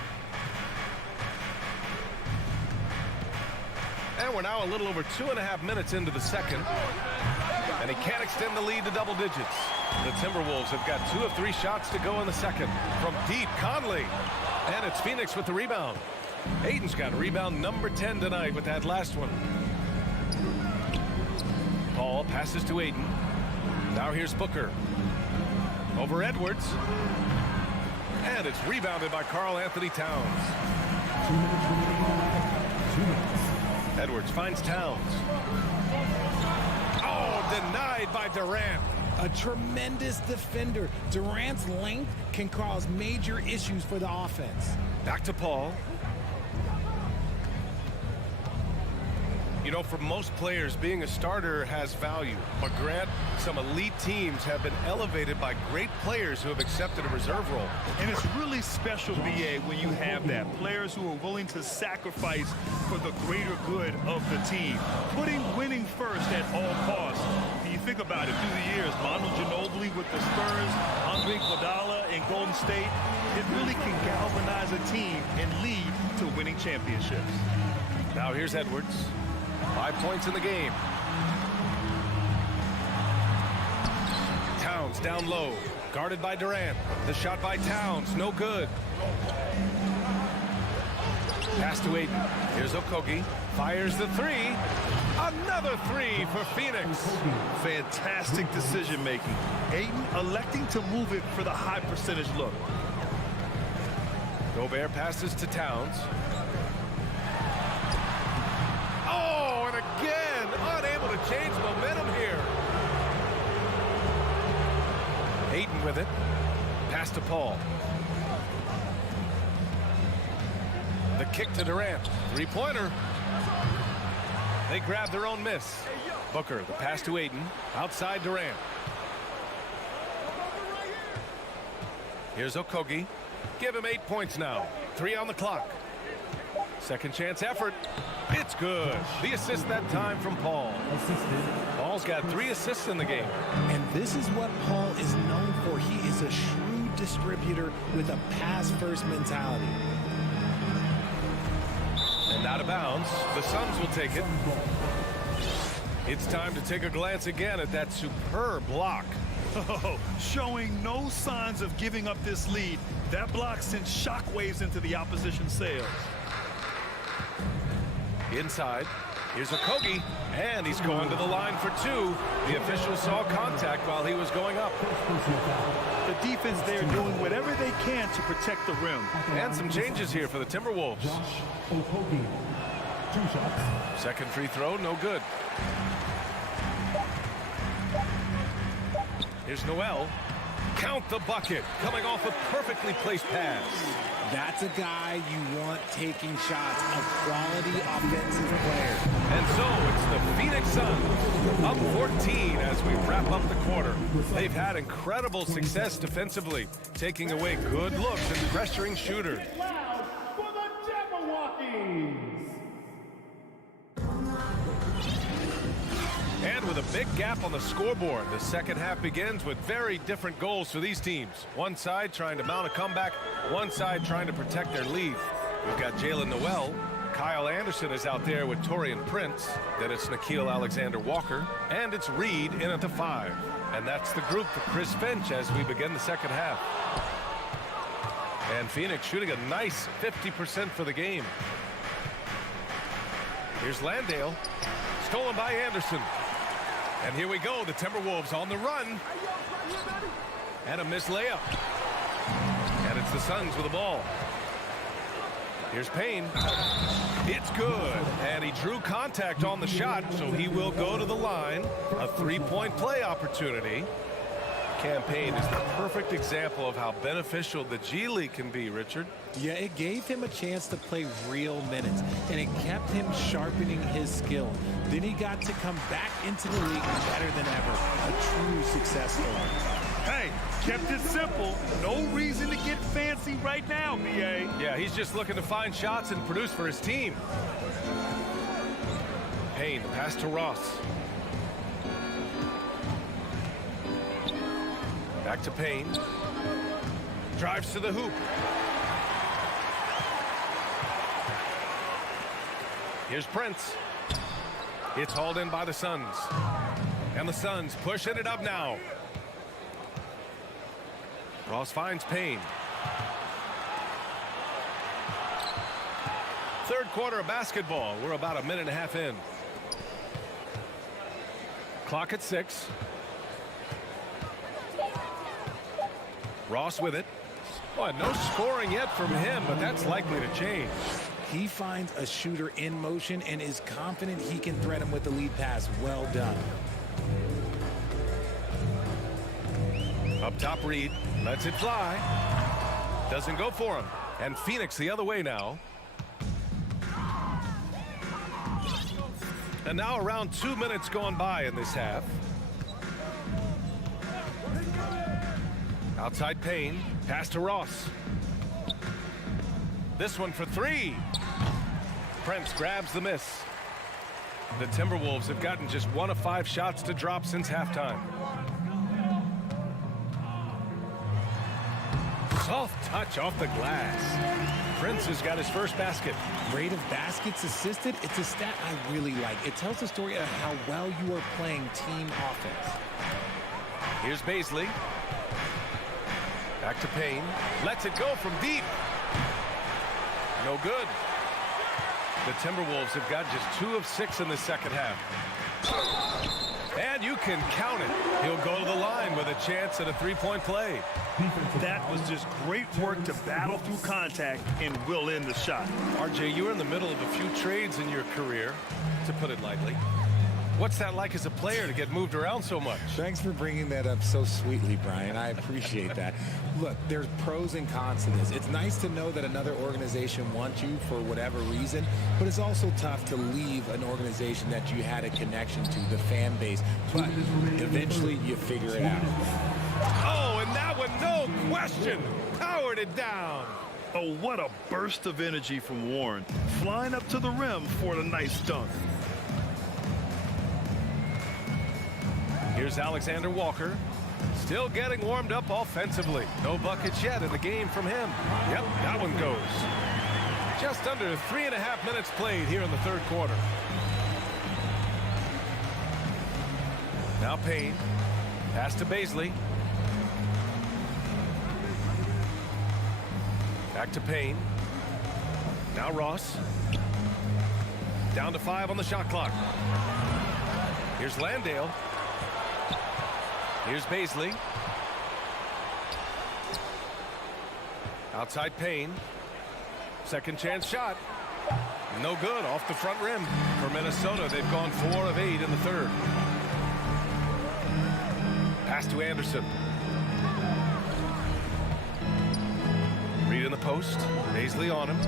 And we're now a little over 2.5 minutes into the second. And he can't extend the lead to double digits. The Timberwolves have got 2 of 3 shots to go in the second. From deep, Conley. And it's Phoenix with the rebound. Aiden's got rebound number 10 tonight with that last one. Paul passes to Aiden. Now here's Booker. Over Edwards. And it's rebounded by Karl Anthony Towns. 2 minutes. Edwards finds Towns. Oh, denied by Durant. A tremendous defender. Durant's length can cause major issues for the offense. Back to Paul. You know, for most players, being a starter has value. But Grant, some elite teams have been elevated by great players who have accepted a reserve role. And it's really special, BA, when you have that. Players who are willing to sacrifice for the greater good of the team. Putting winning first at all costs. And you think about it through the years, Manu Ginobili with the Spurs, Andre Iguodala in Golden State, it really can galvanize a team and lead to winning championships. Now here's Edwards. 5 points in the game. Towns down low. Guarded by Durant. The shot by Towns. No good. Pass to Aiden. Here's Okogie. Fires the 3. Another 3 for Phoenix. Fantastic decision making. Aiden electing to move it for the high percentage look. Gobert passes to Towns. Again, unable to change momentum here. Aiden with it. Pass to Paul. The kick to Durant. 3-pointer. They grab their own miss. Booker, the pass to Aiden. Outside Durant. Here's Okogie. Give him 8 points now. 3 on the clock. Second chance effort. It's good. The assist that time from Paul. Paul's got 3 assists in the game. And this is what Paul is known for. He is a shrewd distributor with a pass-first mentality. And out of bounds. The Suns will take it. It's time to take a glance again at that superb block. Oh, showing no signs of giving up this lead. That block sent shockwaves into the opposition's sails. Inside, here's Okogie, and he's going to the line for 2. The official saw contact while he was going up. The defense there doing whatever they can to protect the rim. And some changes here for the Timberwolves. Okogie, 2 shots. Second free throw, no good. Here's Noel. Count the bucket, coming off a perfectly placed pass. That's a guy you want taking shots, a quality offensive player. And so it's the Phoenix Suns up 14 as we wrap up the quarter. They've had incredible success defensively, taking away good looks and pressuring shooters. Loud for the Jabberwockies. And with a big gap on the scoreboard, the second half begins with very different goals for these teams. One side trying to mount a comeback, one side trying to protect their lead. We've got Jalen Noel Kyle Anderson is out there with Torian Prince. Then it's Nickeil Alexander-Walker. And it's Reed in at the 5. And that's the group for Chris Finch as we begin the second half. And Phoenix shooting a nice 50% for the game. Here's Landale. Stolen by Anderson. And here we go. The Timberwolves on the run. And a missed layup. And it's the Suns with the ball. Here's Payne. It's good. And he drew contact on the shot, so he will go to the line. A three-point play opportunity. Campaign is the perfect example of how beneficial the G League can be, Richard. Yeah, it gave him a chance to play real minutes, and it kept him sharpening his skill. Then he got to come back into the league better than ever. A true success story. Hey, kept it simple. No reason to get fancy right now, BA. Yeah, he's just looking to find shots and produce for his team. Payne, pass to Ross. Back to Payne. Drives to the hoop. Here's Prince. It's hauled in by the Suns. And the Suns pushing it up now. Ross finds Payne. Third quarter of basketball. We're about a minute and a half in. Clock at 6. Ross with it. Oh, no scoring yet from him, but that's likely to change. He finds a shooter in motion and is confident he can thread him with the lead pass. Well done. Up top, Reed lets it fly. Doesn't go for him. And Phoenix the other way now. And now around 2 minutes gone by in this half. Outside Payne. Pass to Ross. This one for 3. Prince grabs the miss. The Timberwolves have gotten just 1 of 5 shots to drop since halftime. Soft touch off the glass. Prince has got his first basket. Rate of baskets assisted, it's a stat I really like. It tells the story of how well you are playing team offense. Here's Baisley. Back to Payne. Lets it go from deep. No good. The Timberwolves have got just 2 of 6 in the second half. And you can count it. He'll go to the line with a chance at a three-point play. That was just great work to battle through contact and will in the shot. RJ, you were in the middle of a few trades in your career, to put it lightly. What's that like as a player to get moved around so much? Thanks for bringing that up so sweetly, Brian. I appreciate that. Look, there's pros and cons to this. It's nice to know that another organization wants you for whatever reason, but it's also tough to leave an organization that you had a connection to, the fan base. But eventually you figure it out. Oh, and that one, no question, powered it down. Oh, what a burst of energy from Warren. Flying up to the rim for a nice dunk. Here's Alexander Walker. Still getting warmed up offensively. No buckets yet in the game from him. Yep, that one goes. Just under 3.5 minutes played here in the third quarter. Now Payne. Pass to Baisley. Back to Payne. Now Ross. Down to 5 on the shot clock. Here's Landale. Here's Baisley. Outside Payne. Second chance shot. No good, off the front rim. For Minnesota, they've gone 4 of 8 in the third. Pass to Anderson. Reed in the post. Baisley on him.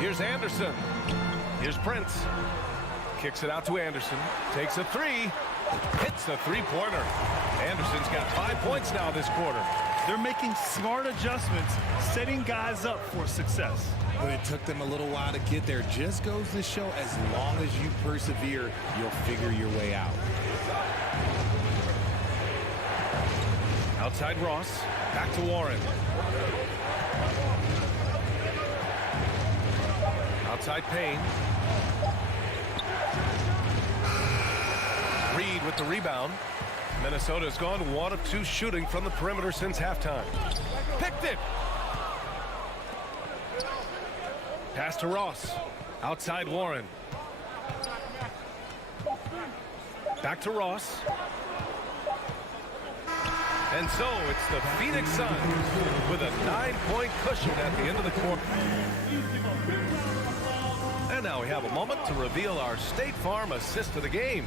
Here's Anderson. Here's Prince. Kicks it out to Anderson. Takes a 3. Hits the three-pointer. Anderson's got 5 points now this quarter. They're making smart adjustments, setting guys up for success. But it took them a little while to get there. Just goes to show as long as you persevere, you'll figure your way out. Outside Ross. Back to Warren. Outside Payne. Reed with the rebound. Minnesota's gone 1 of 2 shooting from the perimeter since halftime. Picked it. Pass to Ross. Outside Warren. Back to Ross. And so it's the Phoenix Suns with a 9-point cushion at the end of the quarter. And now we have a moment to reveal our State Farm assist of the game.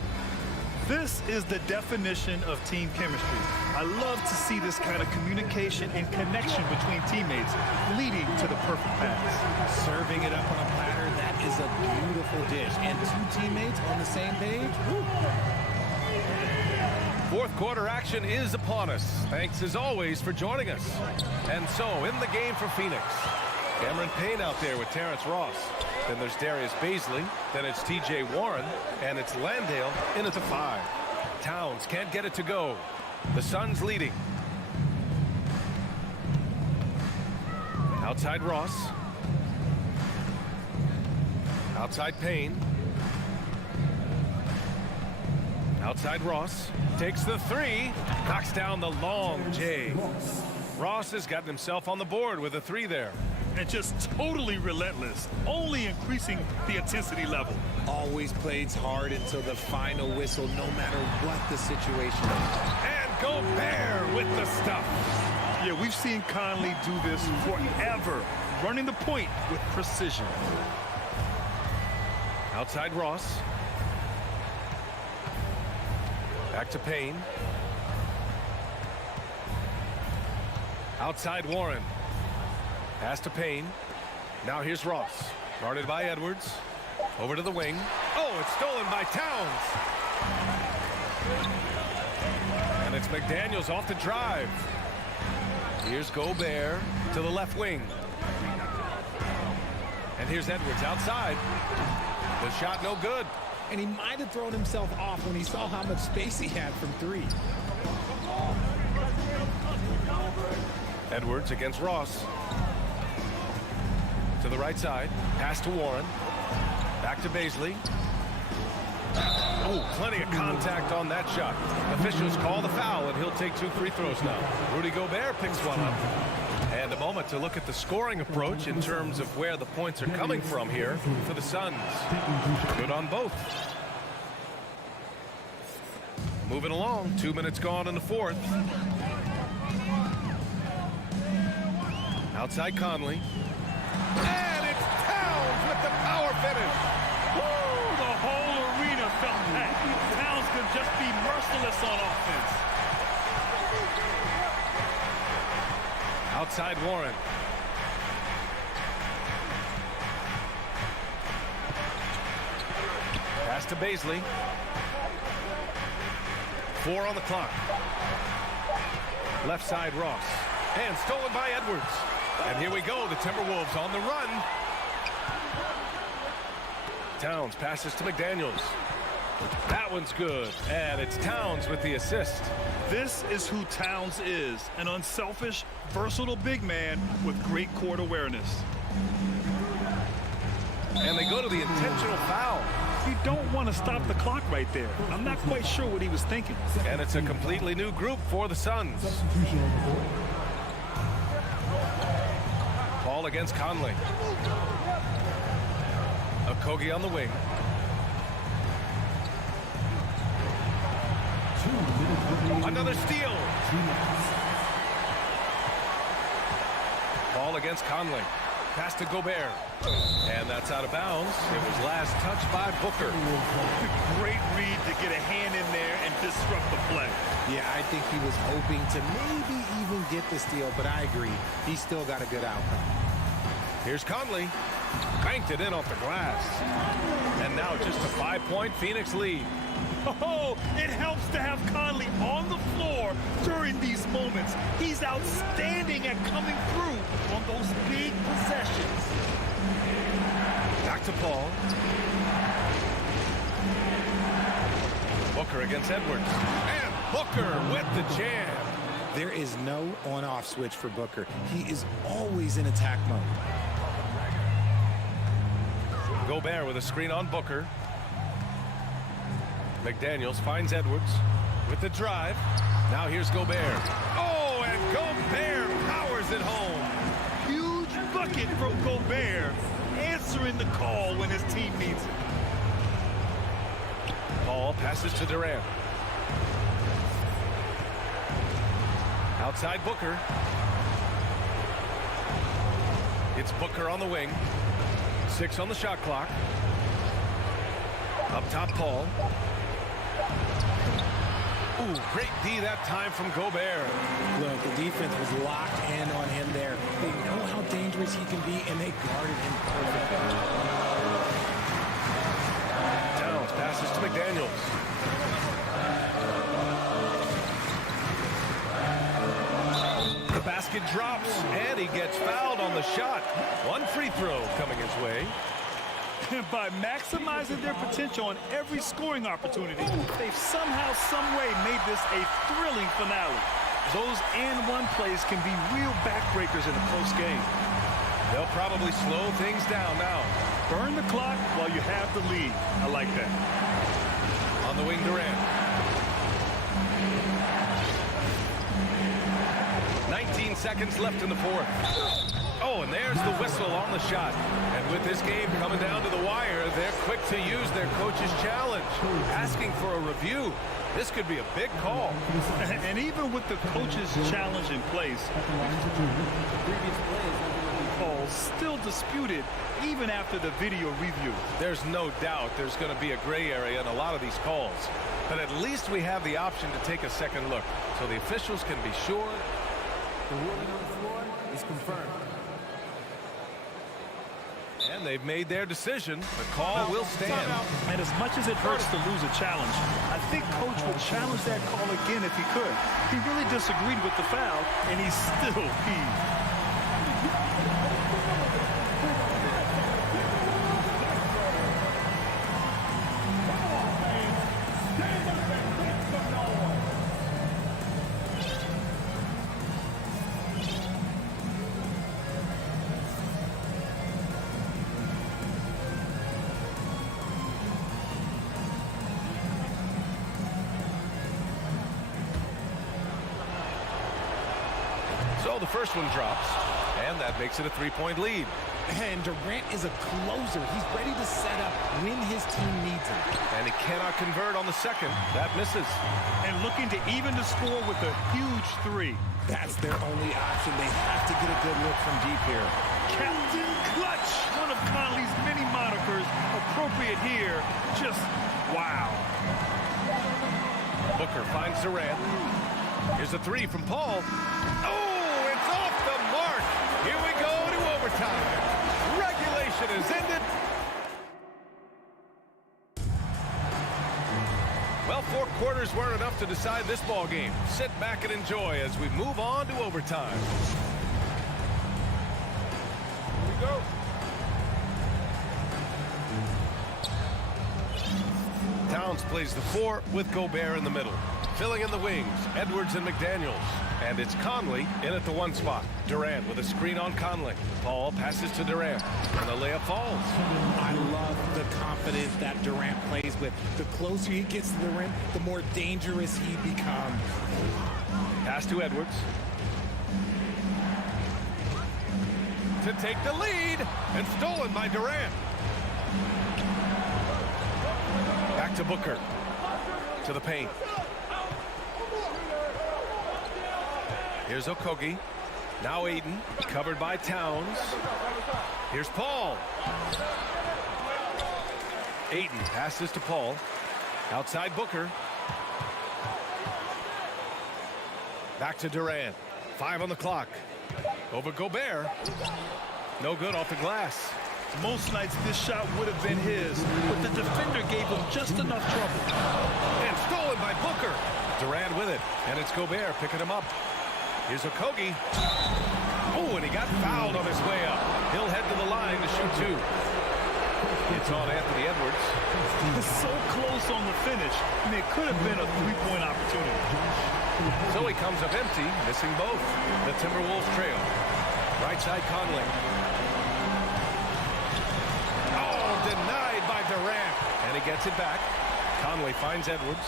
This is the definition of team chemistry. I love to see this kind of communication and connection between teammates leading to the perfect pass. Serving it up on a platter, that is a beautiful dish. And 2 teammates on the same page. Woo. Fourth quarter action is upon us. Thanks as always for joining us. And so in the game for Phoenix, Cameron Payne out there with Terrence Ross. Then there's Darius Baisley. Then it's T.J. Warren. And it's Landale in at the 5. Towns can't get it to go. The Suns leading. Outside Ross. Outside Payne. Outside Ross. Takes the 3. Knocks down the long J. Ross has gotten himself on the board with a 3 there. And just totally relentless, only increasing the intensity level. Always plays hard until the final whistle, no matter what the situation is. And Gobert with the stuff. Yeah, we've seen Conley do this forever, running the point with precision. Outside Ross. Back to Payne. Outside Warren. Pass to Payne. Now here's Ross. Guarded by Edwards. Over to the wing. Oh, it's stolen by Towns. And it's McDaniels off the drive. Here's Gobert to the left wing. And here's Edwards outside. The shot no good. And he might have thrown himself off when he saw how much space he had from 3. Edwards against Ross. To the right side. Pass to Warren. Back to Baisley. Oh, plenty of contact on that shot. Officials call the foul, and he'll take 2 free throws now. Rudy Gobert picks one up. And a moment to look at the scoring approach in terms of where the points are coming from here for the Suns. Good on both. Moving along. 2 minutes gone in the fourth. Outside Conley. And it's Towns with the power finish. Woo! The whole arena felt that. Towns could just be merciless on offense. Outside Warren. Pass to Baisley. 4 on the clock. Left side Ross. And stolen by Edwards. And here we go, the Timberwolves on the run. Towns passes to McDaniels. That one's good. And it's Towns with the assist. This is who Towns is, an unselfish, versatile big man with great court awareness. And they go to the intentional foul. You don't want to stop the clock right there. I'm not quite sure what he was thinking. And it's a completely new group for the Suns. Paul against Conley. Okogie on the wing. Another steal. Paul against Conley. Pass to Gobert. And that's out of bounds. It was last touched by Booker. Great read to get a hand in there and disrupt the play. Yeah, I think he was hoping to maybe even get the steal, but I agree. He still got a good outcome. Here's Conley. Banked it in off the glass. And now just a 5-point Phoenix lead. Oh, it helps to have Conley on the floor during these moments. He's outstanding at coming through on those big possessions. Back to Paul. Booker against Edwards. And Booker with the jam. There is no on-off switch for Booker. He is always in attack mode. Gobert with a screen on Booker. McDaniels finds Edwards with the drive. Now here's Gobert. Oh, and Gobert powers it home. Huge bucket from Gobert, answering the call when his team needs it. Paul passes to Durant. Outside Booker. It's Booker on the wing. 6 on the shot clock. Up top, Paul. Ooh, great D that time from Gobert. Look, the defense was locked in on him there. They know how dangerous he can be, and they guarded him perfectly. Towns passes to McDaniels. The basket drops, and he gets fouled on the shot. One free throw coming his way. By maximizing their potential on every scoring opportunity, they've somehow, some way made this a thrilling finale. Those and-one plays can be real backbreakers in a close game. They'll probably slow things down now. Burn the clock while you have the lead. I like that. On the wing, Durant. 19 seconds left in the fourth. Oh, and there's the whistle on the shot. And with this game coming down to the wire, they're quick to use their coach's challenge, asking for a review. This could be a big call. And even with the coach's challenge in place, calls still disputed even after the video review. There's no doubt there's going to be a gray area in a lot of these calls. But at least we have the option to take a second look, so the officials can be sure. The ruling on the floor is confirmed. And they've made their decision. The call will stand. And as much as it hurts to lose a challenge, I think Coach would challenge that call again if he could. He really disagreed with the foul, and he's still peeved. So the first one drops, and that makes it a three-point lead. And Durant is a closer. He's ready to set up when his team needs him. And he cannot convert on the second. That misses. And looking to even the score with a huge three. That's their only option. They have to get a good look from deep here. Captain Clutch, one of Conley's many monikers, appropriate here. Just wow. Booker finds Durant. Here's a three from Paul. Oh, it's off the mark. Here we go to overtime. Regulation is ended. Well, 4 quarters weren't enough to decide this ball game. Sit back and enjoy as we move on to overtime. Here we go. Towns plays the 4 with Gobert in the middle. Filling in the wings, Edwards and McDaniels. And it's Conley in at the 1 spot. Durant with a screen on Conley. Paul passes to Durant, and the layup falls. I love the confidence that Durant plays with. The closer he gets to the rim, the more dangerous he becomes. Pass to Edwards. To take the lead, and stolen by Durant. Back to Booker. To the paint. Here's Okogie. Now Aiden, covered by Towns. Here's Paul. Aiden passes to Paul. Outside Booker. Back to Durant. 5 on the clock. Over Gobert. No good off the glass. Most nights this shot would have been his, but the defender gave him just enough trouble. And stolen by Booker. Durant with it, and it's Gobert picking him up. Here's Okogie. Oh, and he got fouled on his way up. He'll head to the line to shoot 2. It's on Anthony Edwards. So close on the finish. I mean, it could have been a 3-point opportunity. So he comes up empty, missing both. The Timberwolves trail. Right side Conley. Oh, And he gets it back. Conley finds Edwards.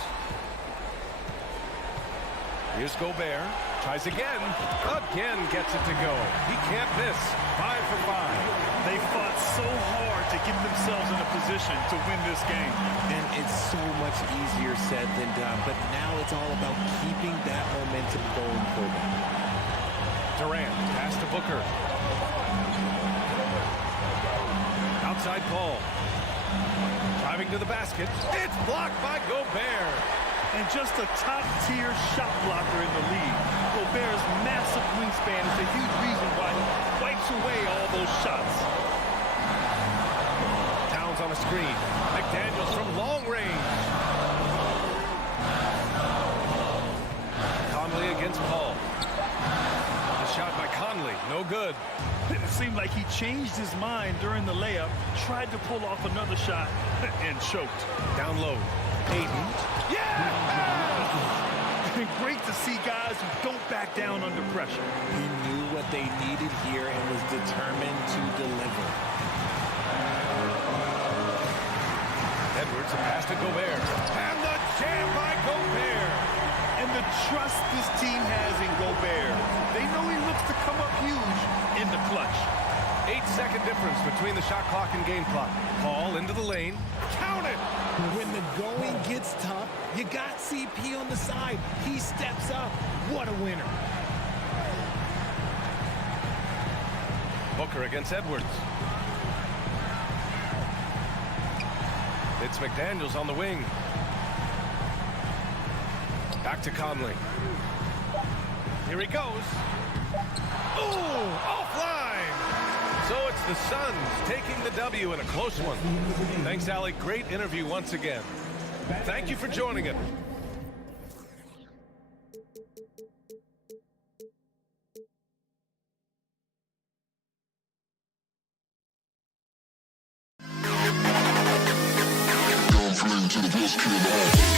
Here's Gobert. Tries again. Again gets it to go. He can't miss. 5 for 5. They fought so hard to get themselves in a position to win this game. And it's so much easier said than done. But now it's all about keeping that momentum going for them. Durant, pass to Booker. Outside Paul. Driving to the basket. It's blocked by Gobert. And just a top-tier shot blocker in the league. Gobert's massive wingspan is a huge reason why he wipes away all those shots. Towns on a screen. McDaniels from long range. Conley against Paul. The shot by Conley, no good. It seemed like he changed his mind during the layup, tried to pull off another shot, and choked. Down low. Aiden. Yeah! Great to see guys who don't back down under pressure. He knew what they needed here and was determined to deliver. Edwards, a pass to Gobert. And the jam by Gobert. And the trust this team has in Gobert. They know he looks to come up huge in the clutch. 8-second difference between the shot clock and game clock. Paul into the lane. Count it! When the going gets tough, you got CP on the side. He steps up. What a winner. Booker against Edwards. It's McDaniels on the wing. Back to Conley. Here he goes. Ooh, offline! So it's the Suns taking the W in a close one. Thanks, Allie. Great interview once again. Thank you for joining us. To the best kid in the house.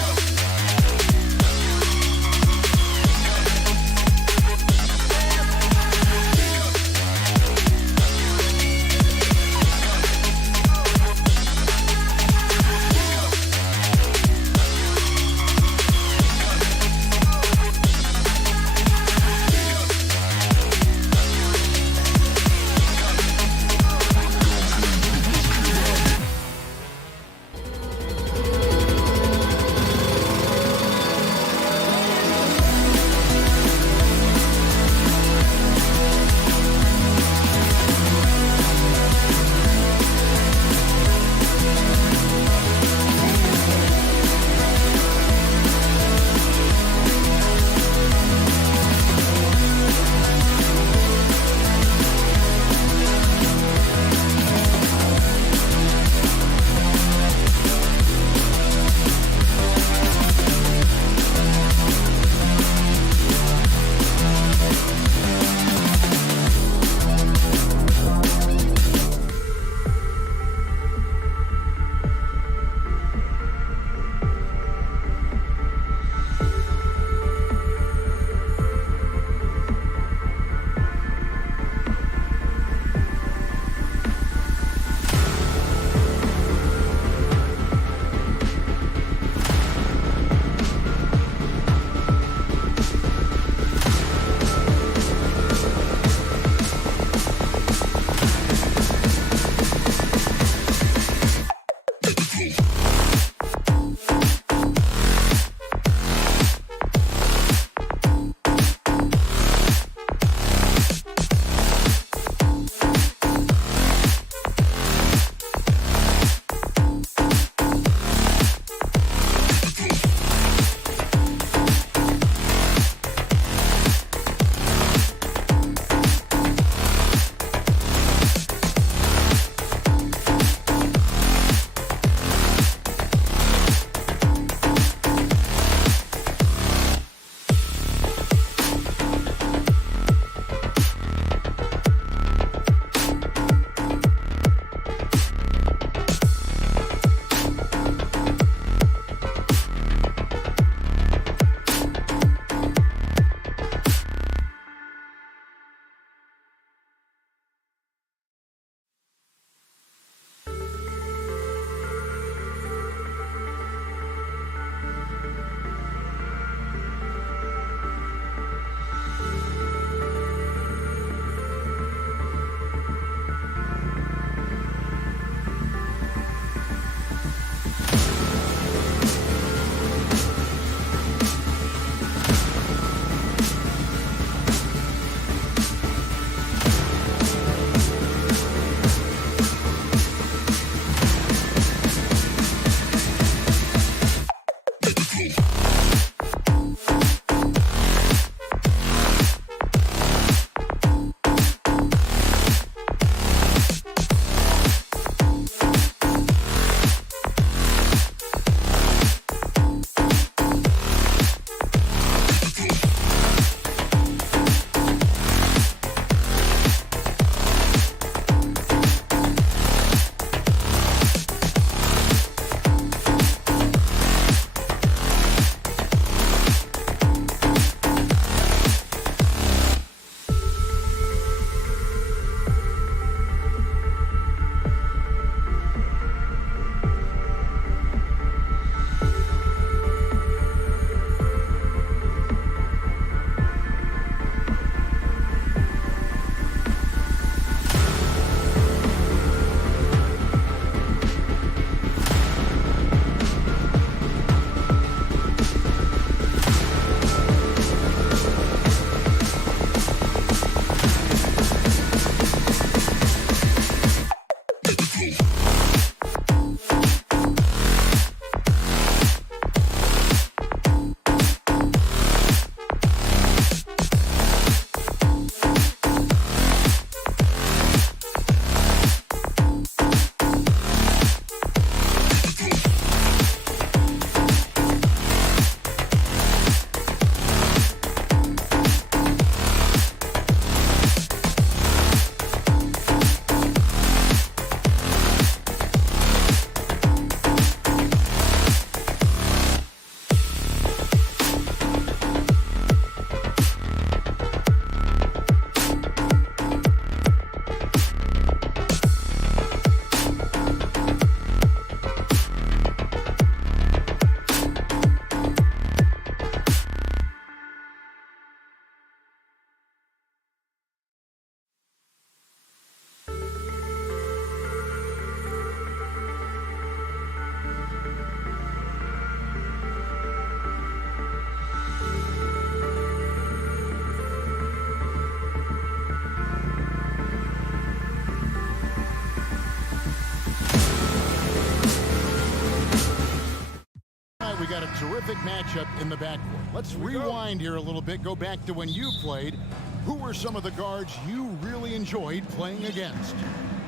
We got a terrific matchup in the backcourt. Let's rewind here a little bit. Go back to when you played. Who were some of the guards you really enjoyed playing against?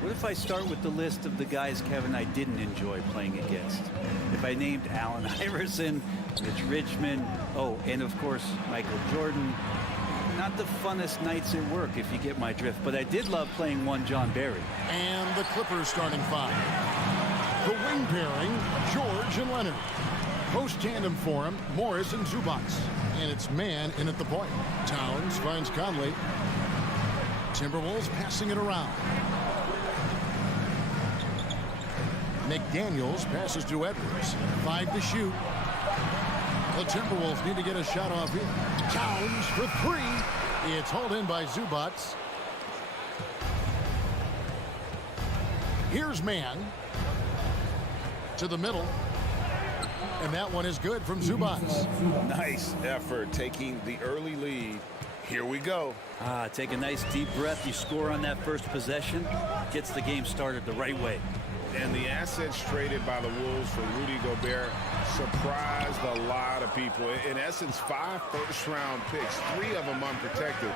What if I start with the list of the guys, Kevin, I didn't enjoy playing against? If I named Allen Iverson, Mitch Richmond, oh, and of course, Michael Jordan. Not the funnest nights at work, if you get my drift, but I did love playing one John Barry. And the Clippers starting five. The wing pairing, George and Leonard. Post tandem for him, Morris and Zubac. And it's man in at the point. Towns finds Conley. Timberwolves passing it around. McDaniels passes to Edwards. 5 to shoot. The Timberwolves need to get a shot off here. Towns for 3. It's hauled in by Zubac. Here's man. To the middle. And that one is good from Zubac. Nice effort taking the early lead. Here we go. Take a nice deep breath. You score on that first possession. Gets the game started the right way. And the assets traded by the Wolves for Rudy Gobert surprised a lot of people. In essence, 5 first-round picks, 3 of them unprotected.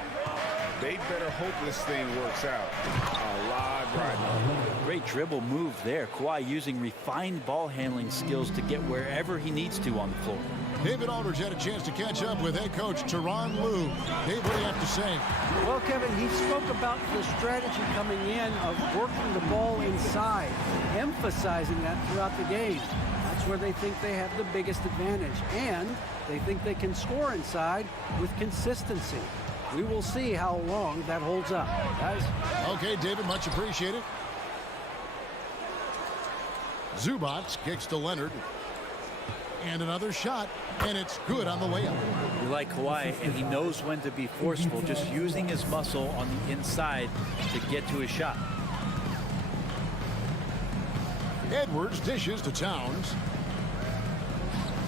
They better hope this thing works out. A lot riding on it. Great dribble move there. Kawhi using refined ball handling skills to get wherever he needs to on the floor. David Aldridge had a chance to catch up with head coach Tyronn Lue. Dave, what do you have to say? Well, Kevin, he spoke about the strategy coming in of working the ball inside, emphasizing that throughout the game. That's where they think they have the biggest advantage, and they think they can score inside with consistency. We will see how long that holds up, guys. Okay, David, much appreciated. Zubac kicks to Leonard. And another shot, and it's good on the layup. You like Kawhi, and he knows when to be forceful, just using his muscle on the inside to get to his shot. Edwards dishes to Towns.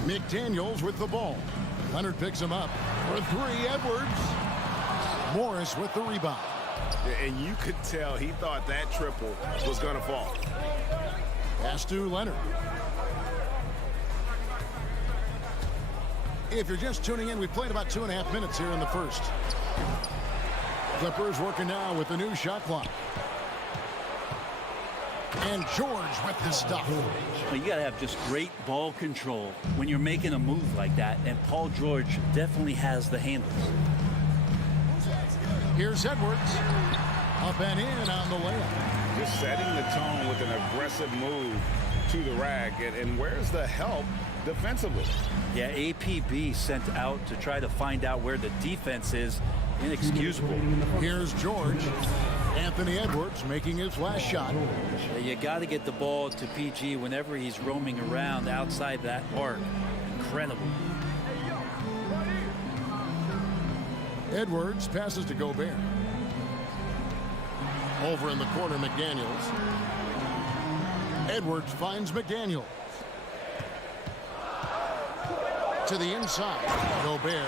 McDaniels with the ball. Leonard picks him up for 3. Edwards. Morris with the rebound. And you could tell he thought that triple was going to fall. Pass to Leonard. If you're just tuning in, we played about 2.5 minutes here in the first. Clippers working now with the new shot clock. And George with the stuff. Well, you got to have just great ball control when you're making a move like that, and Paul George definitely has the handles. Here's Edwards. Up and in on the layup. Just setting the tone with an aggressive move to the rack. And where's the help defensively? Yeah, APB sent out to try to find out where the defense is. Inexcusable. Here's George. Anthony Edwards making his last shot. Yeah, you got to get the ball to PG whenever he's roaming around outside that arc. Incredible. Edwards passes to Gobert. Over in the corner, McDaniels. Edwards finds McDaniels. To the inside, Gobert.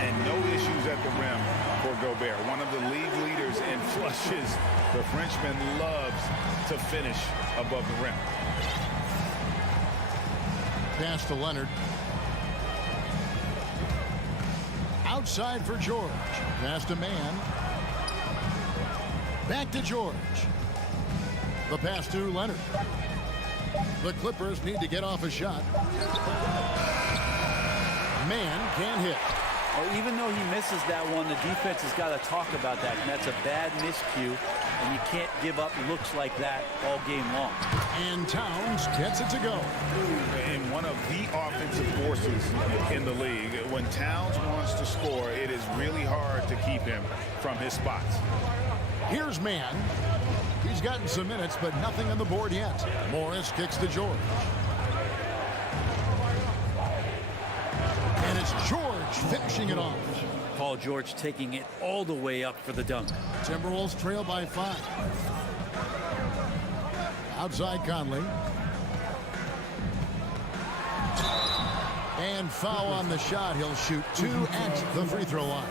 And no issues at the rim for Gobert. One of the league leaders in flushes. The Frenchman loves to finish above the rim. Pass to Leonard. Outside for George. Pass to Mann. Back to George. The pass to Leonard. The Clippers need to get off a shot. Man can't hit. Well, even though he misses that one, the defense has got to talk about that, and that's a bad miscue, and you can't give up looks like that all game long. And Towns gets it to go. And one of the offensive forces in the league. When Towns wants to score, it is really hard to keep him from his spots. Here's Mann. He's gotten some minutes, but nothing on the board yet. Morris kicks to George. And it's George finishing it off. Paul George taking it all the way up for the dunk. Timberwolves trail by 5. Outside Conley. And foul on the shot. He'll shoot 2 at the free throw line.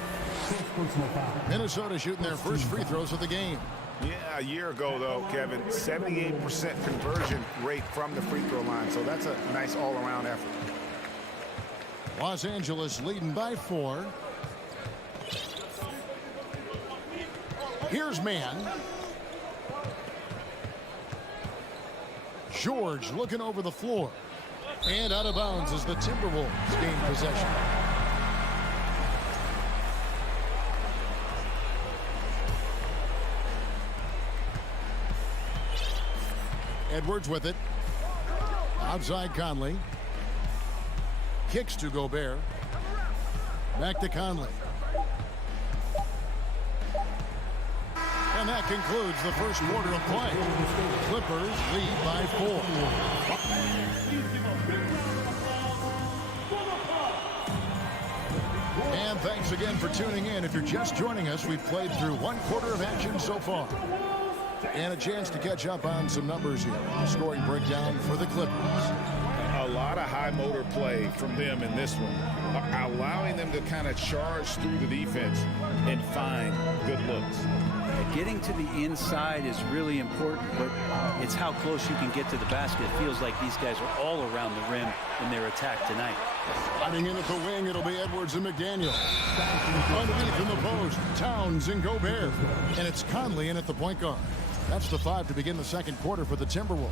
Minnesota shooting their first free throws of the game. Yeah, a year ago, though, Kevin, 78% conversion rate from the free throw line. So that's a nice all-around effort. Los Angeles leading by 4. Here's Mann. George looking over the floor. And out of bounds as the Timberwolves gain possession. Edwards with it. Outside Conley. Kicks to Gobert. Back to Conley. And that concludes the first quarter of play. Clippers lead by 4. And thanks again for tuning in. If you're just joining us, we've played through 1 quarter of action so far. And a chance to catch up on some numbers here. Scoring breakdown for the Clippers. A lot of high motor play from them in this one, allowing them to kind of charge through the defense and find good looks. Getting to the inside is really important, but it's how close you can get to the basket. It feels like these guys are all around the rim in their attack tonight. Sliding in at the wing, it'll be Edwards and McDaniel. Underneath in the post, Towns and Gobert. And it's Conley in at the point guard. That's the 5 to begin the second quarter for the Timberwolves.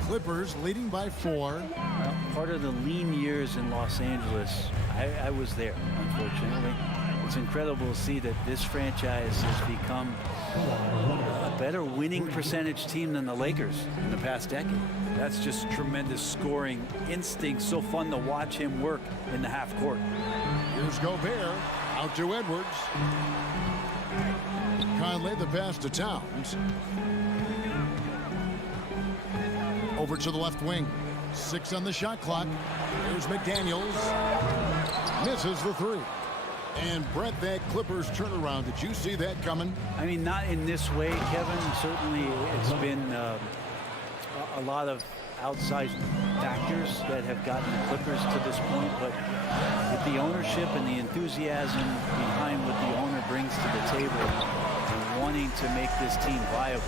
Clippers leading by 4. Well, part of the lean years in Los Angeles, I was there, unfortunately. It's incredible to see that this franchise has become a better winning percentage team than the Lakers in the past decade. That's just tremendous scoring instinct. So fun to watch him work in the half court. Here's Gobert out to Edwards. Conley the pass to Towns. Over to the left wing. 6 on the shot clock. Here's McDaniels. Misses the 3. And Brett, that Clippers turnaround, did you see that coming? I mean, not in this way, Kevin. Certainly it's been a lot of outside factors that have gotten the Clippers to this point, but with the ownership and the enthusiasm behind what the owner brings to the table and wanting to make this team viable,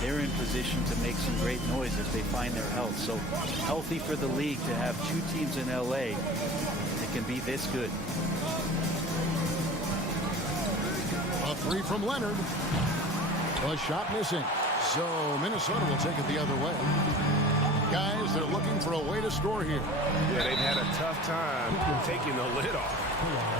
they're in position to make some great noise if they find their health. So healthy for the league to have two teams in LA that can be this good. A three from Leonard. A shot missing. So Minnesota will take it the other way. Guys, they're looking for a way to score here. Yeah, they've had a tough time taking the lid off.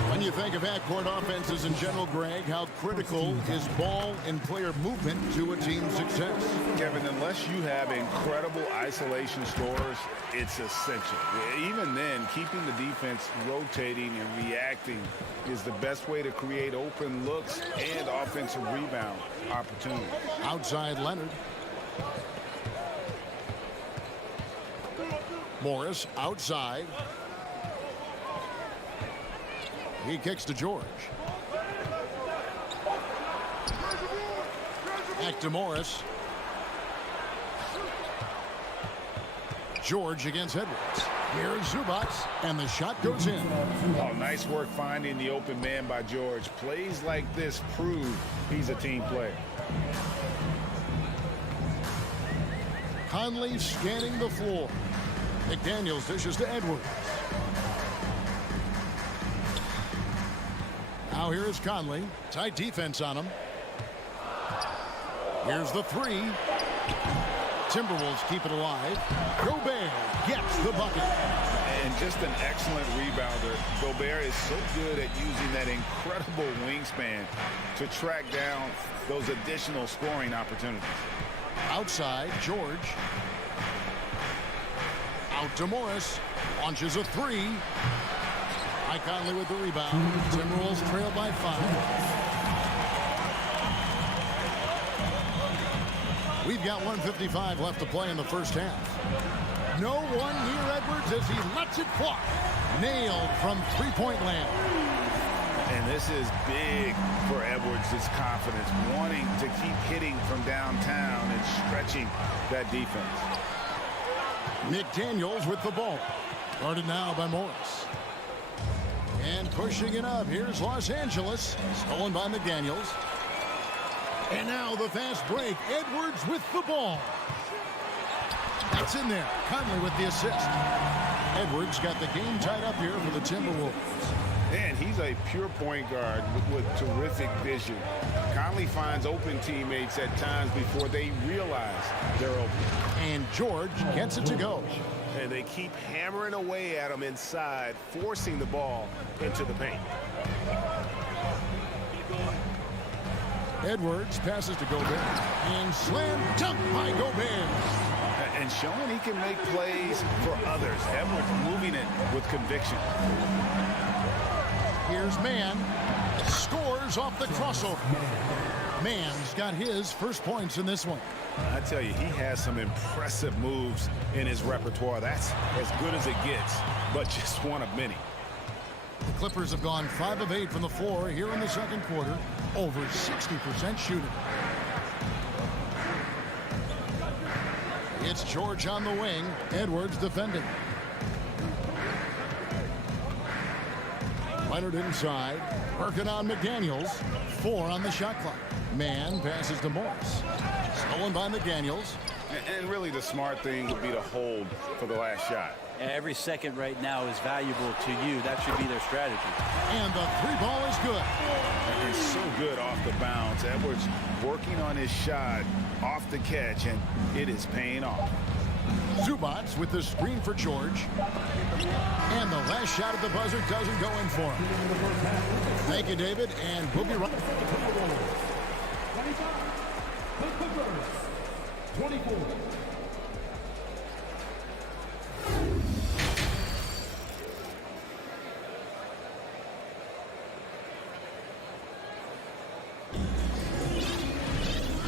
When you think of backcourt offenses in general, Greg, how critical is ball and player movement to a team's success? Kevin, unless you have incredible isolation scorers, it's essential. Even then, keeping the defense rotating and reacting is the best way to create open looks and offensive rebound opportunities. Outside Leonard. Morris outside. He kicks to George. Back to Morris. George against Edwards. Here's Zubac, and the shot goes in. Oh, nice work finding the open man by George. Plays like this prove he's a team player. Conley scanning the floor. McDaniels dishes to Edwards. Now here is Conley. Tight defense on him. Here's the three. Timberwolves keep it alive. Gobert gets the bucket. And just an excellent rebounder. Gobert is so good at using that incredible wingspan to track down those additional scoring opportunities. Outside, George. Out to Morris. Launches a three. Mike Conley with the rebound. Timberwolves trail by 5. We've got 1:55 left to play in the first half. No one near Edwards as he lets it fly. Nailed from three-point land. And this is big for Edwards' confidence, wanting to keep hitting from downtown and stretching that defense. McDaniels with the ball. Guarded now by Morris. And pushing it up. Here's Los Angeles. Stolen by McDaniels. And now the fast break. Edwards with the ball. That's in there. Conley with the assist. Edwards got the game tied up here for the Timberwolves. And he's a pure point guard with terrific vision. Conley finds open teammates at times before they realize they're open. And George gets it to go. And they keep hammering away at him inside, forcing the ball into the paint. Edwards passes to Gobert. And slam dunk by Gobert. And showing he can make plays for others. Edwards moving it with conviction. Here's Mann. Scores off the crossover. Mann's got his first points in this one. I tell you, he has some impressive moves in his repertoire. That's as good as it gets, but just one of many. The Clippers have gone 5 of 8 from the floor here in the second quarter. Over 60% shooting. It's George on the wing. Edwards defending. Leonard inside. Working on McDaniels. 4 on the shot clock. Mann passes to Morris. Stolen by McDaniels. And really the smart thing would be to hold for the last shot. Every second right now is valuable to you. That should be their strategy. And the three ball is good. And it's so good off the bounce. Edwards working on his shot off the catch, and it is paying off. Zubac with the screen for George. And the last shot at the buzzer doesn't go in for him. Thank you, David, and we'll be right back. 24.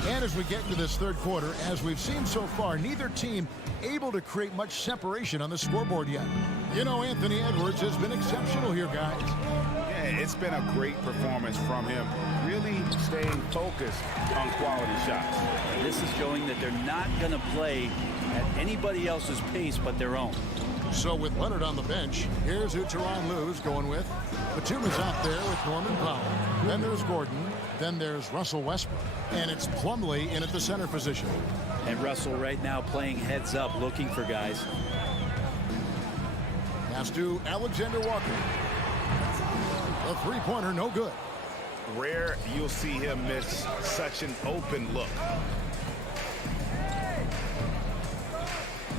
And as we get into this third quarter, as we've seen so far, neither team able to create much separation on the scoreboard yet. You know, Anthony Edwards has been exceptional here, guys. Yeah, it's been a great performance from him, really staying focused on quality shots. This is showing that they're not going to play at anybody else's pace but their own. So with Leonard on the bench, here's who Tyronn Lue's going with. Batum is out there with Norman Powell. Then there's Gordon. then there's Russell Westbrook. And it's Plumlee in at the center position. And Russell right now playing heads up, looking for guys. Pass to Alexander Walker. The three-pointer, no good. Rare you'll see him miss such an open look.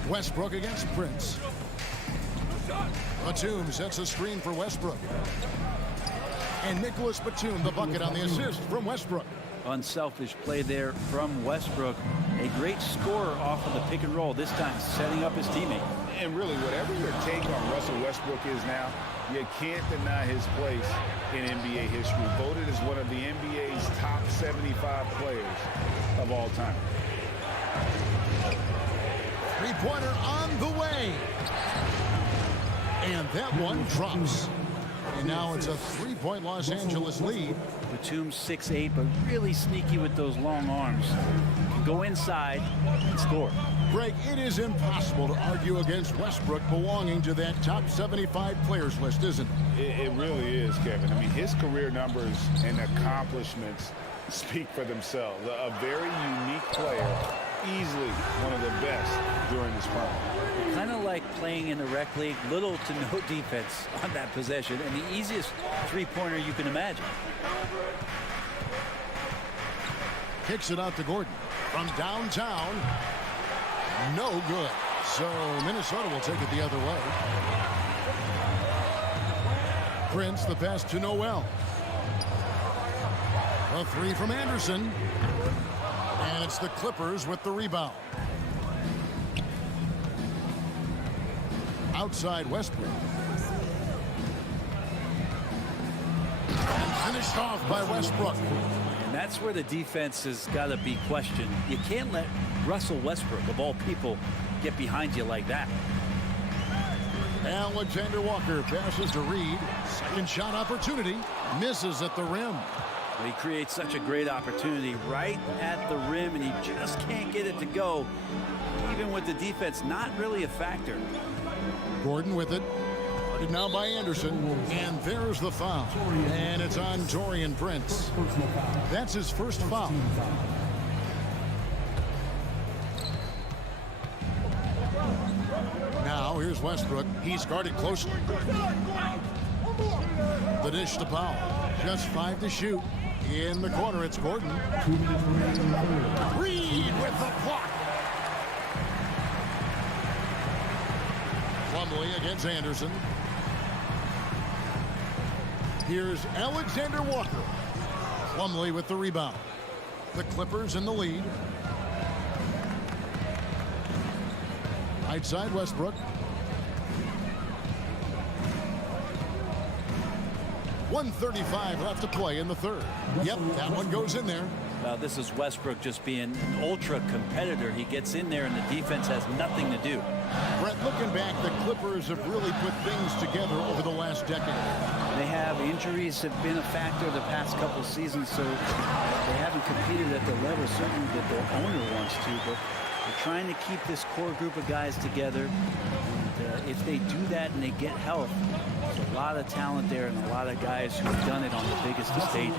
Westbrook against Prince. Batum sets a screen for Westbrook. And Nicholas Batum, the bucket on the assist from Westbrook. Unselfish play there from Westbrook. A great scorer off of the pick and roll, this time setting up his teammate. And really, whatever your take on Russell Westbrook is now, you can't deny his place in NBA history. Voted as one of the NBA's top 75 players of all time. Three-pointer on the way. And that one drops. And now it's a three-point Los Angeles lead. Batum's 6'8", but really sneaky with those long arms. Can go inside and score. Greg, it is impossible to argue against Westbrook belonging to that top 75 players list, isn't it? It really is, Kevin. I mean, his career numbers and accomplishments speak for themselves. A very unique player, easily one of the best during his prime. Kind of like playing in the rec league, little to no defense on that possession, and the easiest three-pointer you can imagine. Kicks it out to Gordon from downtown. No good. So Minnesota will take it the other way. Prince, the pass to Noel. A three from Anderson. And it's the Clippers with the rebound. Outside Westbrook. And finished off by Westbrook. And that's where the defense has got to be questioned. You can't let Russell Westbrook, of all people, get behind you like that. Alexander Walker passes to Reed. Second shot opportunity. Misses at the rim. Well, he creates such a great opportunity right at the rim, and he just can't get it to go. Even with the defense not really a factor. Gordon with it. And now by Anderson. And there's the foul. And it's on Taurean Prince. That's his first foul. Now here's Westbrook. He's guarded closely. The dish to Powell. Just 5 to shoot. In the corner, it's Gordon. Reed with the block. Plumlee against Anderson. Here's Alexander Walker. Plumlee with the rebound. The Clippers in the lead. Outside Westbrook. 1:35 left to play in the third. Yep, that one goes in there. This is Westbrook just being an ultra competitor. He gets in there and the defense has nothing to do. Brett, looking back, the Clippers have really put things together over the last decade. They have injuries have been a factor the past couple seasons, so they haven't competed at the level certainly that their owner wants to, but they're trying to keep this core group of guys together. And if they do that and they get health, there's a lot of talent there and a lot of guys who've done it on the biggest of stages.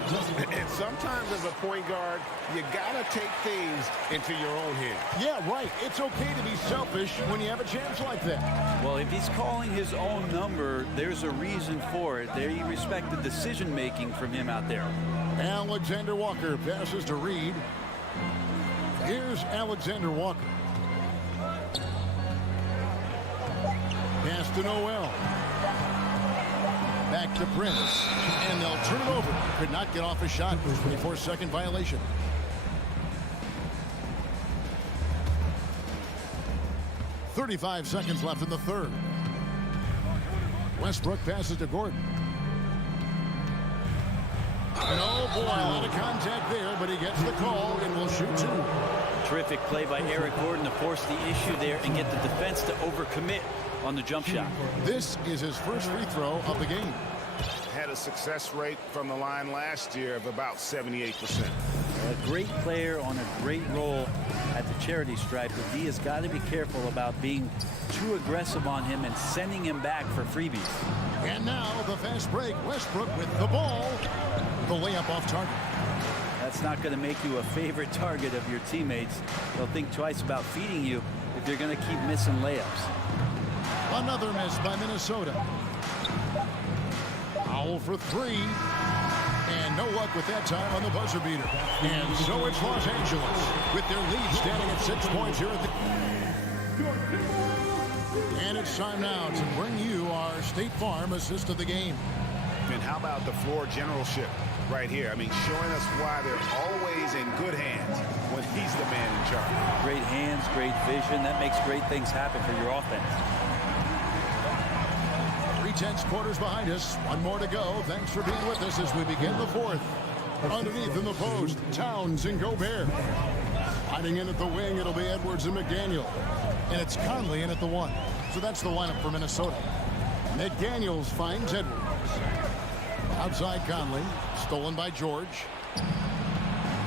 And sometimes as a point guard, you gotta take things into your own hands. Yeah, right. It's okay to be selfish when you have a chance like that. Well, if he's calling his own number, there's a reason for it. They respect the decision-making from him out there. Alexander Walker passes to Reed. Here's Alexander Walker. Pass to Noel. Back to Prince. And they'll turn it over. Could not get off a shot. 24-second violation. .35 seconds left in the third. Westbrook passes to Gordon. And oh boy, a lot of contact there, but he gets the call and will shoot two. Terrific play by Eric Gordon to force the issue there and get the defense to overcommit on the jump shot. This is his first free throw of the game. Had a success rate from the line last year of about 78%. A great player on a great role at the charity stripe, but D has got to be careful about being too aggressive on him and sending him back for freebies. And now the fast break. Westbrook with the ball. The layup off target. That's not going to make you a favorite target of your teammates. They'll think twice about feeding you if you're going to keep missing layups. Another miss by Minnesota. Foul for 3. And no luck with that time on the buzzer beater. And so it's Los Angeles with their lead standing at 6 points here at the... And it's time now to bring you our State Farm assist of the game. And how about the floor generalship right here? I mean, showing us why they're always in good hands when he's the man in charge. Great hands, great vision. That makes great things happen for your offense. 3/10 quarters behind us. One more to go. Thanks for being with us as we begin the fourth. Underneath in the post, Towns and Gobert. Hiding in at the wing, it'll be Edwards and McDaniel. And it's Conley in at the 1. So that's the lineup for Minnesota. McDaniels finds Edwards. Outside Conley, stolen by George.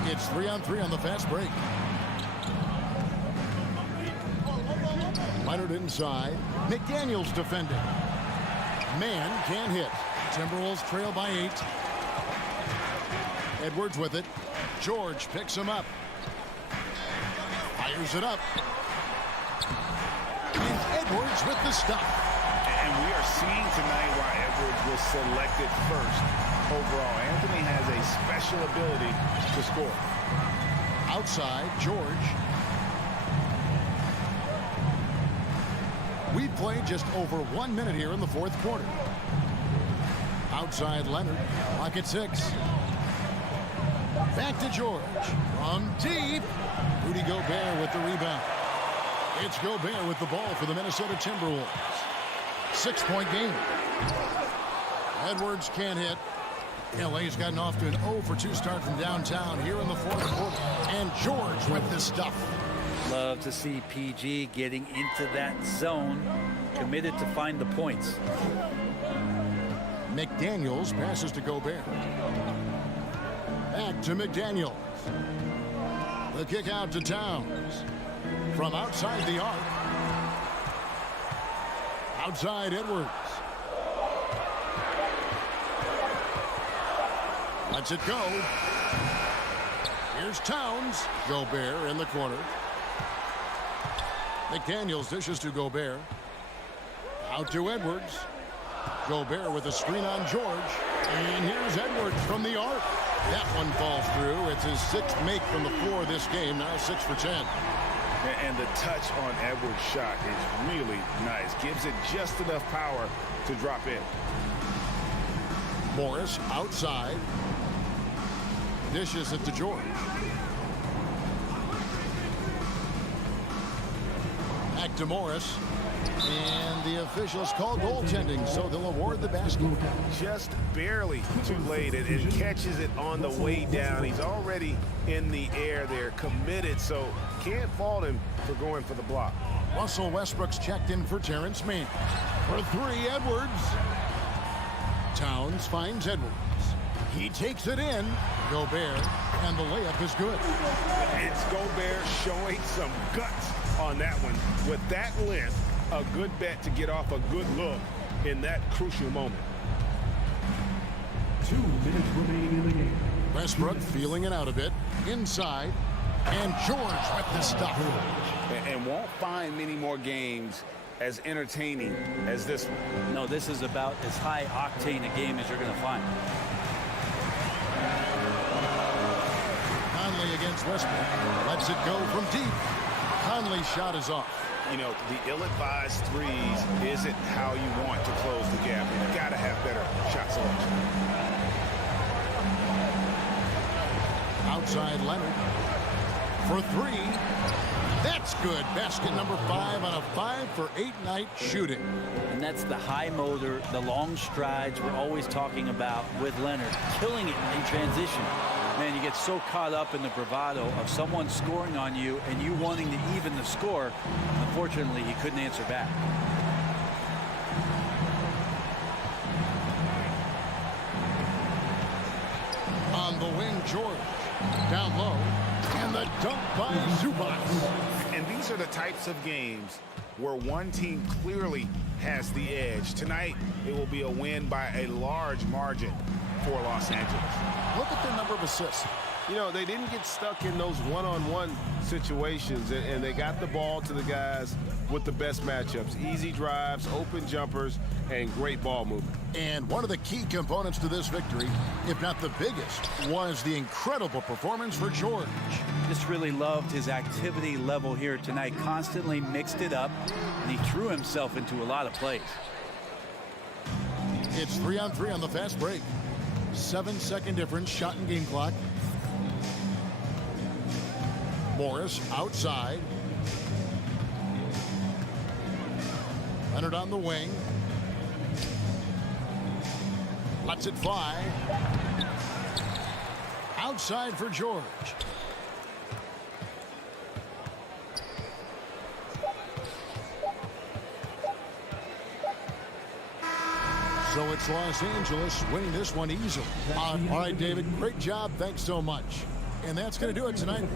It's 3-on-3 on the fast break. Leonard inside. McDaniels defending. Man can't hit. Timberwolves trail by 8. Edwards with it. George picks him up. Fires it up. And Edwards with the stop. And we are seeing tonight why Edwards was selected first overall. Anthony has a special ability to score. Outside, George. We played just over 1 minute here in the fourth quarter. Outside Leonard, clock at 6. Back to George. From deep. Rudy Gobert with the rebound. It's Gobert with the ball for the Minnesota Timberwolves. 6-point game. Edwards can't hit. LA's gotten off to an 0-for-2 start from downtown here in the fourth quarter. And George with the stuff. Love to see PG getting into that zone, committed to find the points. McDaniels passes to Gobert. Back to McDaniels. The kick out to Towns. From outside the arc. Outside Edwards. Lets it go. Here's Towns. Gobert in the corner. McDaniels dishes to Gobert. Out to Edwards. Gobert with a screen on George. And here's Edwards from the arc. That one falls through. It's his 6th make from the floor this game. Now 6 for 10. And the touch on Edwards' shot is really nice. Gives it just enough power to drop in. Morris outside. Dishes it to George. Back to Morris. And the officials call goaltending, so they'll award the basket. Just barely too late, and catches it on the way down. He's already in the air there, committed, so can't fault him for going for the block. Russell Westbrook's checked in for Terrence Mann. For 3, Edwards. Towns finds Edwards. He takes it in. Gobert, and the layup is good. It's Gobert showing some guts on that one. With that length, a good bet to get off a good look in that crucial moment. 2 minutes remaining in the game. Westbrook feeling it out a bit. Inside. And George with the stuff. And won't find many more games as entertaining as this one. No, this is about as high octane a game as you're going to find. Conley against Westbrook. Lets it go from deep. Conley's shot is off. You know, the ill-advised threes isn't how you want to close the gap. You've got to have better shot selection. Outside Leonard. For 3. That's good. Basket number 5 on a 5-for-8 night shooting. And that's the high motor, the long strides we're always talking about with Leonard. Killing it in transition. Man, you get so caught up in the bravado of someone scoring on you and you wanting to even the score. Unfortunately, he couldn't answer back. On the wing, George. Down low. And the dunk by Zubac. And these are the types of games where one team clearly has the edge. Tonight, it will be a win by a large margin for Los Angeles. Look at their number of assists. you know, they didn't get stuck in those one-on-one situations, and they got the ball to the guys with the best matchups. Easy drives, open jumpers, and great ball movement. And one of the key components to this victory, if not the biggest, was the incredible performance for George. Just really loved his activity level here tonight. Constantly mixed it up, and he threw himself into a lot of plays. It's 3-on-3 on the fast break. 7-second difference, shot and game clock. Morris outside. Leonard on the wing. Lets it fly. Outside for George. So it's Los Angeles winning this one easily. All right, David, great job. Thanks so much. And that's going to do it tonight.